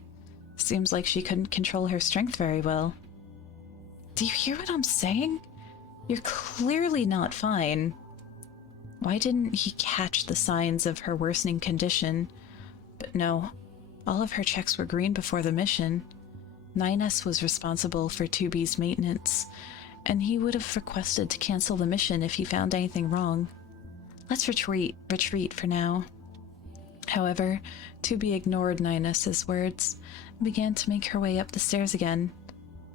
Seems like she couldn't control her strength very well. Do you hear what I'm saying? You're clearly not fine. Why didn't he catch the signs of her worsening condition? But no, all of her checks were green before the mission. 9S was responsible for 2B's maintenance, and he would have requested to cancel the mission if he found anything wrong. Let's retreat for now. However, 2B ignored 9S's words and began to make her way up the stairs again.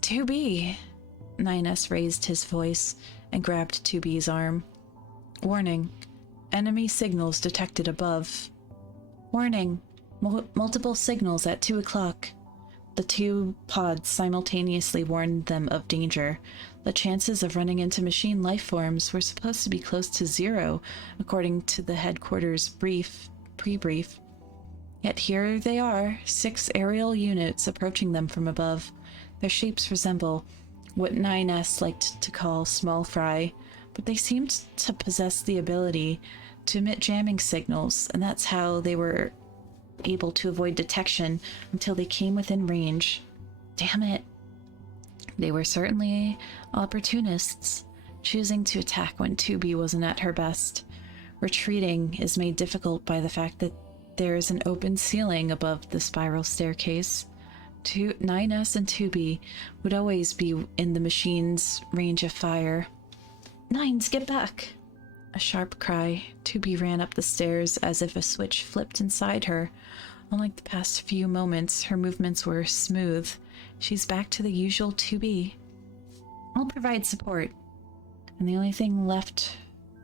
2B! 9S raised his voice and grabbed 2B's arm. Warning. Enemy signals detected above. Warning. Multiple signals at 2 o'clock. The two pods simultaneously warned them of danger. The chances of running into machine life forms were supposed to be close to 0, according to the headquarters pre-brief. Yet here they are, 6 aerial units approaching them from above. Their shapes resemble what 9S liked to call small fry, but they seemed to possess the ability to emit jamming signals, and that's how they were able to avoid detection until they came within range. Damn it. They were certainly opportunists, choosing to attack when 2B wasn't at her best. Retreating is made difficult by the fact that there is an open ceiling above the spiral staircase. 9S and 2B would always be in the machine's range of fire. Nines, get back! A sharp cry. 2B ran up the stairs as if a switch flipped inside her. Unlike the past few moments, her movements were smooth. She's back to the usual 2B. I'll provide support. And the only thing left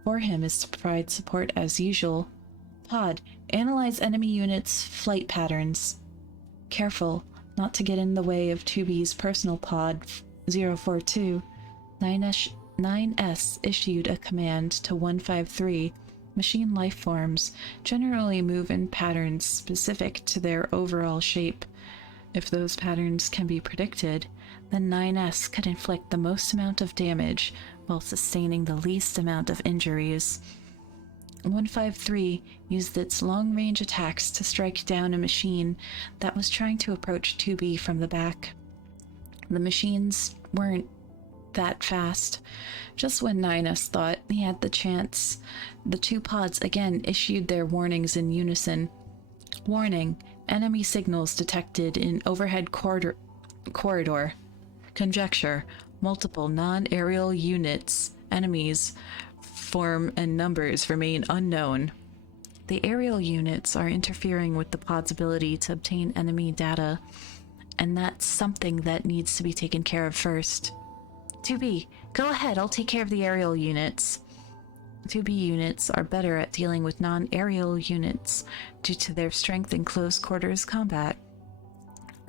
for him is to provide support as usual. Pod, analyze enemy units' flight patterns. Careful not to get in the way of 2B's personal pod 042. 9S issued a command to 153. Machine life forms generally move in patterns specific to their overall shape. If those patterns can be predicted, then 9S could inflict the most amount of damage while sustaining the least amount of injuries. 153 used its long-range attacks to strike down a machine that was trying to approach 2B from the back. The machines weren't that fast. Just when 9S thought he had the chance, the two pods again issued their warnings in unison. Warning, enemy signals detected in overhead corridor. Conjecture, multiple non-aerial units, enemies, form and numbers remain unknown. The aerial units are interfering with the pod's ability to obtain enemy data, and that's something that needs to be taken care of first. 2B, go ahead, I'll take care of the aerial units. 2B units are better at dealing with non-aerial units due to their strength in close quarters combat.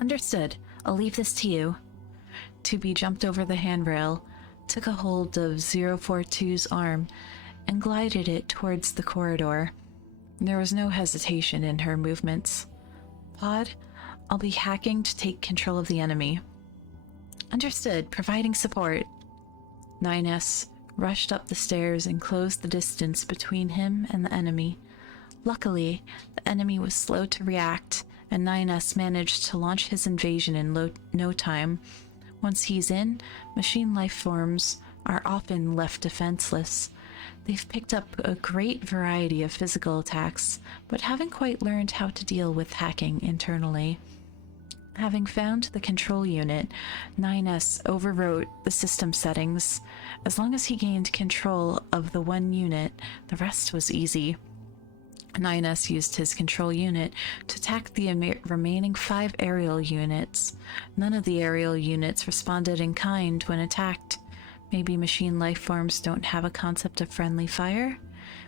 Understood, I'll leave this to you. 2B jumped over the handrail, took a hold of 042's arm, and glided it towards the corridor. There was no hesitation in her movements. Pod, I'll be hacking to take control of the enemy. Understood, providing support. 9S rushed up the stairs and closed the distance between him and the enemy. Luckily, the enemy was slow to react, and 9S managed to launch his invasion in no time. Once he's in, machine life forms are often left defenseless. They've picked up a great variety of physical attacks, but haven't quite learned how to deal with hacking internally. Having found the control unit, 9S overwrote the system settings. As long as he gained control of the one unit, the rest was easy. 9S used his control unit to attack the remaining 5 aerial units. None of the aerial units responded in kind when attacked. Maybe machine life forms don't have a concept of friendly fire?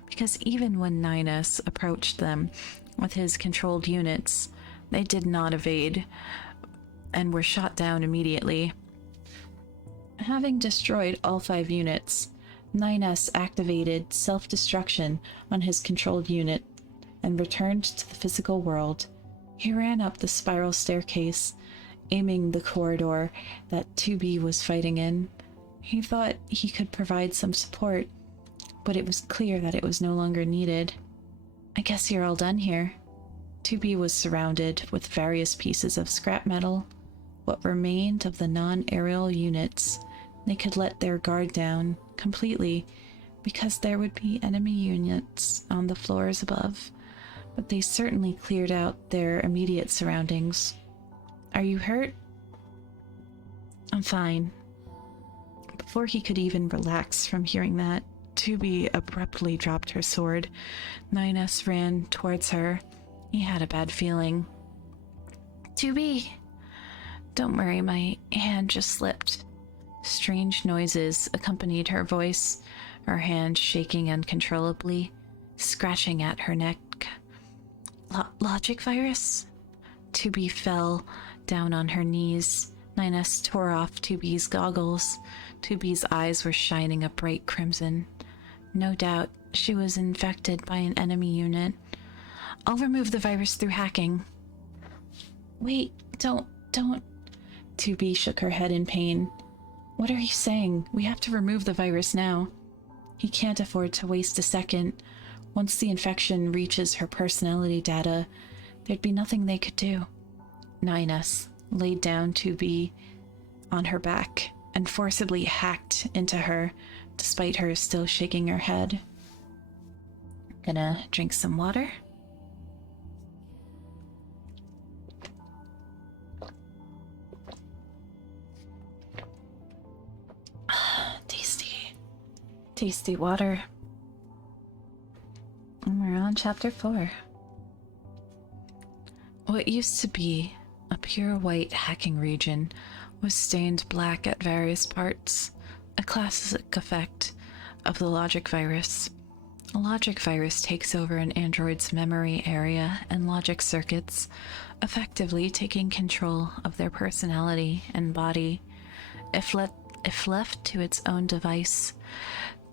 Because even when 9S approached them with his controlled units, they did not evade and were shot down immediately. Having destroyed all 5 units, 9S activated self-destruction on his controlled unit and returned to the physical world. He ran up the spiral staircase, aiming the corridor that 2B was fighting in. He thought he could provide some support, but it was clear that it was no longer needed. I guess you're all done here. 2B was surrounded with various pieces of scrap metal. What remained of the non-aerial units, they could let their guard down completely because there would be enemy units on the floors above, but they certainly cleared out their immediate surroundings. Are you hurt? I'm fine. Before he could even relax from hearing that, 2B abruptly dropped her sword. 9S ran towards her. He had a bad feeling. 2B! Don't worry, my hand just slipped. Strange noises accompanied her voice, her hand shaking uncontrollably, scratching at her neck. Logic virus? 2B fell down on her knees. 9S tore off 2B's goggles. 2B's eyes were shining a bright crimson. No doubt she was infected by an enemy unit. I'll remove the virus through hacking. Wait, don't. 2B shook her head in pain. What are you saying? We have to remove the virus now. He can't afford to waste a second. Once the infection reaches her personality data, there'd be nothing they could do. 9S laid down 2B on her back and forcibly hacked into her, despite her still shaking her head. Gonna drink some water? Tasty water. And we're on chapter 4. What used to be a pure white hacking region was stained black at various parts, a classic effect of the logic virus. A logic virus takes over an android's memory area and logic circuits, effectively taking control of their personality and body. If left to its own device,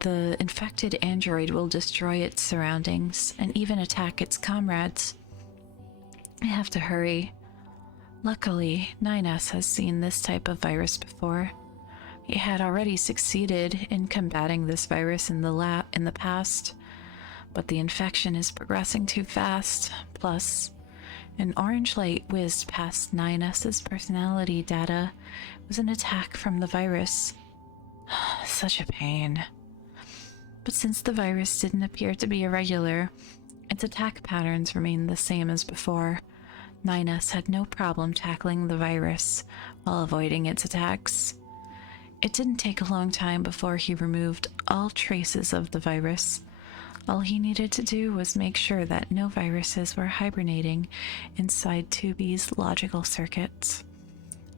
the infected android will destroy its surroundings and even attack its comrades. I have to hurry. Luckily, 9S has seen this type of virus before. He had already succeeded in combating this virus in the past, but the infection is progressing too fast. Plus, an orange light whizzed past 9S's personality data. It was an attack from the virus. Such a pain. But since the virus didn't appear to be irregular, its attack patterns remained the same as before. 9S had no problem tackling the virus while avoiding its attacks. It didn't take a long time before he removed all traces of the virus. All he needed to do was make sure that no viruses were hibernating inside 2B's logical circuits.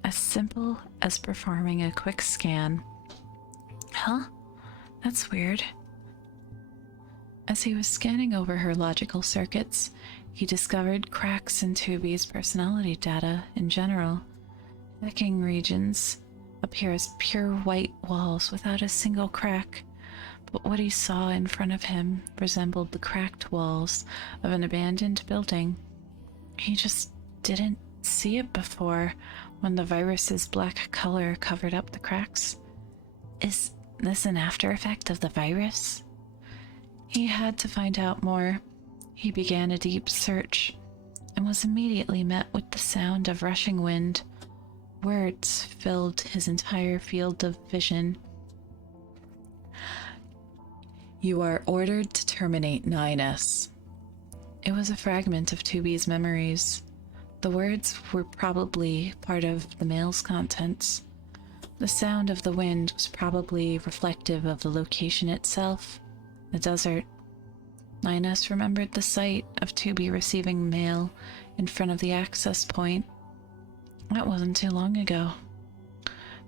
As simple as performing a quick scan. Huh? That's weird. As he was scanning over her logical circuits, he discovered cracks in 2B's personality data in general. Hacking regions appear as pure white walls without a single crack, but what he saw in front of him resembled the cracked walls of an abandoned building. He just didn't see it before when the virus's black color covered up the cracks. Is this an after effect of the virus? He had to find out more. He began a deep search and was immediately met with the sound of rushing wind. Words filled his entire field of vision. You are ordered to terminate 9S. It was a fragment of 2B's memories. The words were probably part of the mail's contents. The sound of the wind was probably reflective of the location itself, the desert. 9S remembered the sight of 2B receiving mail in front of the access point. That wasn't too long ago.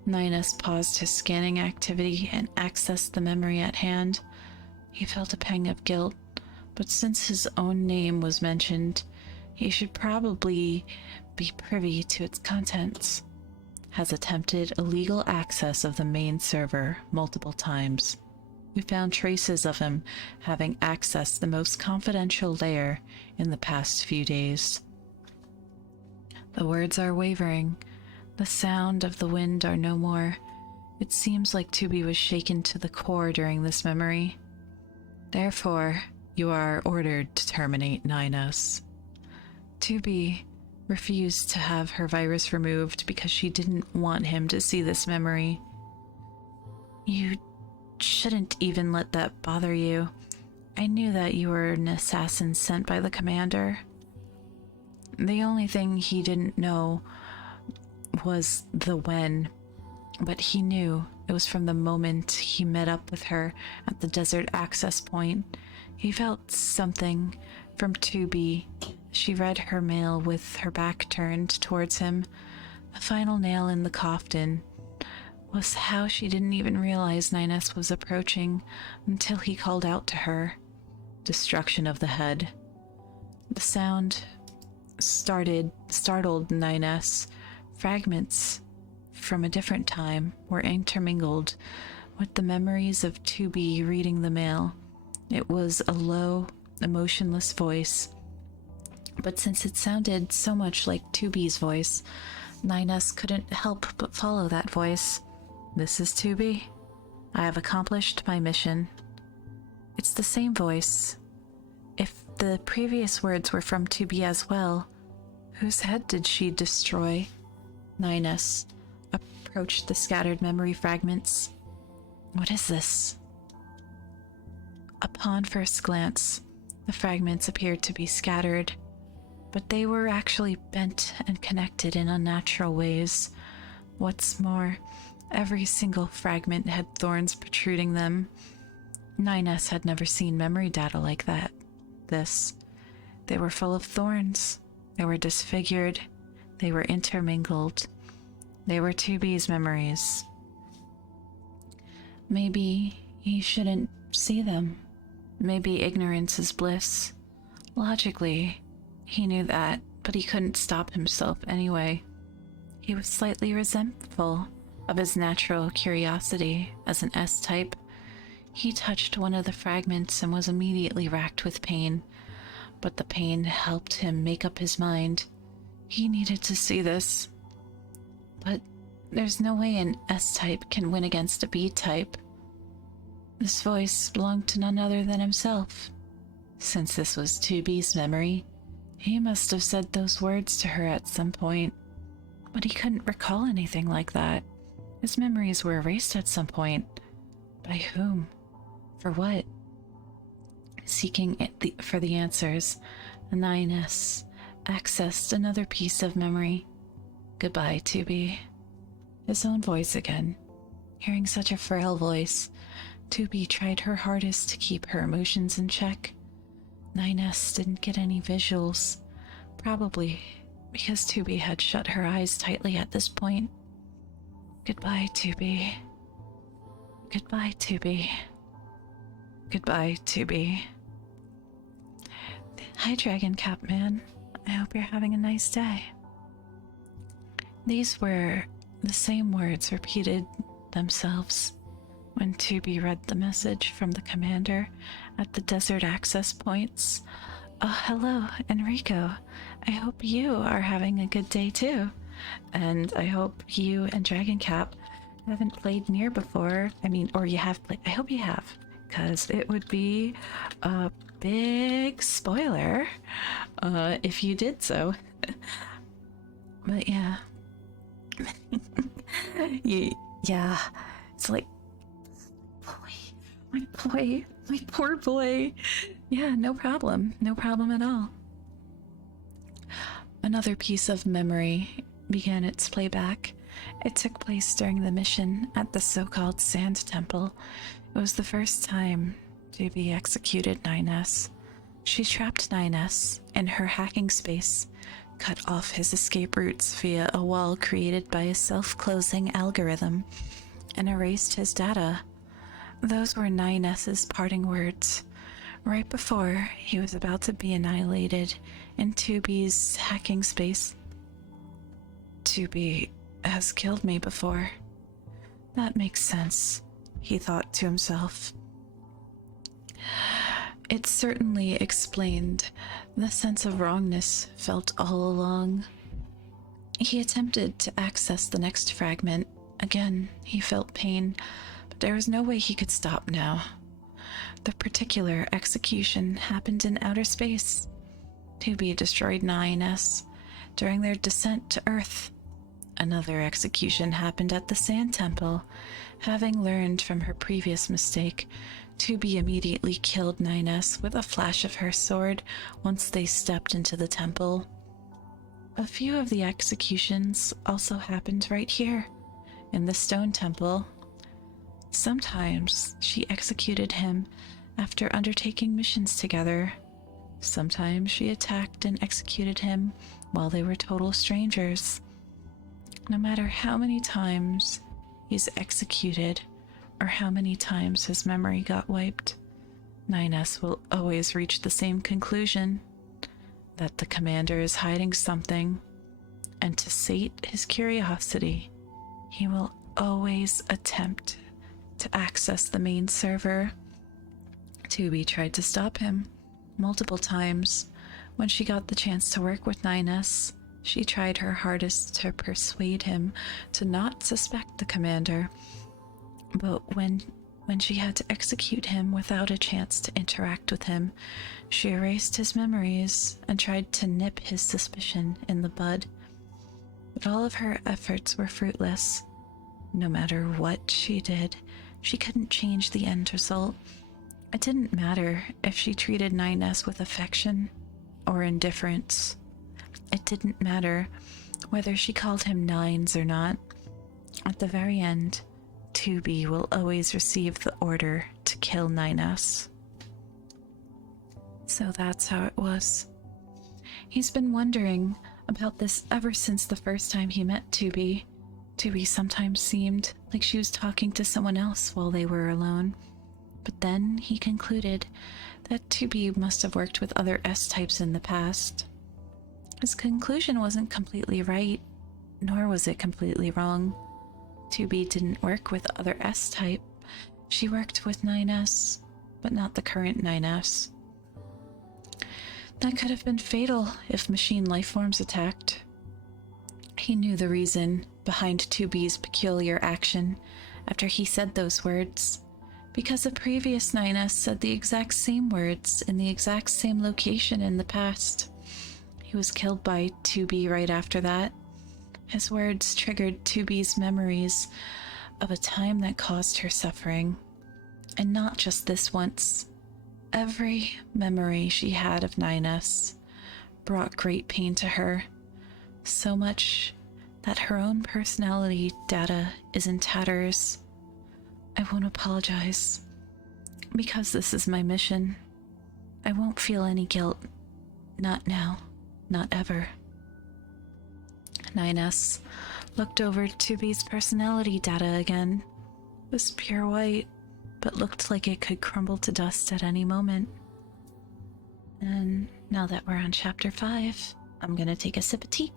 9S paused his scanning activity and accessed the memory at hand. He felt a pang of guilt, but since his own name was mentioned, he should probably be privy to its contents. Has attempted illegal access of the main server multiple times. We found traces of him having accessed the most confidential layer in the past few days. The words are wavering. The sound of the wind are no more. It seems like 2B was shaken to the core during this memory. Therefore, you are ordered to terminate 9S. 2B refused to have her virus removed because she didn't want him to see this memory. You shouldn't even let that bother you. I knew that you were an assassin sent by the commander. The only thing he didn't know was the when. But he knew it was from the moment he met up with her at the desert access point. He felt something from 2B. She read her mail with her back turned towards him. The final nail in the coffin was how she didn't even realize Nines was approaching until he called out to her. Destruction of the head. The sound startled Nines. Fragments from a different time were intermingled with the memories of 2B reading the mail. It was a low, emotionless voice, but since it sounded so much like 2B's voice, Nines couldn't help but follow that voice. This is 2B. I have accomplished my mission. It's the same voice. If the previous words were from 2B as well, whose head did she destroy? Nines approached the scattered memory fragments. What is this? Upon first glance, the fragments appeared to be scattered, but they were actually bent and connected in unnatural ways. What's more, every single fragment had thorns protruding them. Nines had never seen memory data like that. They were full of thorns. They were disfigured. They were intermingled. They were 2B's memories. Maybe he shouldn't see them. Maybe ignorance is bliss. Logically, he knew that, but he couldn't stop himself anyway. He was slightly resentful of his natural curiosity as an S-type. He touched one of the fragments and was immediately racked with pain, but the pain helped him make up his mind. He needed to see this. But there's no way an S-type can win against a B-type. This voice belonged to none other than himself. Since this was 2B's memory, he must have said those words to her at some point. But he couldn't recall anything like that. His memories were erased at some point. By whom? For what? Seeking for the answers, Nines accessed another piece of memory. Goodbye, 2B. His own voice again. Hearing such a frail voice, 2B tried her hardest to keep her emotions in check. Nines didn't get any visuals, probably because 2B had shut her eyes tightly at this point. Goodbye, 2B. Goodbye, 2B. Goodbye, 2B. Hi, Dragon Cap Man. I hope you're having a nice day. These were the same words repeated themselves when 2B read the message from the commander at the desert access points. Oh, hello, Enrico. I hope you are having a good day too. And I hope you and Dragon Cap haven't played Nier before. Or you have played. I hope you have, because it would be a big spoiler if you did so. But yeah. Yeah, it's like, my poor boy. Yeah, no problem at all. Another piece of memory began its playback. It took place during the mission at the so-called Sand Temple. It was the first time JB executed Nines. She trapped Nines in her hacking space, cut off his escape routes via a wall created by a self-closing algorithm, and erased his data. Those were Nines' parting words, right before he was about to be annihilated in 2B's hacking space. 2B has killed me before. That makes sense, he thought to himself. It certainly explained the sense of wrongness felt all along. He attempted to access the next fragment. Again, he felt pain, but there was no way he could stop now. The particular execution happened in outer space. 2B destroyed Nines during their descent to Earth. Another execution happened at the Sand Temple. Having learned from her previous mistake, 2B immediately killed Nines with a flash of her sword once they stepped into the temple. A few of the executions also happened right here, in the stone temple. Sometimes she executed him after undertaking missions together. Sometimes she attacked and executed him while they were total strangers. No matter how many times he's executed or how many times his memory got wiped, 9S will always reach the same conclusion, that the commander is hiding something, and to sate his curiosity, he will always attempt to access the main server. 2B tried to stop him multiple times. When she got the chance to work with 9S, she tried her hardest to persuade him to not suspect the commander. But when she had to execute him without a chance to interact with him, she erased his memories and tried to nip his suspicion in the bud. But all of her efforts were fruitless. No matter what she did, she couldn't change the end result. It didn't matter if she treated 9S with affection or indifference. It didn't matter whether she called him Nines or not. At the very end, 2B will always receive the order to kill 9S. So that's how it was. He's been wondering about this ever since the first time he met 2B. 2B sometimes seemed like she was talking to someone else while they were alone. But then he concluded that 2B must have worked with other S-types in the past. His conclusion wasn't completely right, nor was it completely wrong. 2B didn't work with other S-type. She worked with 9S, but not the current 9S. That could have been fatal if machine lifeforms attacked. He knew the reason behind 2B's peculiar action after he said those words, because a previous 9S said the exact same words in the exact same location in the past. He was killed by 2B right after that. His words triggered 2B's memories of a time that caused her suffering. And not just this once. Every memory she had of 9S brought great pain to her. So much that her own personality data is in tatters. I won't apologize, because this is my mission. I won't feel any guilt. Not now. Not ever. 9S looked over 2B's personality data again. It was pure white, but looked like it could crumble to dust at any moment. And now that we're on chapter 5, I'm gonna take a sip of tea.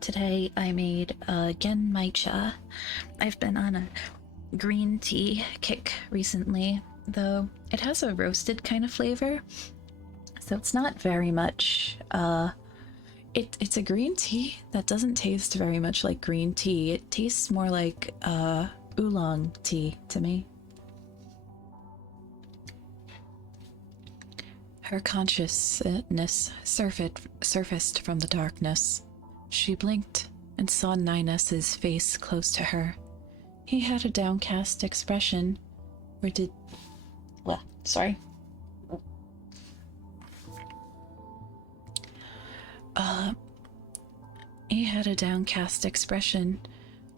Today I made genmaicha. I've been on a green tea kick recently, though it has a roasted kind of flavor, so it's not very much. It's a green tea that doesn't taste very much like green tea. It tastes more like oolong tea to me. Her consciousness surfaced from the darkness. She blinked and saw 9S's face close to her. He had a downcast expression. He had a downcast expression.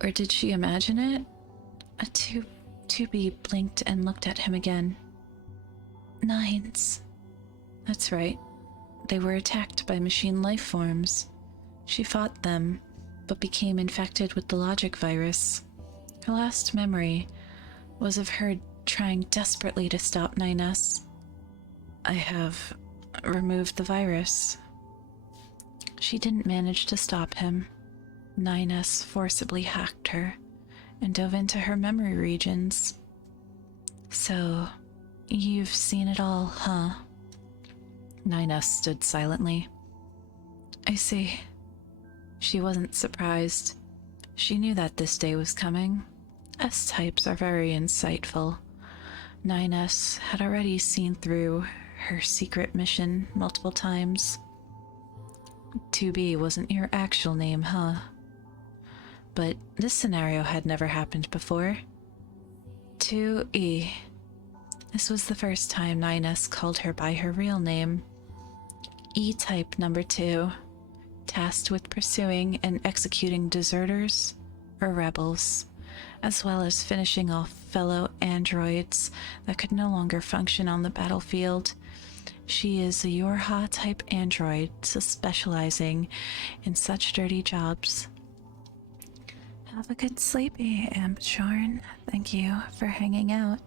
Or did she imagine it? 2B blinked and looked at him again. Nines. That's right. They were attacked by machine life forms. She fought them, but became infected with the logic virus. Her last memory was of her trying desperately to stop 9S. I have removed the virus. She didn't manage to stop him. 9S forcibly hacked her and dove into her memory regions. So, you've seen it all, huh? 9S stood silently. I see. She wasn't surprised. She knew that this day was coming. S-types are very insightful. 9S had already seen through her secret mission multiple times. 2B wasn't your actual name, huh? But this scenario had never happened before. 2E. This was the first time 9S called her by her real name. E-type number 2, tasked with pursuing and executing deserters or rebels, as well as finishing off fellow androids that could no longer function on the battlefield. She is a Yorha type android, specializing in such dirty jobs. Have a good sleepy, Ambjorn. Thank you for hanging out.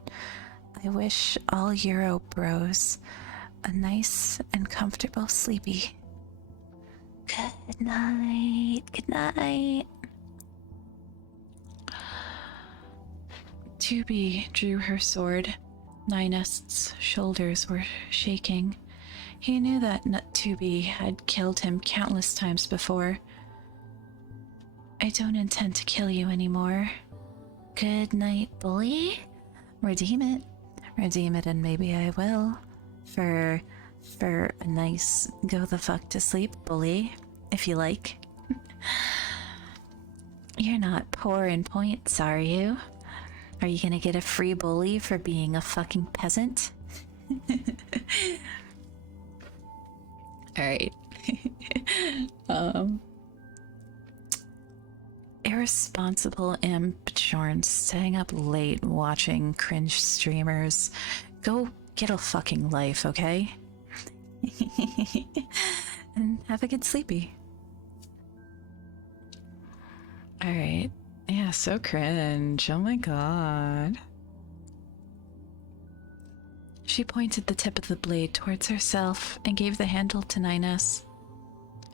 I wish all Euro bros a nice and comfortable sleepy. Good night. Good night. Tubi drew her sword. Ninest's shoulders were shaking. He knew that Tubi had killed him countless times before. I don't intend to kill you anymore. Good night, bully. Redeem it. Redeem it and maybe I will. For a nice go the fuck to sleep, bully, if you like. You're not poor in points, are you? Are you gonna get a free bully for being a fucking peasant? Alright. Irresponsible Ambjorn staying up late watching cringe streamers. Go get a fucking life, okay? And have a good sleepy. Alright. Yeah, so cringe. Oh my god. She pointed the tip of the blade towards herself and gave the handle to Ninus.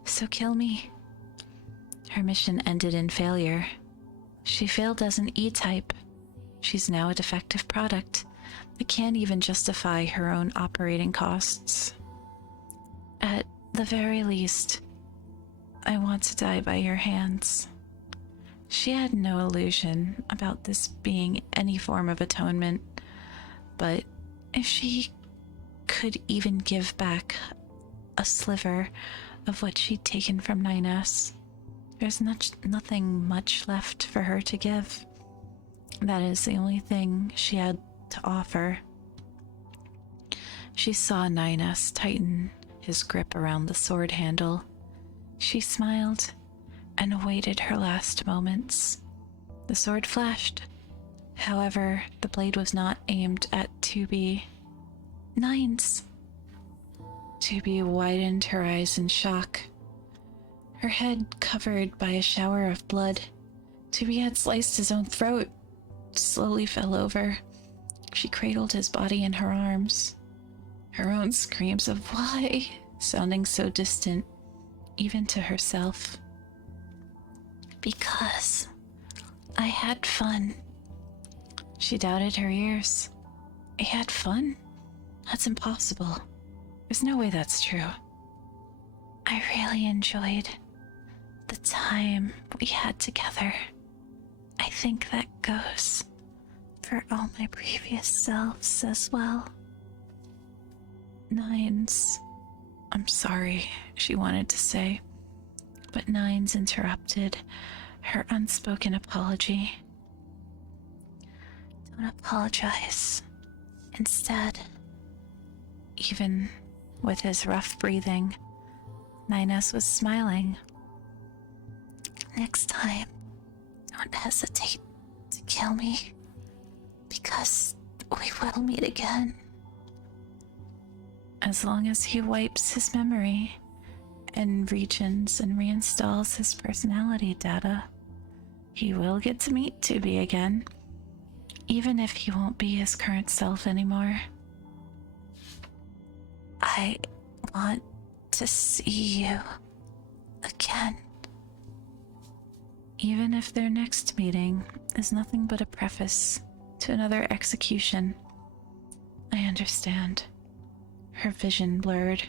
So kill me. Her mission ended in failure. She failed as an E-type. She's now a defective product that can't even justify her own operating costs. At the very least, I want to die by your hands. She had no illusion about this being any form of atonement, but if she could even give back a sliver of what she'd taken from Ninus, there's nothing much left for her to give. That is the only thing she had to offer. She saw Ninus tighten his grip around the sword handle. She smiled and awaited her last moments. The sword flashed. However, the blade was not aimed at Tubi. Nines! Tubi widened her eyes in shock. Her head covered by a shower of blood. Tubi had sliced his own throat. Slowly fell over. She cradled his body in her arms. Her own screams of why sounding so distant, even to herself. Because I had fun. She doubted her ears. I had fun? That's impossible. There's no way that's true. I really enjoyed the time we had together. I think that goes for all my previous selves as well. Nines. I'm sorry, she wanted to say, but Nines interrupted her unspoken apology. Don't apologize. Instead, even with his rough breathing, Ninus was smiling. Next time, don't hesitate to kill me, because we will meet again. As long as he wipes his memory and regions and reinstalls his personality data, he will get to meet Tubi again, even if he won't be his current self anymore. I want to see you again. Even if their next meeting is nothing but a preface to another execution. I understand. Her vision blurred,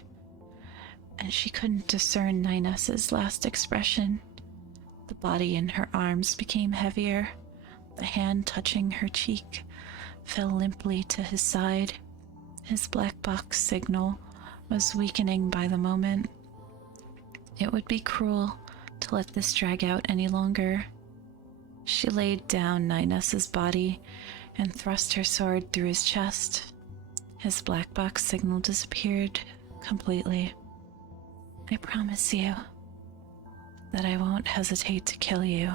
and she couldn't discern Ninus's last expression. The body in her arms became heavier. The hand touching her cheek fell limply to his side. His black box signal was weakening by the moment. It would be cruel to let this drag out any longer. She laid down Ninus's body and thrust her sword through his chest. His black box signal disappeared completely. I promise you that I won't hesitate to kill you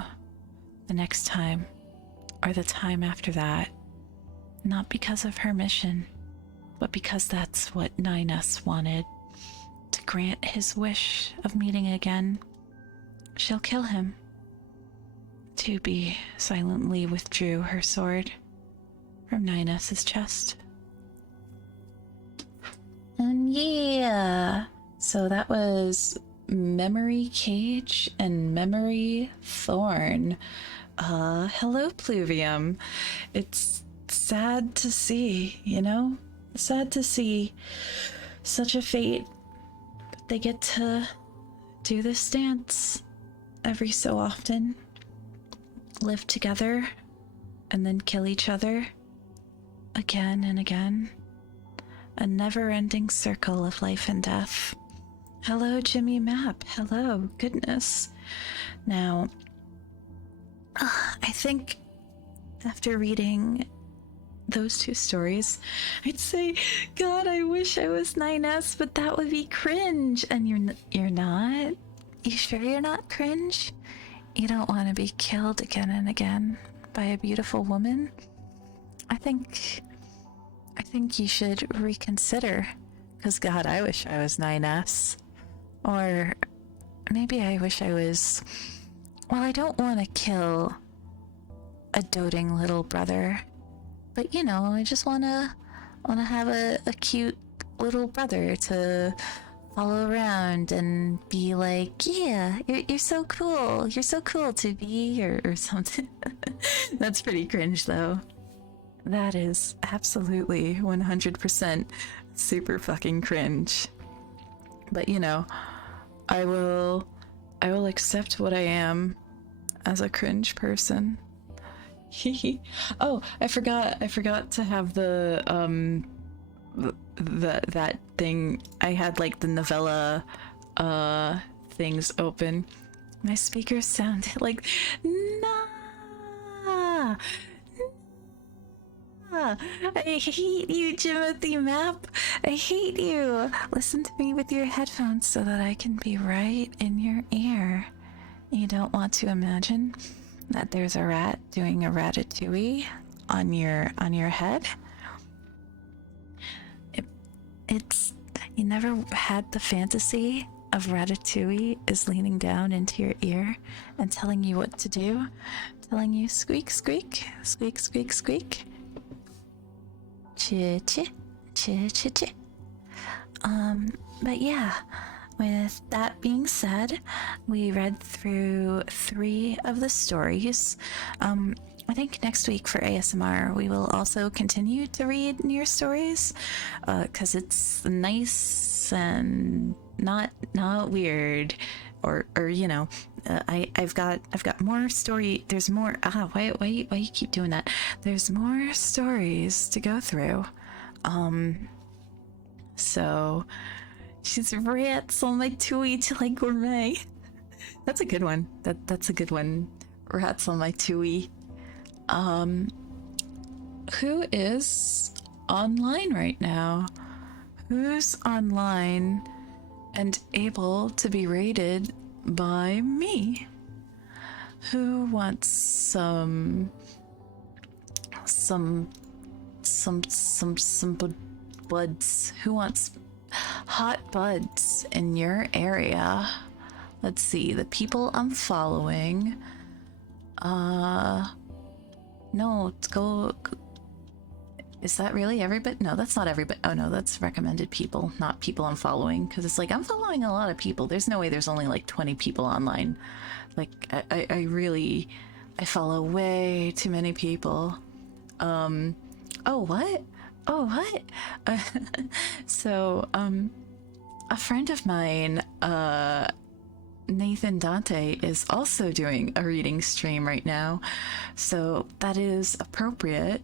the next time or the time after that. Not because of her mission, but because that's what Ninus wanted. To grant his wish of meeting again, she'll kill him. Tubi silently withdrew her sword from Ninus's chest. And yeah, so that was Memory Cage and Memory Thorn. Hello, Pluvium. It's sad to see, you know? Sad to see such a fate. But they get to do this dance every so often. Live together and then kill each other again and again. A never-ending circle of life and death. Hello, Jimmy Map. Hello. Goodness. Now, I think after reading those two stories, I'd say, God, I wish I was 9S, but that would be cringe. And you're not? You sure you're not cringe? You don't want to be killed again and again by a beautiful woman? I think you should reconsider. Because God, I wish I was 9S. Or maybe I wish I was... Well, I don't want to kill a doting little brother. But, you know, I just want to have a cute little brother to follow around and be like, yeah, you're so cool. You're so cool to be, or something. That's pretty cringe, though. That is absolutely 100% super fucking cringe. But, you know, I will accept what I am as a cringe person. Oh, I forgot to have that thing. I had like the novella things open. My speakers sounded like nah. I hate you, Jimothy Map. I hate you. Listen to me with your headphones so that I can be right in your ear. You don't want to imagine that there's a rat doing a ratatouille on your head? It's you never had the fantasy of Ratatouille is leaning down into your ear and telling you what to do, telling you squeak, squeak, squeak, squeak, squeak. Chit, chit, chit, chit. But yeah, with that being said, we read through 3 of the stories. I think next week for ASMR, we will also continue to read Nier stories, because it's nice and not weird, or you know, I've got more story. There's more. Why you keep doing that? There's more stories to go through. So she's rats on my Tui till I gourmet. That's a good one. That's a good one. Rats on my Tui. Who is online right now? Who's online and able to be rated by me? Who wants some buds? Who wants hot buds in your area? Let's see, the people I'm following. No, go. Is that really everybody? No, that's not everybody. Oh no, that's recommended people, not people I'm following. Because it's like, I'm following a lot of people. There's no way there's only like 20 people online. Like, I follow way too many people. Oh, what? Oh, what? So, a friend of mine, Nathan Dante, is also doing a reading stream right now, so that is appropriate.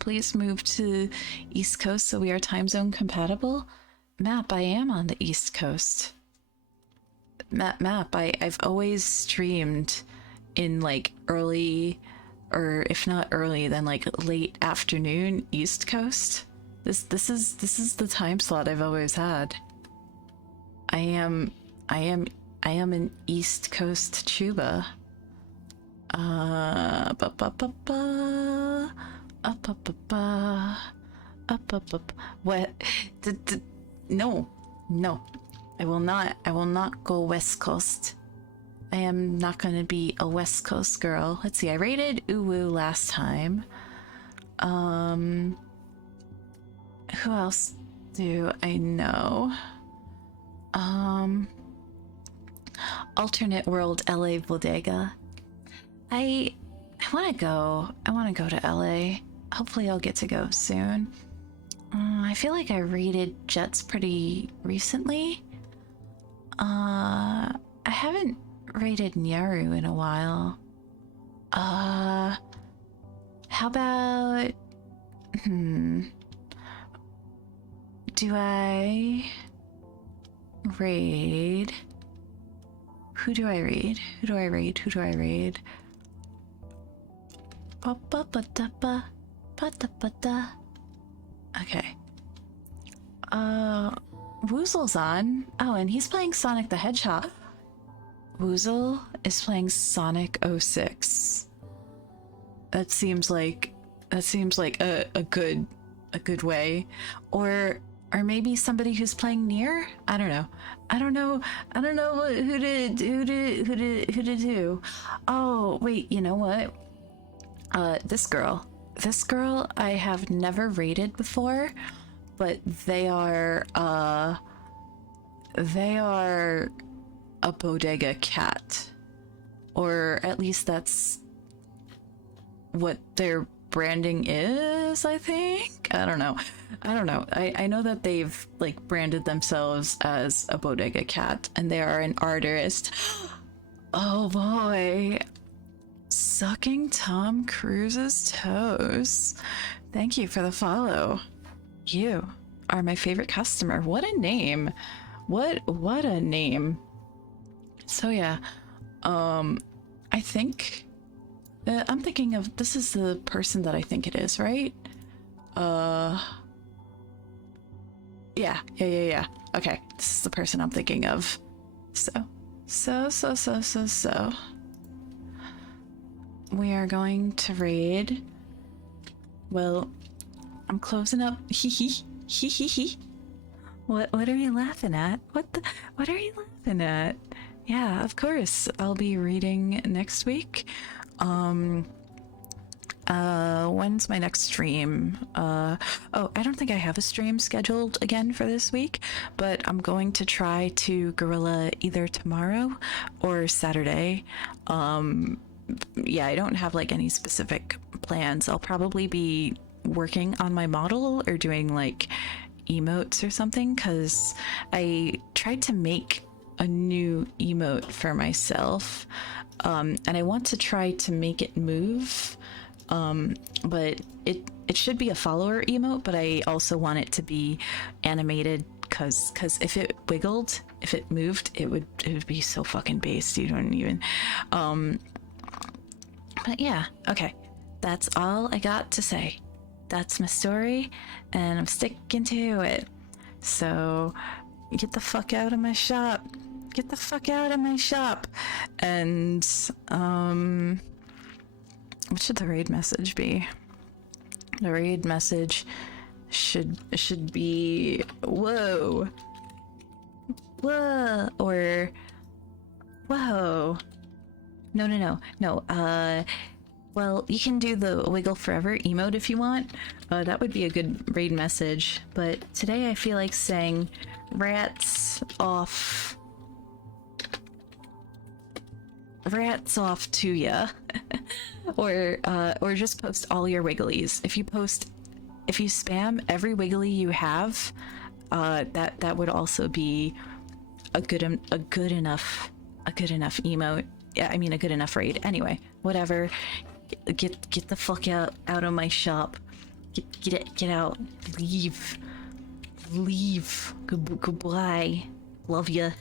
Please move to East Coast so we are time zone compatible. Map, I am on the East Coast. Map, I've always streamed in like early, or if not early, then like late afternoon East Coast. This is the time slot I've always had. I am an East Coast Chuba. What? No, no. I will not go West Coast. I am not gonna be a West Coast girl. Let's see, I rated Uwu last time. Who else do I know? Alternate World LA Bodega. I wanna go to LA. Hopefully I'll get to go soon. I feel like I raided Jets pretty recently. I haven't raided Nyaru in a while. How about... Do I raid? Who do I raid? Who do I raid? Who do I raid? Okay. Woozle's on. Oh, and he's playing Sonic the Hedgehog. Woozle is playing Sonic 06. That seems like a good way. Or maybe somebody who's playing Nier? I don't know who to do. Oh, wait, you know what? This girl I have never raided before, but they are a bodega cat, or at least that's what their branding is, I think. I don't know. I know that they've like branded themselves as a bodega cat, and they are an artist. Oh boy. Sucking Tom Cruise's toes. Thank you for the follow. You are my favorite customer. What a name. What a name. So yeah, I think I'm thinking of, this is the person that I think it is, right? Yeah. Okay, this is the person I'm thinking of. So we are going to raid. Well, I'm closing up. Hee. What are you laughing at? What are you laughing at? Yeah, of course. I'll be reading next week. When's my next stream? Oh, I don't think I have a stream scheduled again for this week, but I'm going to try to guerrilla either tomorrow or Saturday. Yeah, I don't have like any specific plans. I'll probably be working on my model or doing like emotes or something, because I tried to make a new emote for myself, and I want to try to make it move, but it should be a follower emote, but I also want it to be animated, because if it wiggled, if it moved, it would be so fucking based, you don't even. But yeah, okay, that's all I got to say. That's my story, and I'm sticking to it. So get the fuck out of my shop. Get the fuck out of my shop. And what should the raid message be? The raid message should be whoa, or whoa. No. Well, you can do the wiggle forever emote if you want. That would be a good raid message. But today I feel like saying rats off to ya. or just post all your wigglies. If you spam every wiggly you have, that would also be a good enough emote. Yeah, I mean a good enough raid. Anyway, whatever. Get the fuck out of my shop. Get out. Leave. Goodbye. Love ya.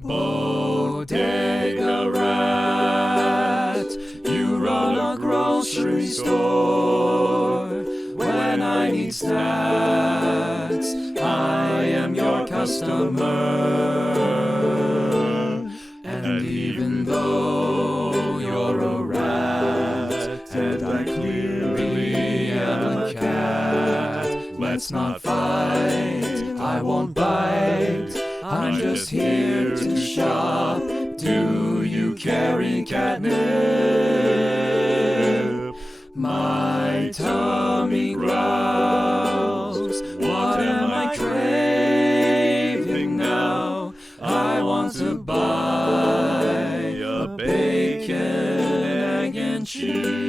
Bodega rat, you run a grocery store. When I need need snacks, I am your customer. And even though you're a rat, and I clearly am a cat, let's not fight, I won't bite, I'm just here to shop. Do you carry catnip? My tummy growls. What am I craving now? I want to buy a bacon, egg, and cheese.